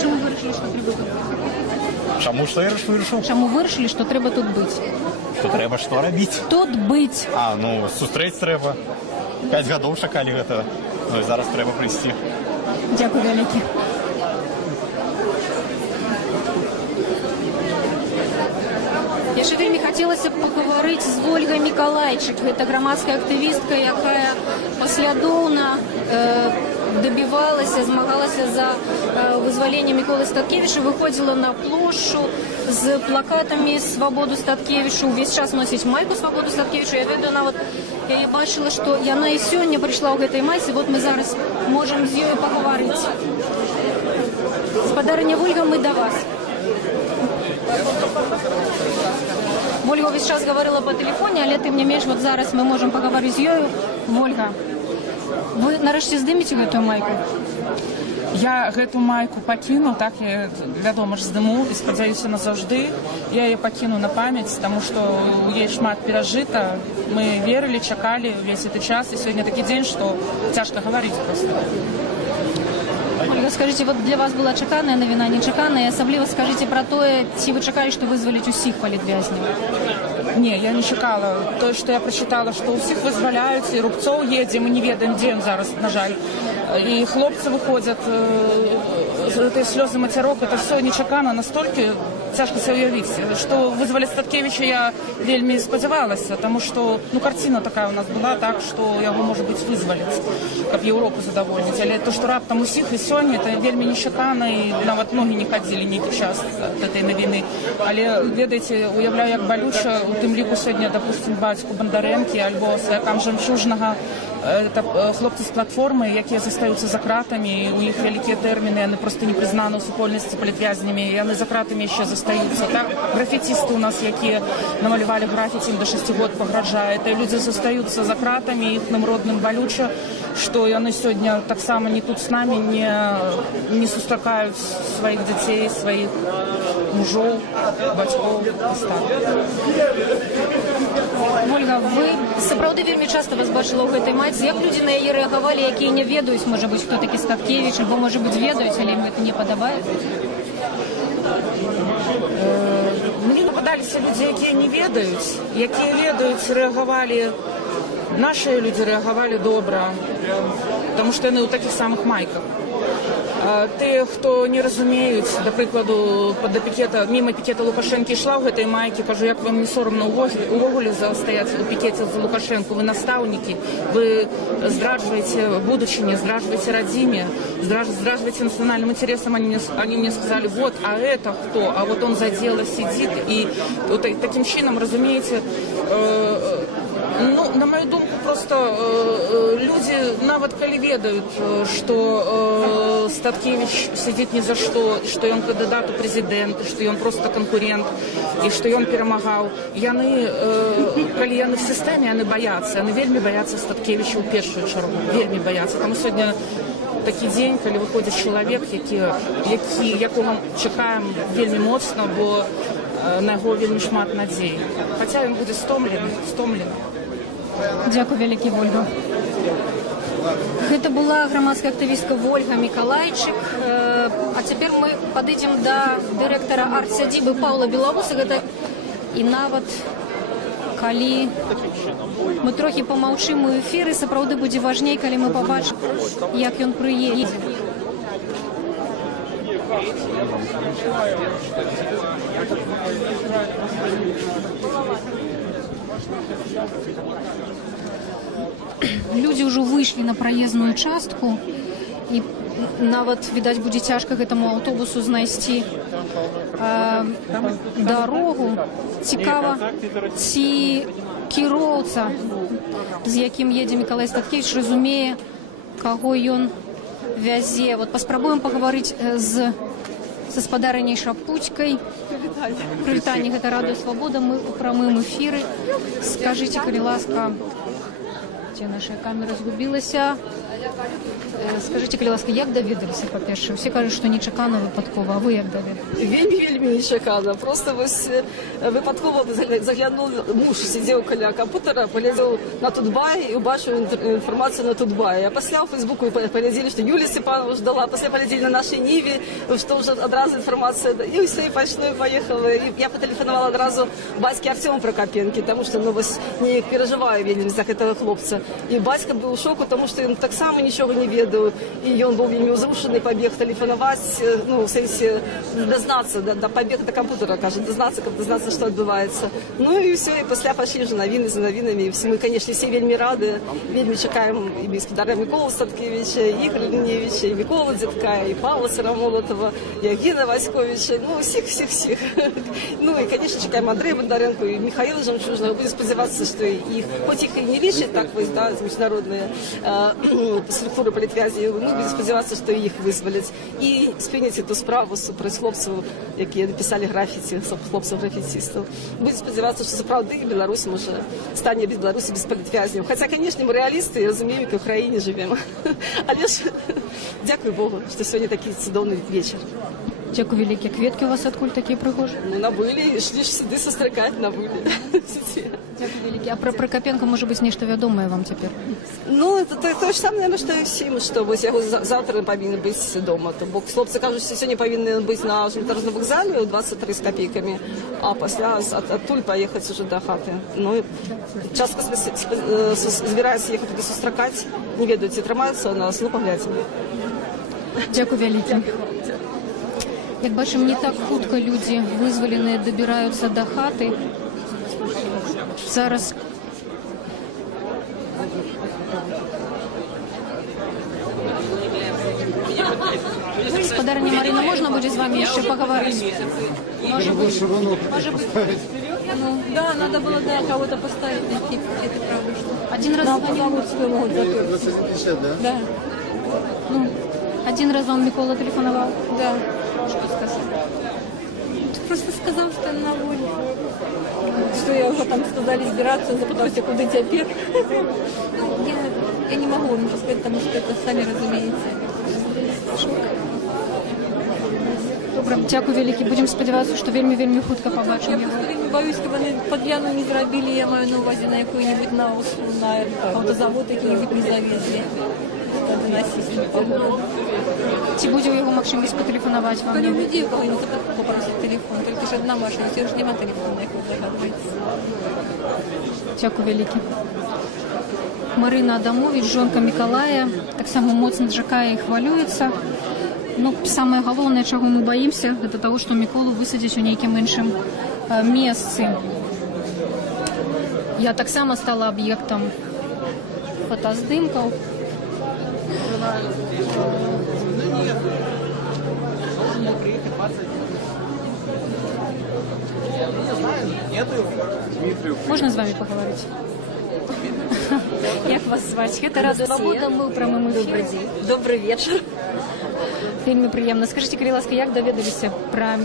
Чаму вы вырашылі, што трэба тут? Чаму што я вырашыў? Чаму вырашылі, што трэба тут быць? Што трэба што рабіць? Тут быць. Ну, сустрэць трэба. 5 гадоў чакалі гэта. Ну і зараз трэба прыйсці. Дзякуй вялікі. Яшчэ вельмі хацелася б пагаварыць з Ольгай Мікалайчык. Гэта грамадская актывістка, якая паслядоўна дабівалася, змагалася за вызваленне Міколы Статкевіча, выходзіла на плошчу з плакатамі «Свабоду Статкевічу». Увесь час носіць майку «Свабоду Статкевічу». Я ведаю, нават я бачыла, што яна і сёння прыйшла ў гэтай майцы. Вот мы зараз можам з ёю пагаварыць. Спадарыня Ольга, мы да вас. Ольга увесь час говорила по телефоне, але тым не менш, вот зараз мы можем паговорыць з ёю. Ольга, вы нарэшце здымеце гэтую майку? Я гэту майку пакіну, так, я, вядома ж, здыму і спадзяюся назаўжды. Я яе пакіну на памяць, таму што ў ёй шмат перажыта. Мы верылі, чакалі ўвесь гэты час, і сёння такі дзень, што цяжка гаварыць проста. Ольга, скажите, вот для вас была чаканая навіна, нечаканая, асабліва скажите про тое, ці вы чакалі, што вызваліць усіх палітвязняў? Не, я не чакала. Тое, што я прачытала, што ўсіх вызваляюць, і Рубцоў едзе, мы не ведаем, дзе ён зараз, на жаль. І хлопцы выходзяць, гэтыя слёзы мацярок, это все нечакана, настолькі цяжка сабе уявіць, што вызвалі Статкевіча я вельмі спадзявалася, таму што, карціна такая у нас была, так, што яго, можа быць, вызваліць, каб Еўропу задавольніць. Але то, што раптам усіх і сёння, это вельмі нечакана, і нават ногі не хадзілі нейкі час ад гэтай навіны. Але, ведаеце, уяўляю, як балюча, у тым ліку сёння, допустим, бацьку Бандарэнкі альбо сваякам Жамчужнага, это хлопцы з платформы, якія застаюцца за кратамі, у іх вялікія тэрміны, яны проста не прызнаны ў супольнасці палітвязнямі, яны за кратамі яшчэ застаюцца. Так, графітісты у нас, якія намалявалі графіці, ім да 6 год пагражае. Это людзі застаюцца за кратамі, іх нам родным балюча, што яны сёння таксама не тут з намі, не сустракаюць сваіх дзяцей, сваіх мужоў, бацькоў і старых. Ольга, вы сапраўды вельмі часта вас бачыла ў гэтай майцы. Як людзі на яе рэагавалі, якія не ведаюць, можа быць, хто такі Статкевіч, або, можа быць, ведаюць, але ім гэта не падабаецца? Мне нападаліся людзі, якія не ведаюць, рэагавалі, нашыя людзі рэагавалі добра, таму што яны ў такіх самых майках. Тыя, хто не разумеюць, да прыкладу, міма пікета Лукашэнкі ішла ў гэтай майкі, кажу, як вам не сорамна увогуле стаяць у пікеце за Лукашэнку, вы настаўнікі, вы здраджваеце будучыне, здраджваеце радзіме, здраджваеце нацыянальным інтарэсам. Они мне сказали, вот, а это кто? А вот он за дело сидит. И вот таким чином, разумеете, на мою думку, просто люди нават калі ведаюць, што Статкевич сидит ни за что, што ён кандидат у прэзідэнты, што ён просто конкурент і што ён перамагаў. Калі яны в сістэме, яны баяцца, яны вельмі баяцца Статкевича ў першую чаргу, вельмі баяцца. Таму сёння такі дзень, калі выходзіць чалавек, якога чакаем вельмі моцна, бо на яго вельмі шмат надзей. Хаця ён будзе стомлены. Дзякуй вялікі, Ольга. Гэта была грамадская актывістка Ольга Мікалайчык. А цяпер мы падыдзем да дырэктара арт-сядзібы Паўла Белавуса. І нават калі мы трохі памаўчым у эфіры, сапраўды будзе важней, калі мы пабачым, як ён прыедзе. Людзі ўжо выйшлі на праезную частку, і нават, відаць, будзе цяжка гэтаму аўтобусу знайсці дарогу. Цікава, ці кіроўца, з якім едзе Мікалай Статкевіч, разумее, каго ён вязе. Вот паспрабуем паговорыць са спадарыняй Шапуцькай. Прывітанне, гэта Радыё Свабода, мы ў прамым эфіры. Скажыце, калі ласка, дзе наша камера згубілася. Скажите, калі ласка, як даведаліся, па-перше? Усе кажуць, што нечакана, выпадкова, а вы як даведаліся? Вельмі нечакана. Просто вось выпадкова заглянуў, муж сидзеў каля кампутера, паглядзеў на Тутбай і убачыў інфармацыю на Тутбай. А пасля ў Фейсбуку паглядзелі, што Юлія Степанова ждала, пасля паглядзелі на нашай Ніве, што ўжо адразу інфармацыя. І ўсё, і пайшло, і паехала. І я патэлефанавала адразу бацьке Артему Прокопенке, таму што, вось, не перажываю вельмі за гэтага хлопца. І бацька быў у шоку, таму што ён таксама нічога не ведаў. І ён быў вельмі ўзрушаны, пабег тэлефанаваць, ну, в сэнсе, дазнацца, пабег да кампутера, кажа, дазнацца, каб дазнацца, што адбываецца. Ну і ўсё, і пасля пайшлі ўжо навіны за навінамі. І мы, канешне, все вельмі рады, вельмі чакаем і гаспадара Міколу Статкевіча, і Ігоря Ліневіча, і Міколу Дзядка, і Павла Сарамолатова, і Евгена Васьковича, ну, всіх. Ну і, канешне, чакаем Андрея Бондаренко і Михаила Жемчужного. Будем спадзявацца, што іх, хоць іх і не лічаць, так, вось, да, міжнародныя структуры палітвязні, мы будем спадзявацца, што іх вызваляць. І спыніць эту справу супраць хлопцаў, якія напісалі графіці, хлопцаў-графіцістаў. Будем спадзявацца, што сапраўды Беларусь можа стане без Беларусі без палітвязняў. Хаця, канешне, мы рэалісты, разумеем, як у краіне жывем. Але ж, дзякуй Богу, што сёння такі цудоўны вечар. Дзякуй вялікі. Кветкі у вас адкуль такія прыгожыя? Ну, набылі, ішлі ж сюды сустракаць, набылі. Дзякуй вялікі. А пра Прокопенка, можа быць, нешта вядомае вам цяпер? Ну, это то ж самае, наверное, што і ўсім, што вось яго заўтра павінен быць дома. То бок хлопцы кажуць, што сёння павінны быць на железнодорожным вакзале ў 23 з капейкамі, а пасля адтуль паехаць ужо да хаты. Ну, частка збіраецца ехаць туды сустракаць, не ведаю, ці трымаюцца у нас, ну, паглядзім. Дзякуй вялікі. Як бачым, не так хутка людзі вызваленыя дабіраюцца да хаты. Зараз господарыня Марина, можно будет с вами еще поговорить? Может быть. Ну, да, надо было, да, кого-то поставить, найти. Это правда, что. Один раз они могут запереться. Да. Ну, один раз вам Микола телефоновал? Да. Что сказал? Просто сказал, что я на воле. Что я уже там сказали избираться, запытался, куда теперь. Я не могу вам ничего сказать, потому что это сами разумеете. Шок. Добре, дякую велике. Будем сподіватися, що вельми хутко побачимо його. Я просто боюсь, коли вони под'яну не зробили, я маю на увазі на який-небудь на автозавод, який-небудь не завезли. Ці буде у його можливість потелефонувати вам? Коли людей, у кого не попросить телефон, тільки ж одна машина, все ж нема телефону, як ви догадуєтесь. Дякую велике. Марина Адамович, жонка Миколая, так само моцно чакае і хвалюецца. Ну, самое галоўнае, чаго мы боимся, это того, что Миколу высадзяць у нейкім іншым месцы. Я таксама стала аб'ектам фотаздымкаў. Можно с вами поговорить? Як вас звать? Это Радыё Свабода, мы ў прамым эфіры. Добрый вечер. Вельмі прыемна. Скажите, калі ласка, як даведаліся пра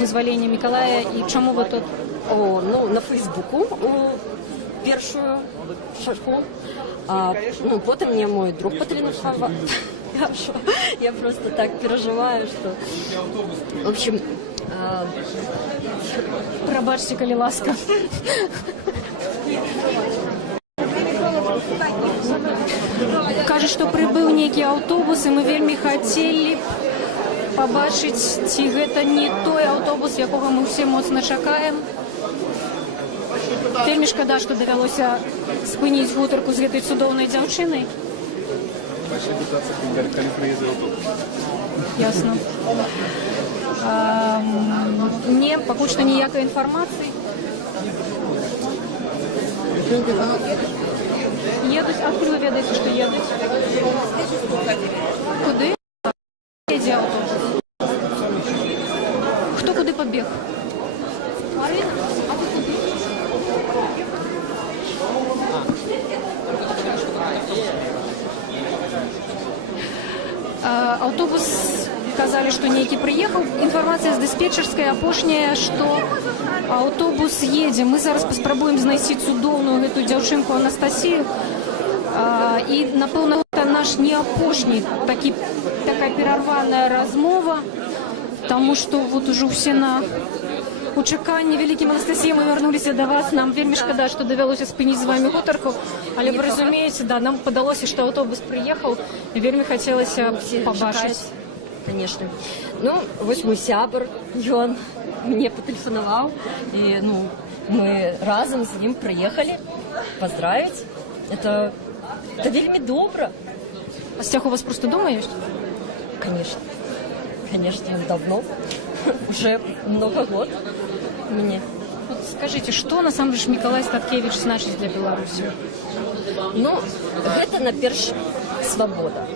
вызваленне Миколая і чаму вы тут? Ну, на Фейсбуку першую шашку. Ну, потом мне мой друг потелефоновал. Я просто так переживаю, что... В общем... Пробачьте, калі ласка. Кажуть, што прыбыў нейкі аўтобус, і мы вельмі хацелі пабачыць, ці гэта не той аўтобус, якога мы ўсе моцна чакаем. Вельмі шкада, што давялося спыніць гутарку з гэтай цудоўнай дзяўчынай. Ясно. Не, пакуль што ніякай інфармацыі. Едуць, адкуль вы ведаеце, што едуць? Куды? Едзе аўтобус. Хто куды пабег? Марина? А вы куды? Аўтобус казалі, што нейкі прыехаў. Інфармацыя з дыспетчерскай апошняя, што аўтобус едзе. Мы зараз паспрабуем знайсці цудоўную гэту дзяўчынку Анастасію. І, напэўна, гэта наш не апошні такая перарваная размова, таму што вот ужо ўсе на у чаканні. Вялікім, Анастасія, мы вярнуліся да вас. Нам вельмі шкада, што давялося спыніць з вамі гутарку, але вы разумееце, да, нам падалося, што аўтобус прыехаў, і вельмі хацелася пабачыць. Конечно. Ну, вось мой сябр, ён мне патэлефанаваў, і мы разам з ім прыехалі поздравіць. Это вельмі добра. А сцяг у вас просто дома ёсць? Конечно. Конечно, давно. Уже много год мне. Вот скажите, что насамрэч Миколай Статкевич значыць для Беларусі? Ну, гэта найперш свабода.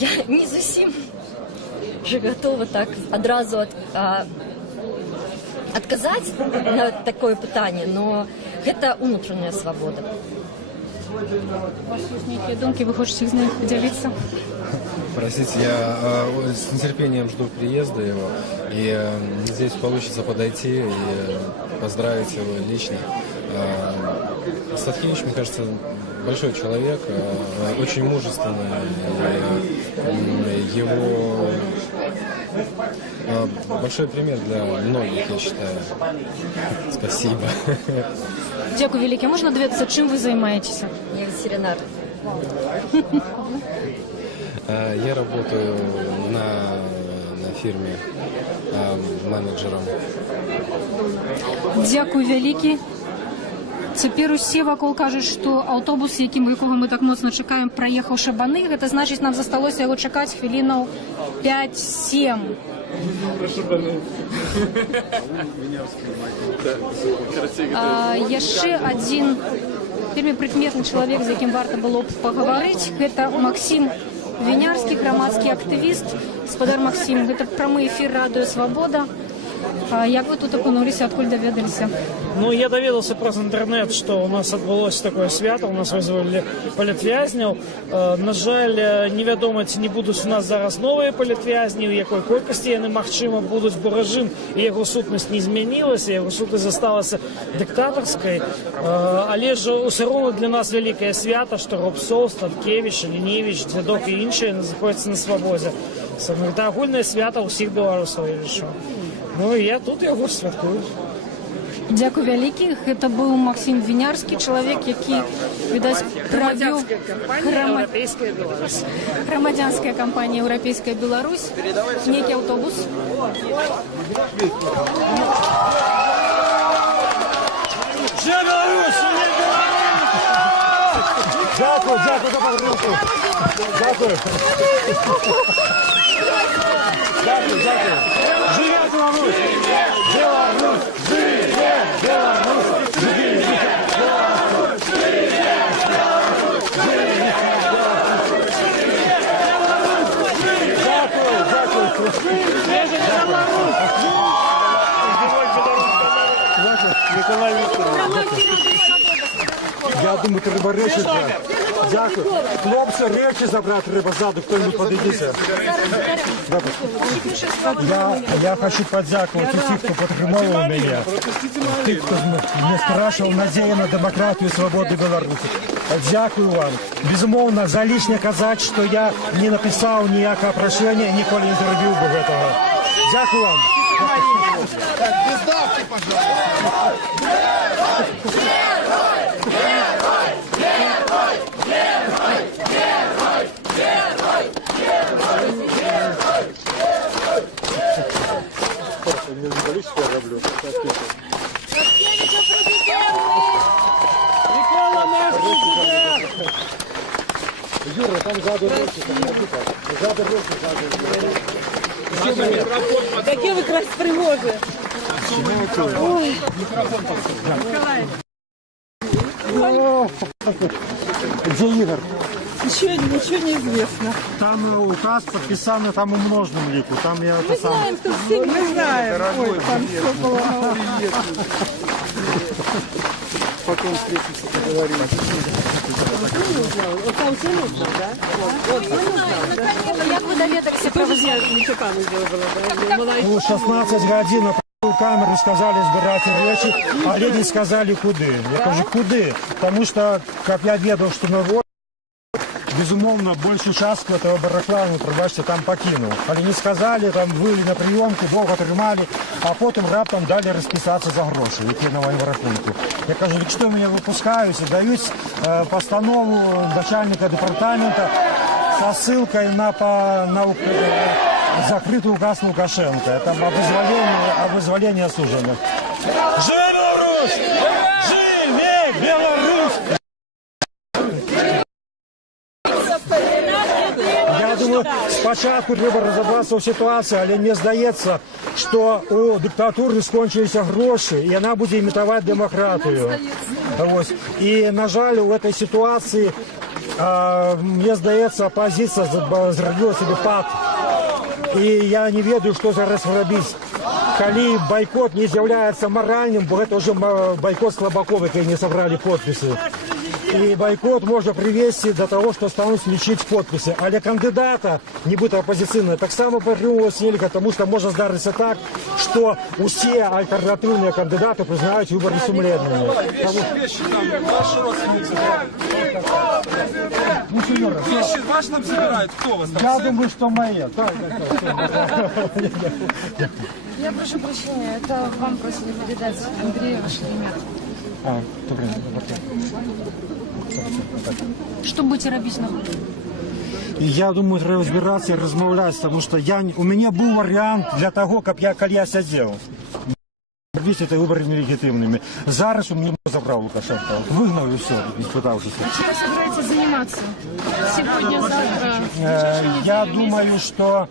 Я не зусім же готова так адразу адказаць на такое пытанне, но гэта унутраная свабода. У вас есть некие думки, вы хотите с ними поделиться? Простите, я с нетерпением жду приезда его, и надеюсь, получится подойти и поздравить его лично. Статкевич, мне кажется, большой человек, очень мужественный. Его большой пример для многих, я считаю. Спасибо. Дякую велике. Можна довідатися, чим ви займаєтеся? Я ветеринар. Я работаю на фирме менеджером. Дякую велике. Цяпер усе вакол кажуць, што аўтобус, якога мы так моцна чакаем, праехаў Шабаны. Гэта значыць, нам засталося яго чакаць хвілінаў 5-7. Яшчэ адзін вельмі прыкметны чалавек, з якім варта было б пагаварыць, гэта Максім Вінярскі, грамадскі актывіст. Гаспадар Максім, гэта прамы эфір радыё «Свабода». Як вы тут апынуліся, адкуль даведаліся? Ну, я даведался праз интернет, что у нас отбылось такое свято, у нас вызвали палітвязняў. На жаль, невядома, ці не будуць у нас зараз новыя палітвязні, у якой колькасці яны, магчыма, будуць, бо рэжым і яго сутнасць не змянілася, яго сутнасць засталася диктаторской. Але ж усё роўна для нас вялікае свята, што Рубцоў, Статкевич, Ліневіч, Дзядок і іншыя знаходзяцца на свабодзе. Гэта агульнае свята ўсіх беларусаў, я лічу. Ну, і я тут яго святкую. Дякую вялікі. Гэта быў Максім Вінярскі, чалавек, які, відаць, правёў грамадзянская кампанія «Еўрапейская Беларусь». Нейкі аўтобус. Дякую, дякую за подтримку. Дякую. Дякую, дякую. Живе Беларусь! Беларусь! Живе Беларусь! Живе Беларусь! Дякую, дякую. Миколай Вікторович. Я думаю, треба речі брати. Дякую. Хлопці, речі забрати треба ззаду, хто-нибудь подивіться. Я хочу подякувати усіх, хто підтримував мене. Тих, хто мене спрашував, надія на демократію і свободу Білорусі. Дякую вам. Безумовно, за лишнє казати, що я не написав ніякого прошення, ніколи не зробив би цього. Дякую вам. Доставьте, пожалуйста. Микола, наш президент! Юра, там сзади речи. Сзади речи, Какие вы пригожие! Где Игорь? Ничего не известно. Там указ подписан, там у множном лику. Там я Мы знаем, что все мы знаем. Ой, там все было. Потом встретимся, поговорим. Як ви довідалися про У 16 годин на камеру сказали збирати речі, але не сказали куди. Я кажу, куди? Тому що, як я ведав, що народ, безумовно, большую частку этого барахла, ну, пробачте, там покинув. Але не сказали, там вивели на прийомку, довго тримали, а потім раптом дали розписатися за гроші, які на моєму рахунку. Я кажу, що мене випускають, дають постанову начальника департаменту со ссылкой на закрытый указ Лукашенко. Это об вызволении осужденных. Живи Беларусь! Живи Беларусь! Я думаю, спочатку треба розібратися у ситуації, але мені здається, що у диктатури скончилися гроші, і вона буде імітувати демократію. Ось. І, на жаль, у цій ситуації, мені здається, опозиція зробила собі пад. І я не ведаю, що зараз робити. Коли бойкот не з'являється моральним, бо це вже бойкот слабаков, які не зібрали підписи. І бойкот може привести до того, що стануть лічити підписи. Але кандидата, не бути опозиційним, так само підтримувати нельзя, тому що може здаритися так, що усі альтернативні кандидати признають вибори сумлінними. Вещи ваш там собирают, кто вас там? Я думаю, что мои. Я прошу прощения, это вам просили передать Андрею ваши ребята. Добре. Що будете робити на вулиці? Я думаю, треба розбиратися і розмовляти, тому що у мене був варіант для того, коли я сидів. Робити ці вибори нелегітимними. Зараз у мене забрав Лукашенко. Вигнав і все, не спитавшись. Чем вы собираетесь заниматься? Сегодня, завтра? Я думаю, що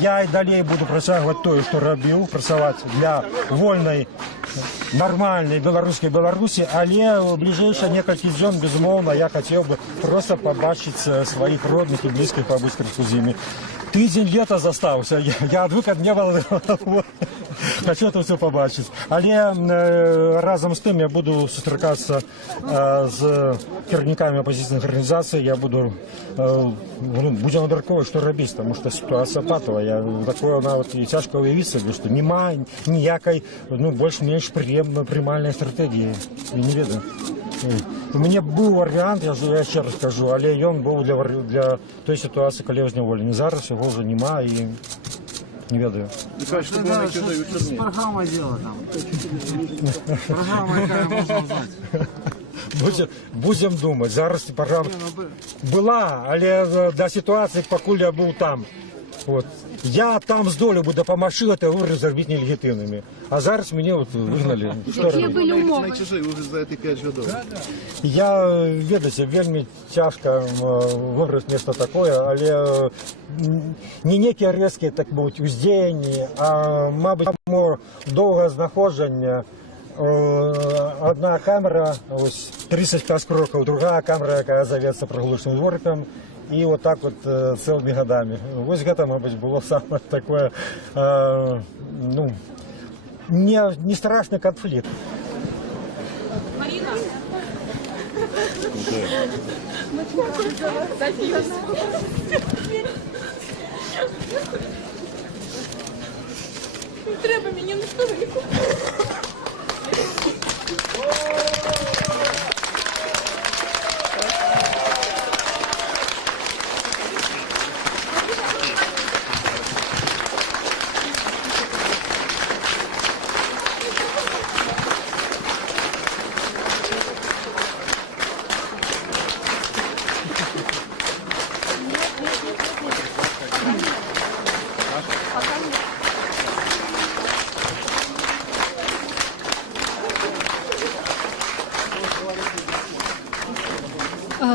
я і далі буду працювати те, що робив, працювати для вольної, нормальної білоруської Білорусі, але в ближайші кілька днів, безумовно, я хотів би просто побачити своїх родних і близьких по Кузимі. Тиждень літа застався, я адвокат не був. Хочу це все побачити. Але разом з тим я буду зустрічатися з керівниками опозиційних організацій, я буду будемо обмірковувати, що робити, тому що ситуація патова. Такое навіть і тяжко уявити, що немає ніякої, більш-менш приймальної стратегії. Я не ведаю. У мене був варіант, я ще раз кажу, але він був для тої ситуації, коли я зневолений. Зараз його вже немає і не ведаю. Программа дела там. Программа, яка можна знати. Будемо думати. Зараз програма була, але до ситуації, поки я був там. Я там з долю буду допомогти, а вибори зробити нелегітимними. А зараз мене вигнали. Які були умови? Уже за эти 5 годов. Я ведуся, вельми тяжко вибрати місце таке, але не некі різкі, так мовити, уздені, а, мабуть, довге знаходження. Одна камера, ось 35 кроків, друга камера, яка зоветься прогулочним двориком. І вот так вот цілими годами. Ось це, мабуть, було саме таке, не страшний конфлікт. Марина? Не треба, мені ніхто не купив.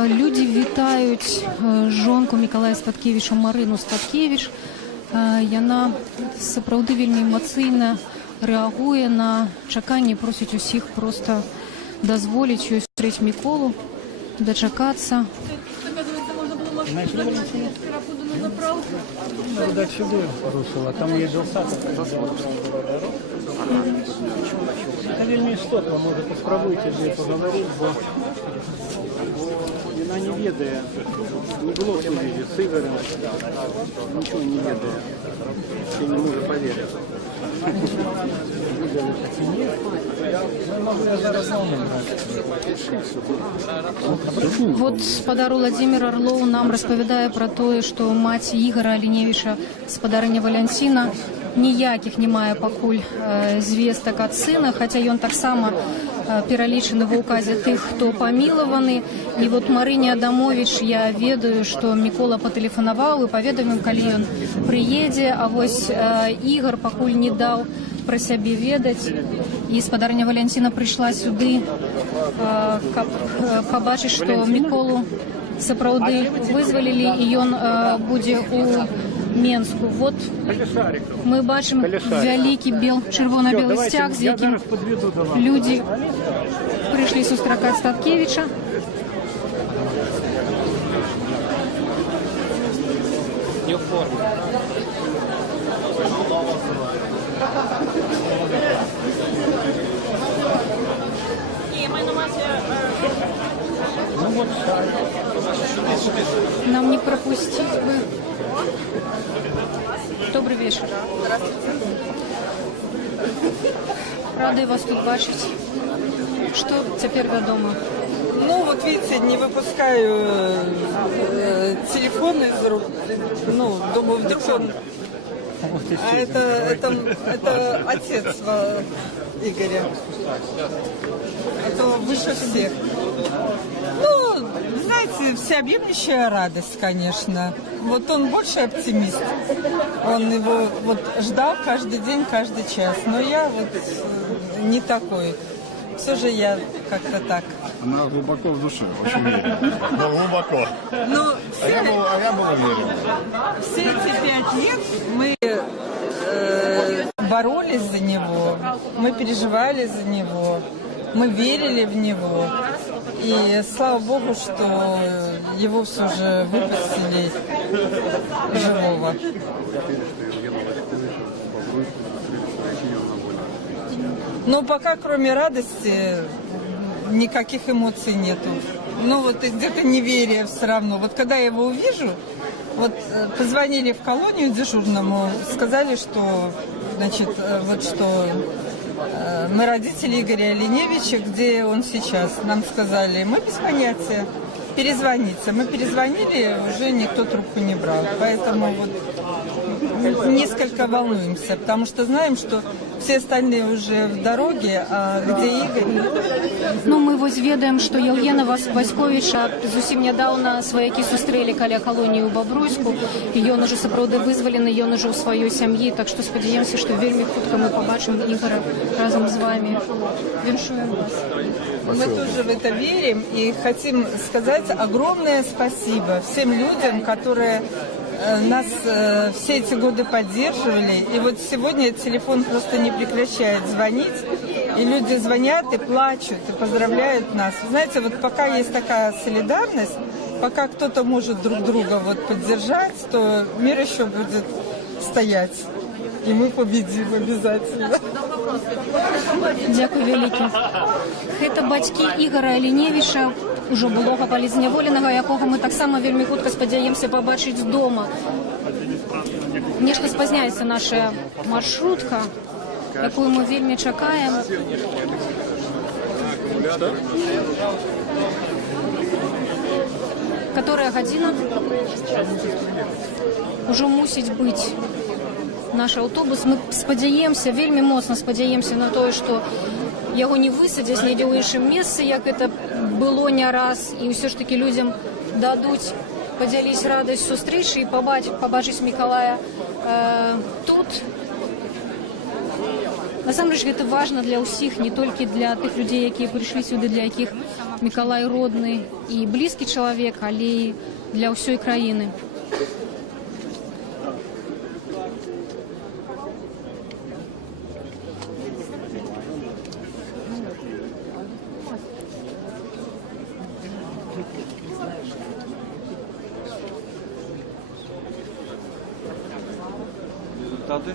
Люди вітають жонку Миколая Статкевича Марину Статкевич. Яна сапраўды вельмі эмацыйна рэагуе на чаканне, просіць усіх просто дазволіць ёй сустрэць Міколу, дачакацца. Куда сюда порушила, там ей жилсата. Гэта вельмі істотна, можа паспрабуйце з ёй пагаварыць, бо яна не ведае, не было сувязі з Ігорем, нічого не ведае, і не можа паверыць. Вот спадар Владимир Орлоў нам распавядае пра тое, што маці Ігора Аліневіча, спадарыня Валянціна, ніякіх не мае пакуль звестак ад сына, хаця ён таксама пералічаны ва ўказе тых, хто памілаваны. І вот Марыне Адамович я ведаю, што Мікола патэлефанаваў і паведаміў, калі ён прыедзе, а вось Ігор пакуль не даў пра сябе ведаць. І спадарыня Валянціна прыйшла сюды, каб пабачыць, што Міколу сапраўды вызвалілі, і ён будзе ў Менску. Вот мы бачым вялікі чырвона-белы сцяг, з якім людзі прыйшлі сустракаць Статкевіча. Не ў форме. Нам не пропустить бы. Добрый вечер. Рады вас тут бачить. Что теперь вядома? Ну, вот видите, не выпускаю телефон из рук. Ну, думаю, вдруг он... А это отец Игоря. Это выше всех. Ну, знаете, всеобъемлющая радость, конечно. Вот он больше оптимист. Он его вот ждал каждый день, каждый час. Но я вот не такой. Все же я как-то так. Она глубоко в душе, очень верит. Но глубоко. Ну, я был уверен. Все эти 5 лет мы боролись за него, мы переживали за него, мы верили в него. И слава Богу, что его все же выпустили живого. Но пока, кроме радости, никаких эмоций нету. Ну вот где-то неверие все равно. Вот когда я его увижу, вот позвонили в колонию дежурному, сказали, что, значит, вот что мы родители Игоря Алиневича, где он сейчас. Нам сказали, мы без понятия, перезвониться. Мы перезвонили, уже никто трубку не брал. Поэтому вот несколько волнуемся, потому что знаем, что все остальные уже в дороге, а где Игорь? Ну, мы вось ведаем, што Еўгена Васьковіча зусім нядаўна сваякі сустрэлі каля калоніі ў Бабруйску, і ён ужо сапраўды вызвалены, ён ужо ў сваёй сям'і, так што спадзяемся, што вельмі хутка мы пабачым Ігора разом з вами. Віншуем вас. Мы тоже в это верим и хотим сказать огромное спасибо всем людям, которые нас все эти годы поддерживали. И вот сегодня телефон просто не прекращает звонить. И люди звонят и плачут, и поздравляют нас. Вы знаете, вот пока есть такая солидарность, пока кто-то может друг друга вот поддержать, то мир еще будет стоять. И мы победим обязательно. Дякую вялікі. Гэта бацькі Ігора Аліневіча, ужо былога палізняволенага, якога мы таксама вельмі хутка спадзяемся пабачыць дома. Нешта спазняецца наша маршрутка, якую мы вельмі чакаем. Которая гадзіна? Ужо мусіць быць наш аўтобус. Мы спадзяемся, вельмі моцна спадзяемся на тое, што яго не высадзяць недзе ў іншым месцы, як это было не раз, і ўсё ж такі людзям дадуць падзяліць радасць сустрэчы і пабачыць Мікалая тут. Насамрэч, гэта важна для ўсіх, не толькі для тых людзей, якія прыйшлі сюды, для якіх Мікалай родны і блізкі чалавек, але і для ўсёй краіны. Результаты?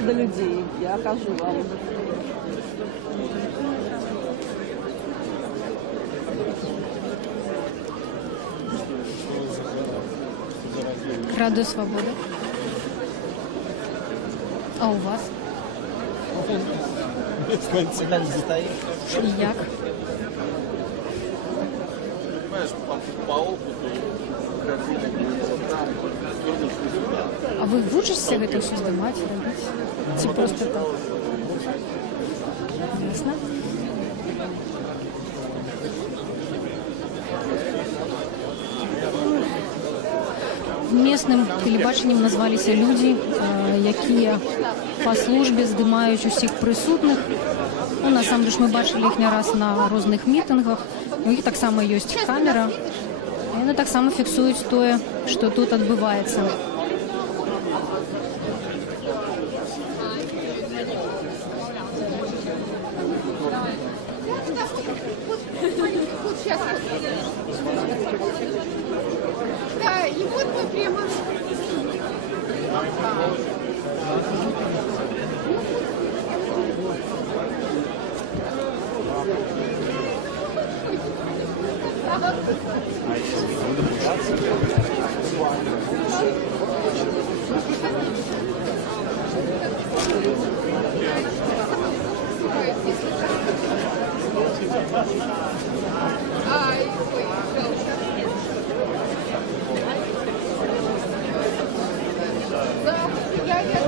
доходите до людей, я окажу вам. Радио Свобода. А у вас? І як? А вы вучишься гэта ўсё здымаць, рабіць? Ці просто так? Ясно? Местным тэлебачаннем назваліся людзі, якія па службе здымаюць усіх прысутных. Ну, насамрэч мы бачылі іх не раз на розных мітынгах. У іх таксама ёсць камера. Яны таксама фіксуюць тое, што тут адбываецца. Вот сейчас. Да, и вот мы прямо... Ай, ой, да, я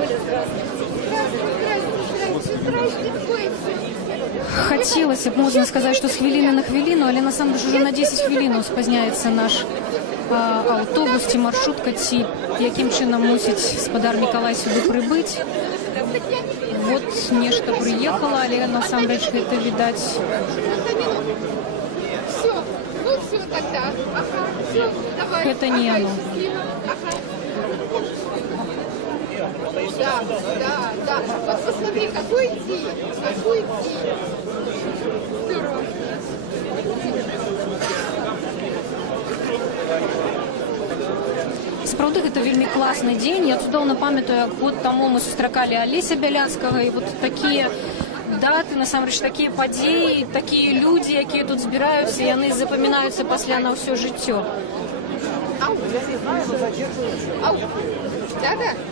Хацелася б, можна сказаць, што з хвіліны на хвіліну, але насамрэч уже на 10 хвілінаў спазняецца наш аўтобус ці маршрутка, ці якім чынам мусіць спадар Мікалай сюды прыбыць. Вот нешта прыехала, але насамрэч гэта відаць. Все, ну все тогда. Ага, все, давай. Это не оно. Да, да, да. Вот посмотри, какой день, какой день. Здорово. Сапраўды гэта вельмі класны дзень. Я цудоўна памятаю, як год таму мы сустракалі Алеся Бялянскага, і вот такія даты, насамрэч такія падзеі, такія людзі, якія тут збіраюцца, яны запамінаюцца пасля на ўсё жыццё.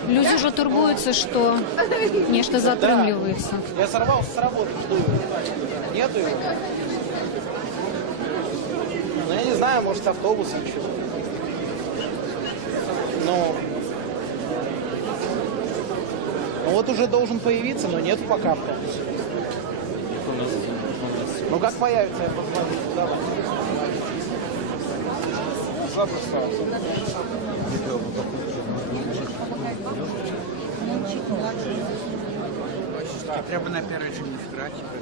Люди уже турбуются, что нечто затрымливается. Я сорвался с работы, жду его. Нету его? Ну, я не знаю, может, с автобусом что-то. Ну, вот уже должен появиться, но нет пока. Ну, как появится, я позвоню. Давай. Треба на перший день втрачити.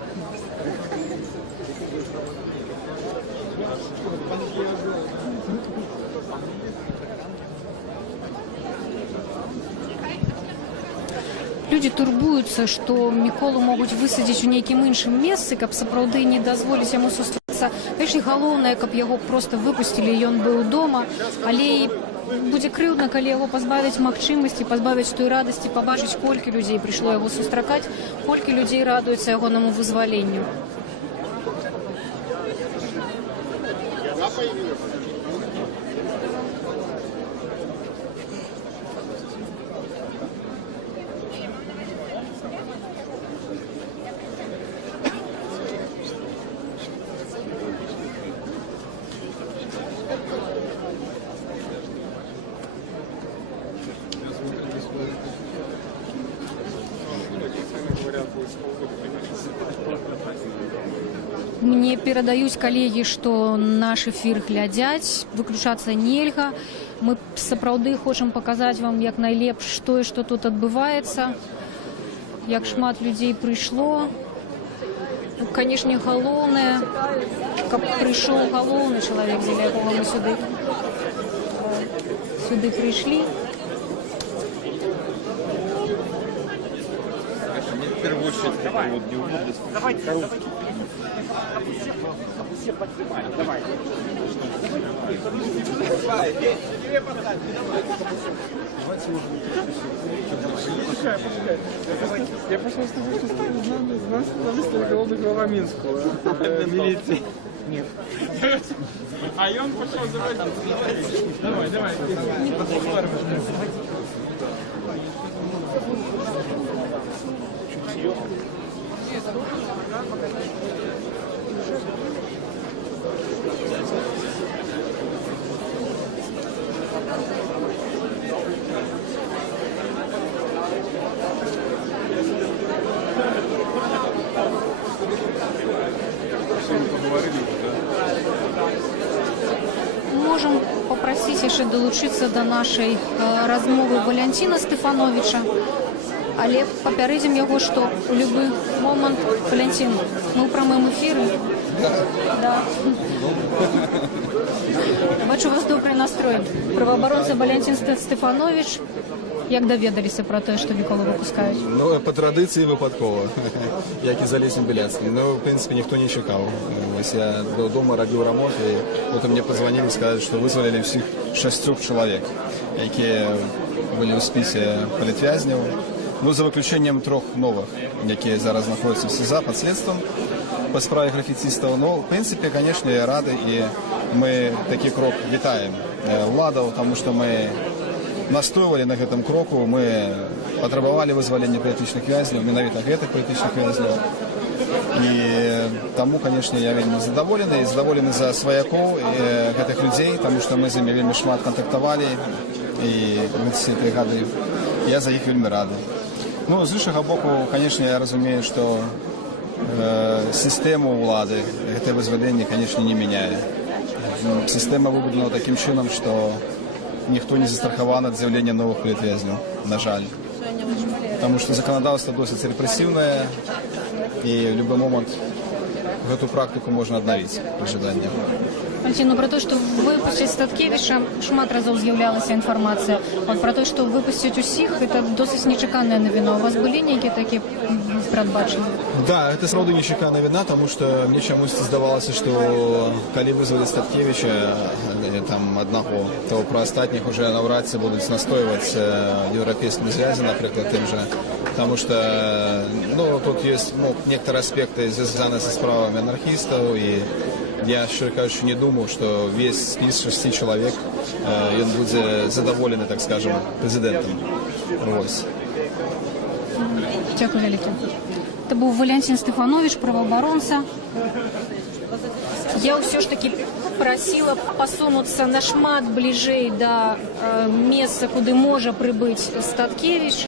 Люди турбуюцца, што Міколу могуць высадзіць у нейкім іншым месцы, каб сапраўды не дазволіць яму сустрэцца. Конечно, галоўнае, каб яго проста выпусцілі, і ён быў дома, але і будзе крыўдна, калі яго пазбавяць магчымасці, пазбавяць той радасці, пабачыць, колькі людзей прыйшло яго сустракаць, колькі людзей радуюцца ягонаму вызваленню. Мне перадаюць калегі, што наш эфір глядзяць, выключацца нельга. Мы сапраўды хочам паказаць вам як найлепш тое, што тут адбываецца, як шмат людзей прыйшло. Канешне, галоўнае, каб прыйшоў галоўны чалавек, дзеля якога мы сюды прыйшлі. Мне в первую очередь вот не удобно. Давайте. Ближе подснимай, давай. Я пошел с тобой, что стали уголовный глава Минского милиции. Нет. А и он пошел за вами. Давай, давай. Можем попросить яшчэ долучиться до нашей размовы Валянціна Стефановича. Але папярэдзім яго, што ў любы момант, Валянцін, мы ў прамым эфіры. Да. Бачу, у вас добрый настрой. Праваабаронца Валянцін Стефанович. Як даведаліся про те, що Миколу випускають? Ну, по традиції випадково, як і за Лесем Біляцьким. Ну, в принципі, ніхто не чекав. Ось я вдома робив ремонт, і потім мені позвонили, сказали, що визволили всіх 6 чоловік, які були у списі політв'язнів. Ну, за виключенням 3 нових, які зараз знаходяться в СІЗА під слідством по справі графітистів. Ну, в принципі, звісно, я радий, і ми такий крок вітаємо владу, тому що ми настойвали на гэтым кроку, мы патрабавалі вызвалення палітычных вязняў, менавіта гэтых палітычных вязняў. І таму, канешне, я вельмі задаволены за сваякоў гэтых людзей, таму што мы з імі вельмі шмат кантактавалі і гэтыя 3 гады. Я за іх вельмі рады. Ну, з іншага боку, канешне, я разумею, што сістэму ўлады гэтае вызваленне, канешне, не мяняе. Сістэма выбудавана такім чынам, што ніхто не застрахаваны ад з'яўлення новых палітвязняў, на жаль. Таму што заканадаўства досыць рэпрэсіўнае, і ў любы момант гэту практыку можна аднавіць пры жаданні. Валентин, ну про то, что выпустить Статкевича, шмат разоў з'яўлялася інфармацыя. Вот про то, что выпустить усіх, это досыць нечаканая навіна. У вас былі нейкія такія прадбачанні? Да, это сроду нечаканая навіна, тому что мне чамусьці здавалася, что калі вызвали Статкевича, там одного, то про астатніх уже наўрад ці будуць настойваць еўрапейскімі звязі, напрыклад, тым же. Потому что, ну, тут есть некоторые аспекты, связанные со справами анархистов, и я, щиро кажучи, не думаю, что весь спис 6 человек, он будет задоволенный, так скажем, президентом. Ось. Дякую велике. Это был Валентин Стефанович, правоабаронца. Я все ж таки просила посунуться на шмат ближэй до месца, куды можа прибыть Статкевич.